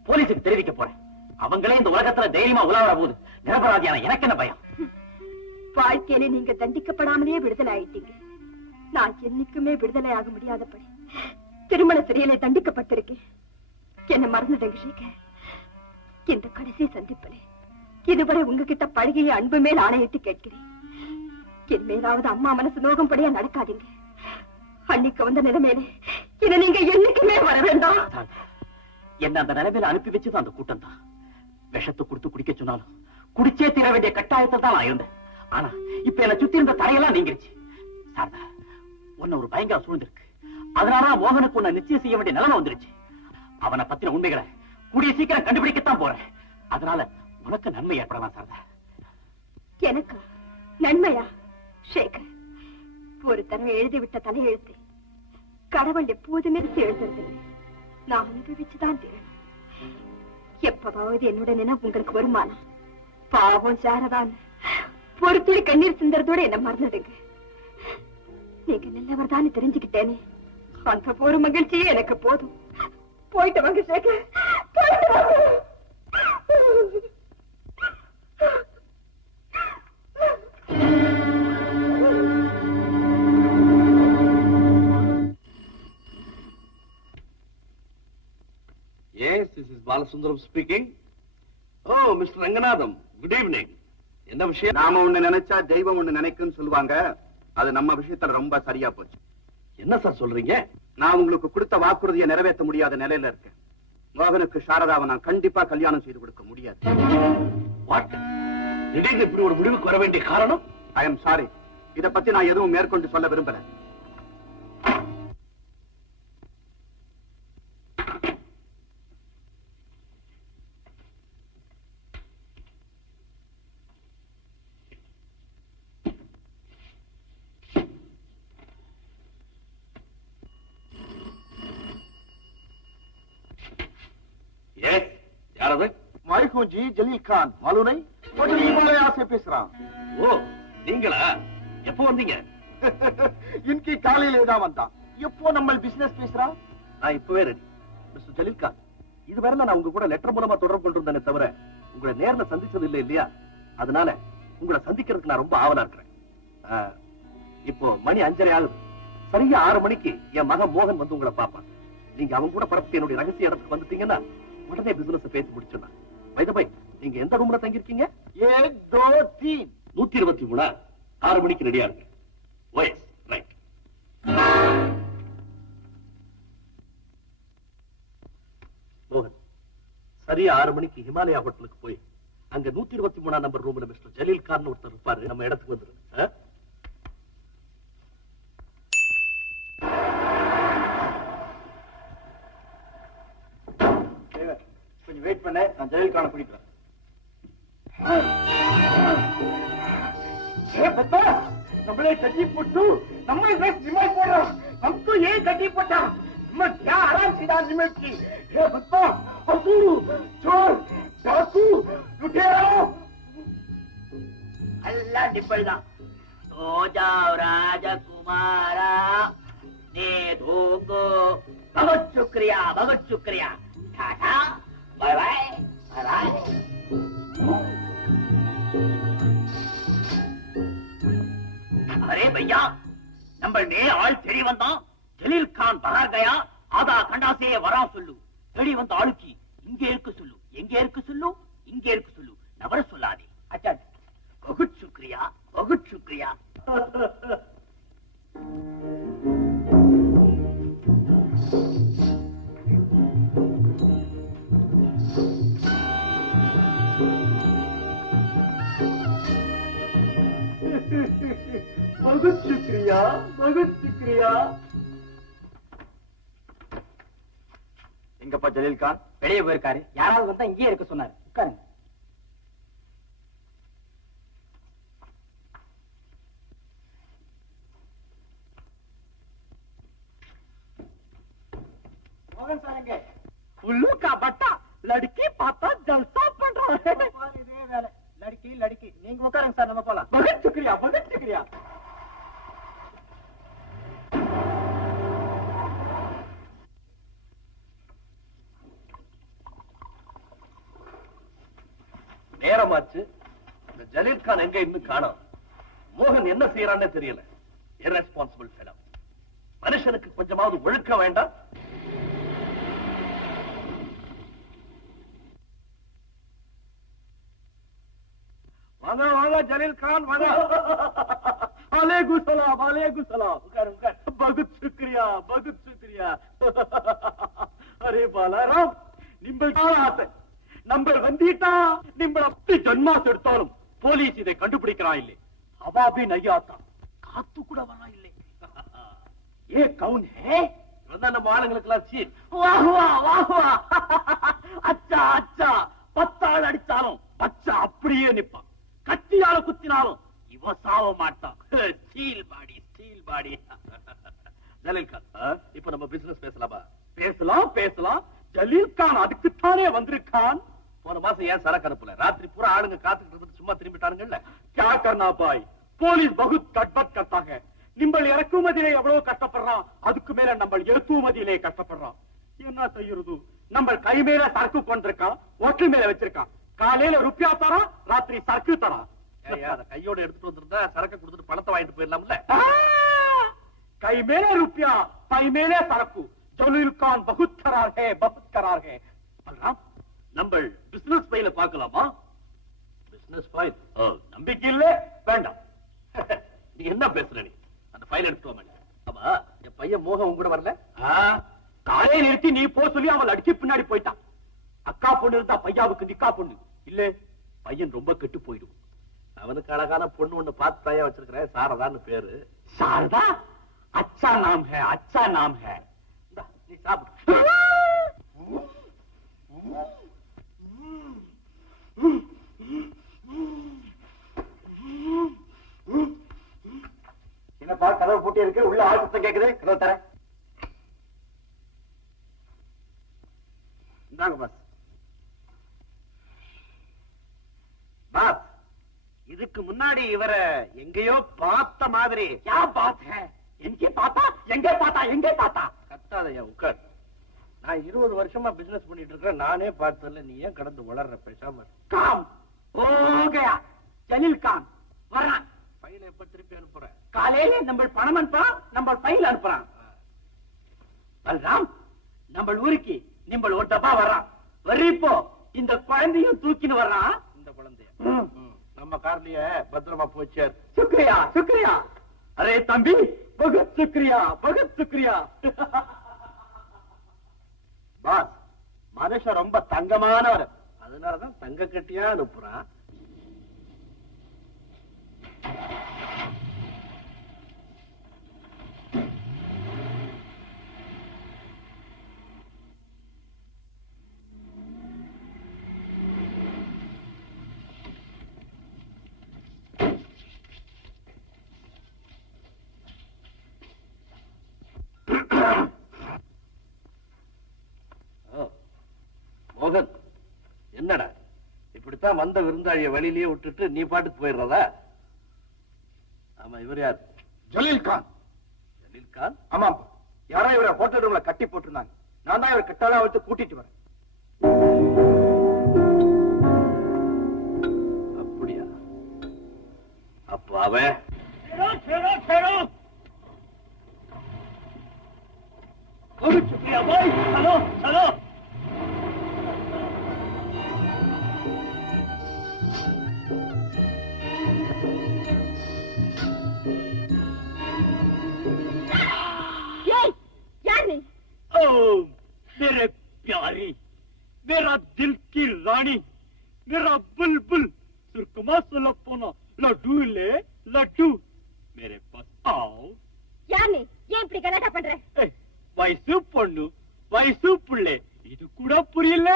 போலீஸுக்கு தெரிவிக்க போறேன். அவங்களே இந்த உலகத்துல தைரியமா உலாவற போது நிரபராதியான எனக்கு என்ன பயம்? வாழ்க்கையில நீங்க தண்டிக்கப்படாமலே விடுதலை ஆயிட்டீங்க. நான் என்னைக்குமே விடுதலை ஆக முடியாதபடி திருமண சிறையிலே தண்டிக்கப்பட்டிருக்கேன். என்ன மறந்துடுங்க சேகர். இந்த கடைசி சந்திப்பிலே இதுவரை உங்ககிட்ட பழகிய அன்பு மேல் ஆணையிட்டு கேட்கிறேன். என் மேலாவது அம்மா மனசு நோகும்படியா நடக்காதீங்க. அன்னைக்கு வந்த நிலைமையிலே இதை நீங்க என்னைக்குமே வர வேண்டாம். என்ன அந்த நிலைமையில அனுப்பி வச்சது அந்த கூட்டம் தான். விஷத்தை கொடுத்து குடிக்க சொன்னாலும் குடிச்சே தீர வேண்டிய கட்டாயத்தில் தான் நான் இருந்தேன். ஆனா இப்ப என்ன சுத்தி இருந்த தடையெல்லாம் நீங்கிருச்சு. சாரதா, உன்ன ஒரு பயங்கர சூழ்ந்திருக்கு. அதனால மோகனுக்கு உன்னை நிச்சயம் செய்ய வேண்டிய நிலைமை வந்துருச்சு. அவனை பத்தின உண்மைகளை கூடிய சீக்கிரம் கண்டுபிடிக்கத்தான் போறேன். அதனால உனக்கு நன்மை ஏற்படலாம். சாரதா, எனக்கு நன்மையா? சேகர், ஒரு தடவை எழுதிவிட்ட தலையெழுத்து கடவுள் எப்போதுமே எழுதுறதில்லை. நான் அனுபவிச்சுதான் தீரணும். எப்பவாவது என்னோட நினைவு உங்களுக்கு வருமானம்? பாவம் சாரதான் ஒரு துளி கண்ணீர் சிந்தறதோட என்ன மறந்துடுங்க. நீங்க நல்லவர் தான் தெரிஞ்சுக்கிட்டேனே, அந்த ஒரு மகிழ்ச்சியே எனக்கு போதும். போயிட்டு வாங்க சேகர், போயிட்டு வாங்க. Yes, this is Balasundaram speaking. Oh, Mr. Ranganathan, good evening. என்ன விஷயம்? நாம ஒண்ணு நினைச்சா தெய்வம் ஒண்ணு நினைக்குன்னு சொல்லுவாங்க. அது நம்ம விஷயத்துல ரொம்ப சரியா போச்சு. என்ன சார் சொல்றீங்க? நான் உங்களுக்கு கொடுத்த வாக்குறுதியை நிறைவேற்ற முடியாத நிலையில இருக்கேன். மோகனுக்கு சாரதாவை நான் கண்டிப்பா கல்யாணம் செய்து கொடுக்க முடியாது. வாட்? திடீர்னு இப்படி ஒரு முடிவுக்கு வர வேண்டிய காரணம்? ஐ எம் சாரி. இத பத்தி நான் எதுவும் மேற்கொண்டு சொல்ல விரும்பல. யாரது? वालेकुम जी, जलील खान मालूम नहीं? वो जो हिमालय से பேசுறான். ஓ, நீங்களா? எப்போ வந்தீங்க? இன்கி காலையில தான் வந்தான். எப்போ நம்ம பிசினஸ் பேசுறா? நான் இப்பவே ரெடி. மிஸ்டர் ஜலீல் கான், இதுவரை நான் உங்க கூட லெட்டர் மூலமா தொடர்பு கொண்டிருந்தேனே தவிர உங்களை நேர்ல சந்திச்சது இல்லை இல்லையா? அதனால உங்களை சந்திக்கிறதுக்கு நான் ரொம்ப ஆவலா இருக்கிறேன். இப்போ மணி 5:30 ஆகுது. சரியா 6 மணிக்கு என் மகன் மோகன் வந்து உங்களை பாப்பான். நீங்க அவங்க கூட பரப்பி என்னுடைய ரகசிய இடத்துக்கு வந்துட்டீங்கன்னா உடனே பிசினஸ் பேசி முடிச்சிடலாம். பை தி பை, நீங்க எந்த ரூம்ல தங்கி இருக்கீங்க? 1 2 3 123. 6 மணிக்கு ரெடியா இருங்க. OS, right. மோகன், சரியா 6 மணிக்கு ஹிமாலயா ஹோட்டலுக்கு போய் அங்க 123 நம்பர் ரூம்ல மிஸ்டர் ஜலீல் கான் ஒருத்தர் இருப்பாரு. நம்ம இடத்துக்கு வந்துருங்க. கொஞ்சம் வெயிட் பண்ண, நான் ஜலீல் கானை பிடிக்கிறேன். நம்மளே கட்டி போட்டு நம்ம நிமல் போடுறோம். हमको ये गड्डी पटा, मैं क्या आराम सीधा निमल की. ये बत्ता हजूर चोर डाकू लुटेरा अल्लाह डिब्बलदा सो जाओ राजकुमारा ने धोगो. बहुत शुक्रिया. Tata, bye bye. अरे भैया, नंबर ने आल तेरी वंदा. जलील खान बाहर गया, आधा घंटा से वरा சொல்லு. तेरी वंदा आल की இங்கே இருக்கு சொல்லு, எங்கே இருக்கு சொல்லு, இங்கே இருக்கு சொல்லு. நவர சொல்லாதே. अच्छा, बहुत शुक्रिया. बहुत शुक्रिया. எங்கப்பா ஜலீல் கான்? வெளியே போயிருக்காரு. யாராவது வந்தா இங்கே இருக்க சொன்னாரு. உட்காருங்க. மோகன் சார் எங்க? उल्लू का बट्टा लड़की पाता जलसा पड़ रहा है. இதே வேலை. லड़की நீங்க உட்காருங்க சார், நம்ம போலாம். बहुत शुक्रिया. நேரமாச்சு. இந்த ஜலீல் கான் எங்க இன்னும் காணோம். மோகன் என்ன செய்யறான்னு தெரியல. irresponsible fellow. மனுஷனுக்கு கொஞ்சமாவது ஒழுக்கம் வேண்டாம்? வாங்க ஜலீல் கான் வாங்க. वालेकुम सलाम. बहुत शुक्रिया. अरे बालाराम, निम्बल आसे नंबर वंदीटा निम्बल अपनी जन्मा सेडतालुम पोलीस इदे कंडुपिडिक्करान इल्ले. हवा भी नहीं आता, कात्तु कूड वरा इल्ले. ये कौन है? இவன்தான் நம்ம ஆளுங்களுக்கெல்லாம் சீட். वाह. अच्छा, 10 ஆள் அடிச்சாலும் பச்சா அப்படியே நிப்பான். கத்தியால குத்தினாலும் இவ சாவ மாட்டான். ஸ்டீல் பாடி. ஜலீல் கான், இப்ப நம்ம பிசினஸ் பேசலாமா? பேசலாம். ஜலீல் கான் அதுக்குத்தானே வந்திருக்கான். போன மாசம் ஏன் சரக்கு அனுப்பல? ராத்திரி பூரா ஆளுங்க காத்துக்கிட்டு இருந்துட்டு சும்மா திரும்பிட்டாருங்கல்ல. क्या करना भाई, போலீஸ் बहुत கட்பட் करता है. நிம்பள் இறக்குமதியிலே எவ்வளவு கஷ்டப்படுறான், அதுக்கு மேல நம்ம ஏற்றுமதியிலே கஷ்டப்படுறான். என்ன செய்யறது? நம்ம கை மேல சரக்கு கொண்டிருக்கான், ஓட்டல் மேல வச்சிருக்கான். காலையில ருப்பியா தரான், ராத்திரி சரக்கு தரான். அதை கையோட எடுத்துட்டு வந்திருந்தா சரக்கு கொடுத்துட்டு பணத்தை வாங்கிட்டு போயிடலாம்ல. கை மேல ருப்பியா, பை மேலே சரக்கு. ஜலீல் கான் बहुत करार है. பல்ராம், நம்ம பிசினஸ் பையில பார்க்கலாமா? Business file. நம்பிக்கை இல்ல வேண்டாம். நீ என்ன பேசுற? நீ அந்த ஃபைல் எடுத்துட்டு வா. ஆமா, என் பையன் மோகன் கூட வரல? காலையை நிறுத்தி நீ போ சொல்லி அவள் அடிச்சு பின்னாடி போயிட்டான். அக்கா பொண்ணு இருந்தா பையாவுக்கு நிக்கா பொண்ணு இல்ல, பையன் ரொம்ப கெட்டு போயிடும். அவனுக்கு அழகான பொண்ணு ஒண்ணு பார்த்து தாயா வச்சிருக்கிறேன், சாரதான்னு பேரு. சாரதா? அச்சா நாம் ஹே, அச்சா நாம் ஹே. நீ சாப்பிடு. என்னப்பா கதவு பூட்டி இருக்கு, உள்ள ஆள் சத்தம் கேக்குது, கதவு தர. இந்தாங்க பாஸ். பாஸ், இதுக்கு முன்னாடி இவரை எங்கேயோ பார்த்த மாதிரி. யா பாத் ஹே? எங்கே பார்த்தா எங்கே பார்த்தா எங்கே பார்த்தா? கத்தாதையா, உட்கார். நான் 20 வருஷமா பிசினஸ் பண்ணிட்டு இருக்கேன், நானே பார்த்ததில்ல. நீ ஏன் கடந்து வளர்ற? பேசாம காம் ஓ கயா, ஜலீல் கான் வர்றான். ஃபைலை எப்ப திருப்பி அனுப்புறேன்? காலையில நம்ம பணம் அனுப்புறான், நம்ம ஃபைல் அனுப்புறான். பல்ராம், நம்ம ஊருக்கு நீங்கள் ஒரு டப்பா வர்றான். வர்றப்போ இந்த குழந்தையும் தூக்கின்னு வர்றான். இந்த குழந்தைய நம்ம கார்லயே பத்திரமா போச்சார். சுக்ரியா சுக்ரியா. அரே தம்பி, பகத் சுக்ரியா பகத் சுக்ரியா. பாஸ், மனுஷன் ரொம்ப தங்கமானவர், அதனாலதான் தங்க கட்டியா அனுப்புறான். மோகன், என்னடா இப்படித்தான் வந்த விருந்தாளிய வழியிலேயே விட்டுட்டு நீ பாட்டுக்கு போயிடுறதா? ஆமா, இவர் யார்? ஜலீல் கான். ஜலீல் கான்? ஆமாம், யாரோ இவரை ஹோட்டல் ரூம்ல கட்டி போட்டிருந்தாங்க. நான் தான் இவரை கட்டாலாம் வச்சு கூட்டிட்டு வரேன். அப்படியா? அப்ப அவன் ஹலோ ஹலோ. मेरे प्यारी, मेरा दिल की रानी, मेरा बुलबुल, सुरकुमा सुलपना, लड्डू ले लड्डू, मेरे पास आओ. யார் நீ? ஏன் இப்படி கலாட்டா பண்ற? வயசு பொண்ணு, வயசு புள்ளே, இது கூட புரியல.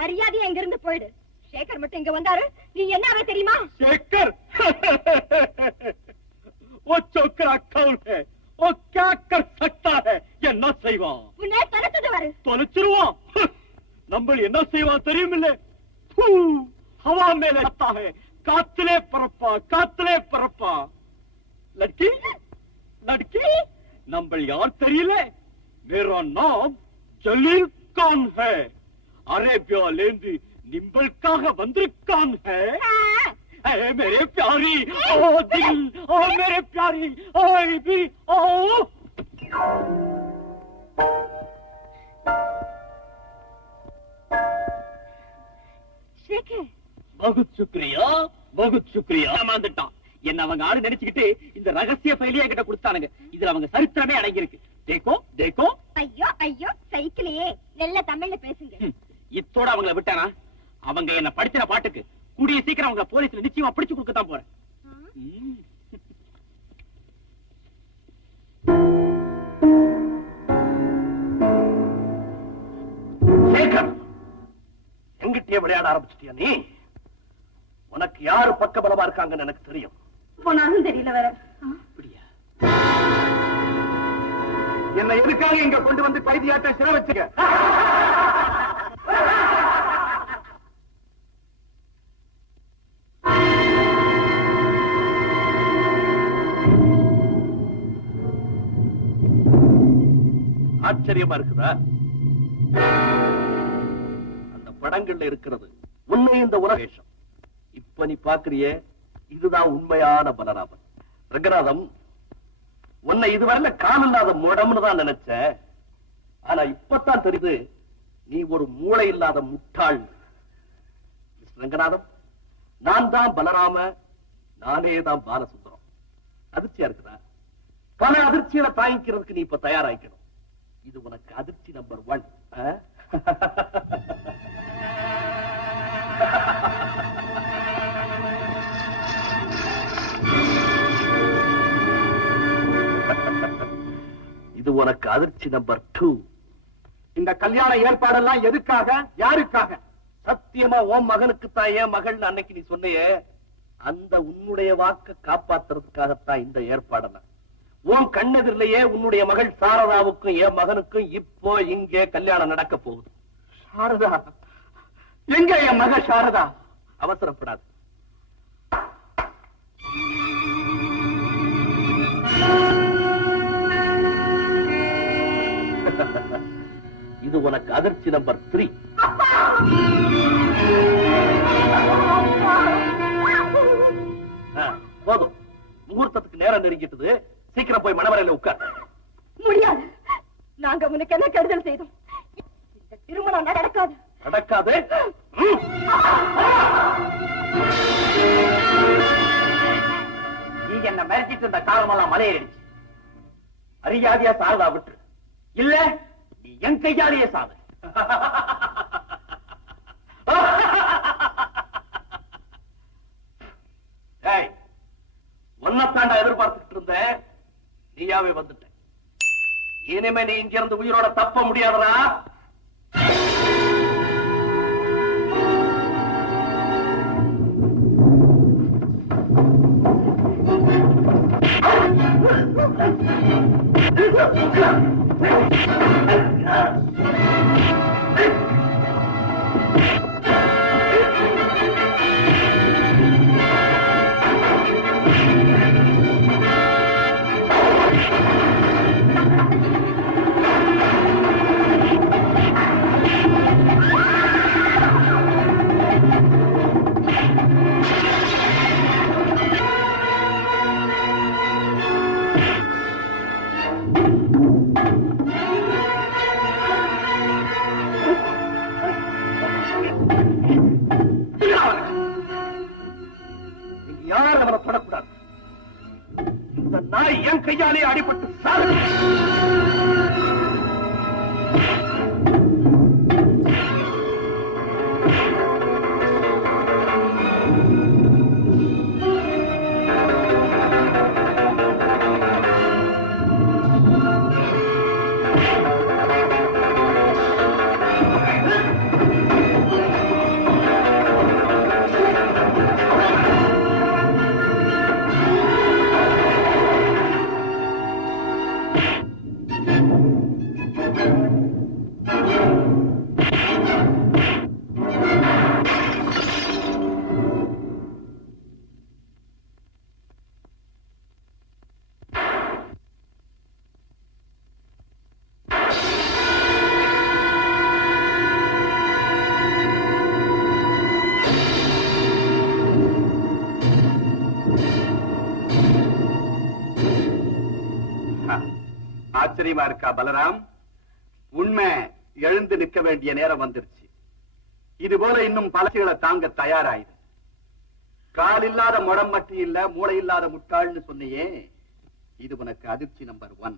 மரியாதையா இங்க இருந்து போயிடு. சேகர் மட்டும் இங்க வந்தாரு, நீ என்ன தெரியுமா? சேகர் वो छोकरा कौन है? वो क्या कर सकता है? என்ன செய்வான்? உன்னை தொலைச்சிடுவாரு. தொலைச்சிருவான். நம்ம என்ன செய்வான் தெரியுமில்ல? हवा में लगता है, कातले परपा, कातले परपा. लड़की लड़की, நம்ம யார் தெரியல? मेरा नाम जलील खान है. அரேபியாலேந்து நிம்பளுக்காக வந்திருக்கான் है. अरे मेरे प्यारी, ओ दिल, ओ मेरे प्यारी, ओ भी, ओ. சேகர், बहुत शुक्रिया, बहुत शुक्रिया. ஏமாந்துட்டான். என்ன அவங்க ஆளு நினைச்சுக்கிட்டு இந்த ரகசிய ஃபைலியா கிட்ட கொடுத்தானுங்க. இதுல அவங்க சரித்திரமே அடங்கி இருக்கு. தேக்கோ தேக்கோ. ஐயோ ஐயோ, சைக்கிளையே நல்ல தமிழ்ல பேசுங்க. இத்தோட அவங்கள விட்டானா? அவங்க என்ன படிக்கிற பாட்டுக்கு கூடிய சீக்கிரம் அவங்கள போலீஸ்ல நிச்சயமா பிடிச்சு கொடுக்கத்தான் போறேன். சேகர், எங்கிட்டே விளையாட ஆரம்பிச்சிட்டியா நீ? உனக்கு யாரு பக்கபலமா இருக்காங்கன்னு எனக்கு தெரியும். போனாலும் தெரியல வேற. அப்படியா? என்ன எதுக்காக இங்க கொண்டு வந்து கைதியாட்ட சிற வச்சுக்க? ஆச்சரியமா இருக்குதா? அந்த படங்கள்ல இருக்கிறது உண்மை. இந்த உலகம் இப்ப நீ பாக்குறியே, இதுதான் உண்மையான பலராமன். ரங்கநாதம், உன்னை இதுவரையில காலில்லாத முடம்னு தான் நினைச்ச. ஆனா இப்பத்தான் தெரியுது நீ ஒரு மூளை இல்லாத முட்டாள். ரங்கநாதம், நான் தான் பலராம, நானே தான் பாலசுந்தரம். அதிர்ச்சியா இருக்குதா? பல அதிர்ச்சிகளை தாங்கிக்கிறதுக்கு நீ இப்ப தயாராகிக்கணும். இது உனக்கு அதிர்ச்சி நம்பர் 1. இது உனக்கு அதிர்ச்சி நம்பர் 2. இந்த கல்யாண ஏற்பாடெல்லாம் எதுக்காக, யாருக்காக? சத்தியமா உன் மகனுக்கு தான் என் மகள் அன்னைக்கு நீ சொன்னையே, அந்த உன்னுடைய வாக்க காப்பாத்துறதுக்காகத்தான் இந்த ஏற்பாடெல்லாம். உன் கண்ணெதிரிலேயே உன்னுடைய மகள் சாரதாவுக்கும் என் மகனுக்கும் இப்போ இங்கே கல்யாணம் நடக்க போகுது. சாரதா எங்க? என் மக சாரதா. அவசரப்படாது. இது உனக்கு அதிர்ச்சி நம்பர் 3. போதும், முகூர்த்தத்துக்கு நேரம் நெருங்கிட்டது. சீக்கிரம் போய் மணவரையில உட்கார். முடியாது. நாங்க உனக்கு என்ன கெடுதல் செய்தோம்? இந்த திருமணம் நடக்காது. நடக்காது? நீங்க என்ன மிரட்டிட்டு இருந்த காலமெல்லாம் மலையேறிடுச்சு. அறியாதியா சாரதா விட்டு, இல்ல நீ என் கையாலேயே சாது. ஒன்னத்தாண்டா எதிர்பார்த்துட்டு இருந்தேன், நீயாவே வந்துட்ட. இனிமே நீ இங்க இருந்து உயிரோட தப்ப முடியாதரா. யார் அவரை தொடக்கூடாது. இந்த நாய் என் கையாலே அடிபட்டு சாரு. ஆச்சரியமா இருக்கா பலராம்? உண்மை எழுந்து நிற்க வேண்டிய நேரம் வந்துருச்சு. இது போல இன்னும் பலர்ச்சிகளை தாங்க தயாராயிரு. கால் இல்லாத முடம் மட்டும் இல்ல, மூளை இல்லாத முட்டாள்னு சொன்னையே, இது உனக்கு அதிர்ச்சி நம்பர் 1.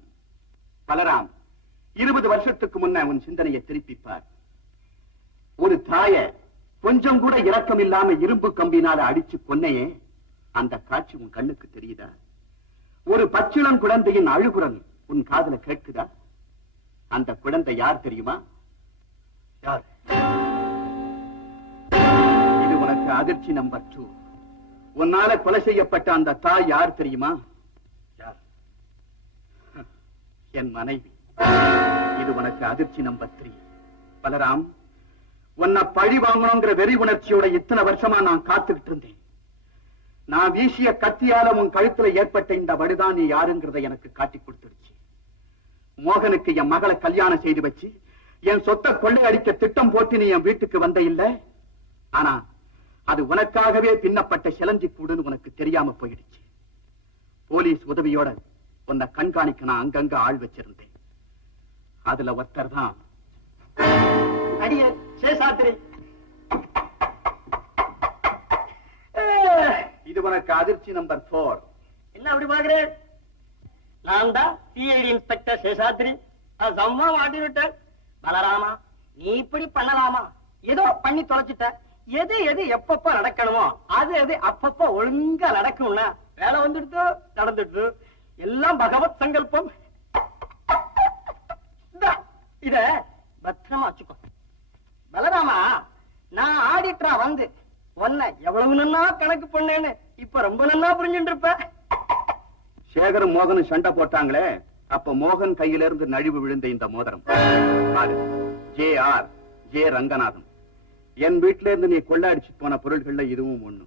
பலராம், 20 வருஷத்துக்கு முன்ன உன் சிந்தனையை திருப்பிப்பார். ஒரு தாய கொஞ்சம் கூட இரக்கம் இல்லாம இரும்பு கம்பினால அடிச்சு கொன்னையே, அந்த காட்சி உன் கண்ணுக்கு தெரியுதா? ஒரு பச்சிளம் குழந்தையின் அழுகுரல் உன் காதுல கேட்குதா? அந்த குழந்தை யார் தெரியுமா? யார்? இது உனக்கு அதிர்ச்சி நம்பர் 2. உன்னால கொலை செய்யப்பட்ட அந்த தாய் யார் தெரியுமா? யார்? என் மனைவி. இது உனக்கு அதிர்ச்சி நம்பர் 3. பலராம், உன்னை பழி வாங்கணுங்கிற வெறி உணர்ச்சியோட இத்தனை வருஷமா நான் காத்துக்கிட்டு இருந்தேன். நான் வீசிய கத்தியால உன் கழுத்துல ஏற்பட்ட இந்த வடுதான் நீ யாருங்கிறத எனக்கு காட்டி கொடுத்துருச்சு. மோகனுக்கு என் மகளை கல்யாணம் செய்து வச்சு என் சொத்தை கொள்ளையடிக்க திட்டம் போட்டு நீ என் வீட்டுக்கு வந்த இல்ல. ஆனா அது உனக்காகவே பின்னப்பட்ட சிலந்தி கூடுன்னு உனக்கு தெரியாம போயிடுச்சு. போலீஸ் உதவியோட உன்னை கண்காணிக்க நான் அங்கங்க ஆள் வச்சிருந்தேன். அதுல ஒருத்தர் தான் அடியே சேஷாத்திரி. உனக்கு அதிர்ச்சி நம்பர் 4. என்ன அப்படி பாக்குறேன்? நான் தான் சிஐடி இன்ஸ்பெக்டர் சேஷாத்ரி. அம்மா மாட்டி விட்டேன். பலராமா, நீ இப்படி பண்ணலாமா? ஏதோ பண்ணி தொலைச்சிட்ட. எது எது எப்பப்ப நடக்கணுமோ அது எது அப்பப்ப ஒழுங்கா நடக்கும்னா வேலை வந்துடுது, நடந்துடுது. எல்லாம் பகவத் சங்கல்பம். இத பத்திரமா வச்சுக்கோ. பலராமா, நான் ஆடிட்டரா வந்து உன்னை எவ்வளவு நன்னா கணக்கு பண்ணேன்னு இப்ப ரொம்ப நன்னா புரிஞ்சுட்டு இருப்ப. சேகரும் மோகனும் சண்டை போட்டாங்களே, அப்ப மோகன் கையில இருந்து நழுவு விழுந்த இந்த மோதிரம் பாரு. JR J Ranganathan. என் வீட்டுல இருந்து நீ கொள்ளையடிச்சு போன பொருள்கள்ல இதுவும் ஒண்ணு.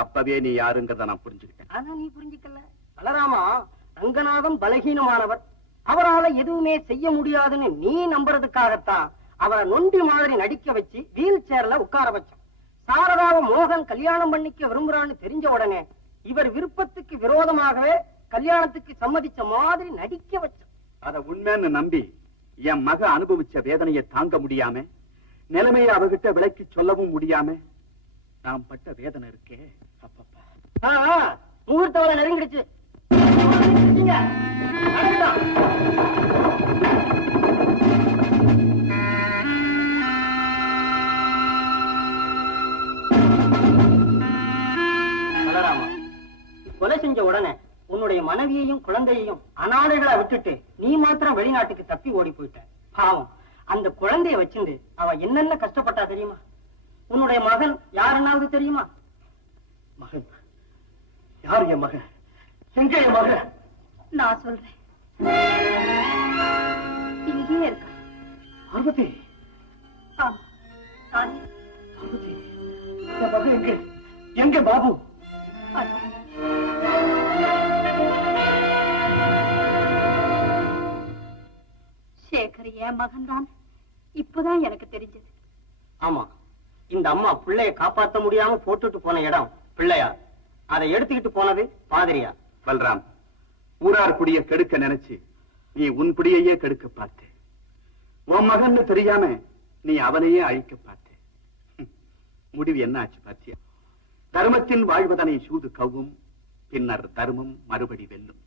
அப்பவே நீ யாருங்கிறத நான் புரிஞ்சுக்கிட்டேன். ஆனா நீ புரிஞ்சுக்கல. பலராமா, ரங்கநாதன் பலகீனமானவர். அவரால எதுவுமே செய்ய முடியாதுன்னு நீ நம்புறதுக்காகத்தான் அவரை நொண்டி மாதிரி நடிக்க வச்சு வீல் சேர்ல உட்கார வச்சான். சாரதாவை மோகன் கல்யாணம் பண்ணிக்க விரும்புறான்னு தெரிஞ்ச உடனே இவர் விருப்பத்துக்கு விரோதமாகவே கல்யாணத்துக்கு சம்மதிச்ச மாதிரி நடிக்க வச்சான். அத உண்மைன்னு நம்பி என் மக அனுபவிச்ச வேதனையை தாங்க முடியாம, நிலைமையை அவகிட்ட விலைக்கு சொல்லவும் முடியாம நான் பட்ட வேதனை இருக்கே அப்பப்பா. முகூர்த்த வரை நெருங்கிடுச்சு. கொலை செஞ்ச உடனே உன்னுடைய மனைவியையும் குழந்தையையும் அனாதைகளை விட்டுட்டு நீ மாத்திரம் வெளிநாட்டுக்கு தப்பி ஓடி போயிட்ட. பாவம், அந்த குழந்தைய வச்சிருந்து அவ என்னென்ன கஷ்டப்பட்டா தெரியுமா? உன்னுடைய மகன் யாருன்னாவது தெரியுமா? மகன் யாரு? என் மகன் எங்க? என் மகன் நான் சொல்றேன், இங்கேயே இருக்கா. பார்வதி, ஆமா, நானே. பார்வதி, என் மகன் எங்க? எங்க பாபு? அதான். சேகர் என் மகன் தான். இப்பதான் எனக்கு தெரிஞ்சது. ஆமா, இந்த அம்மா பிள்ளைய காப்பாற்ற முடியாம போட்டுட்டு போன இடம் பிள்ளையார். அதை எடுத்துக்கிட்டு போனது பாதிரியார். பல்ராம், ஊரார் குடிய கெடுக்க நினைச்சு நீ உன் குடியையே கெடுக்க பார்த்த. உன் மகன்னு தெரியாம நீ அவனையே அழிக்க பார்த்த. முடிவு என்ன ஆச்சு பாத்தியா? தர்மத்தின் வாழ்வதனை சூது கவ்வும், பின்னர் தர்மம் மறுபடி வெல்லும்.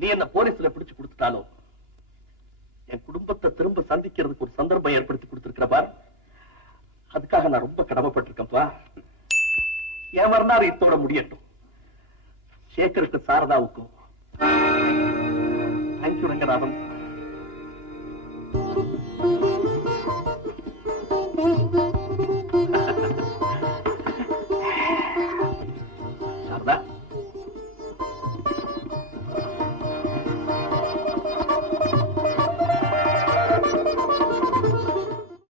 நீ என்ன போலீஸ்ல பிடிச்சு கொடுத்துட்டாலும் என் குடும்பத்தை திரும்ப சந்திக்கிறதுக்கு ஒரு சந்தர்ப்பம் ஏற்படுத்தி கொடுத்திருக்கிற பார், அதுக்காக நான் ரொம்ப கடமைப்பட்டிருக்கேன்ப்பா. என் வரலாறு இத்தோட முடியட்டும். சேகருக்கு சாரதாவுக்கும் தேங்க்யூ ரங்கநாதன்.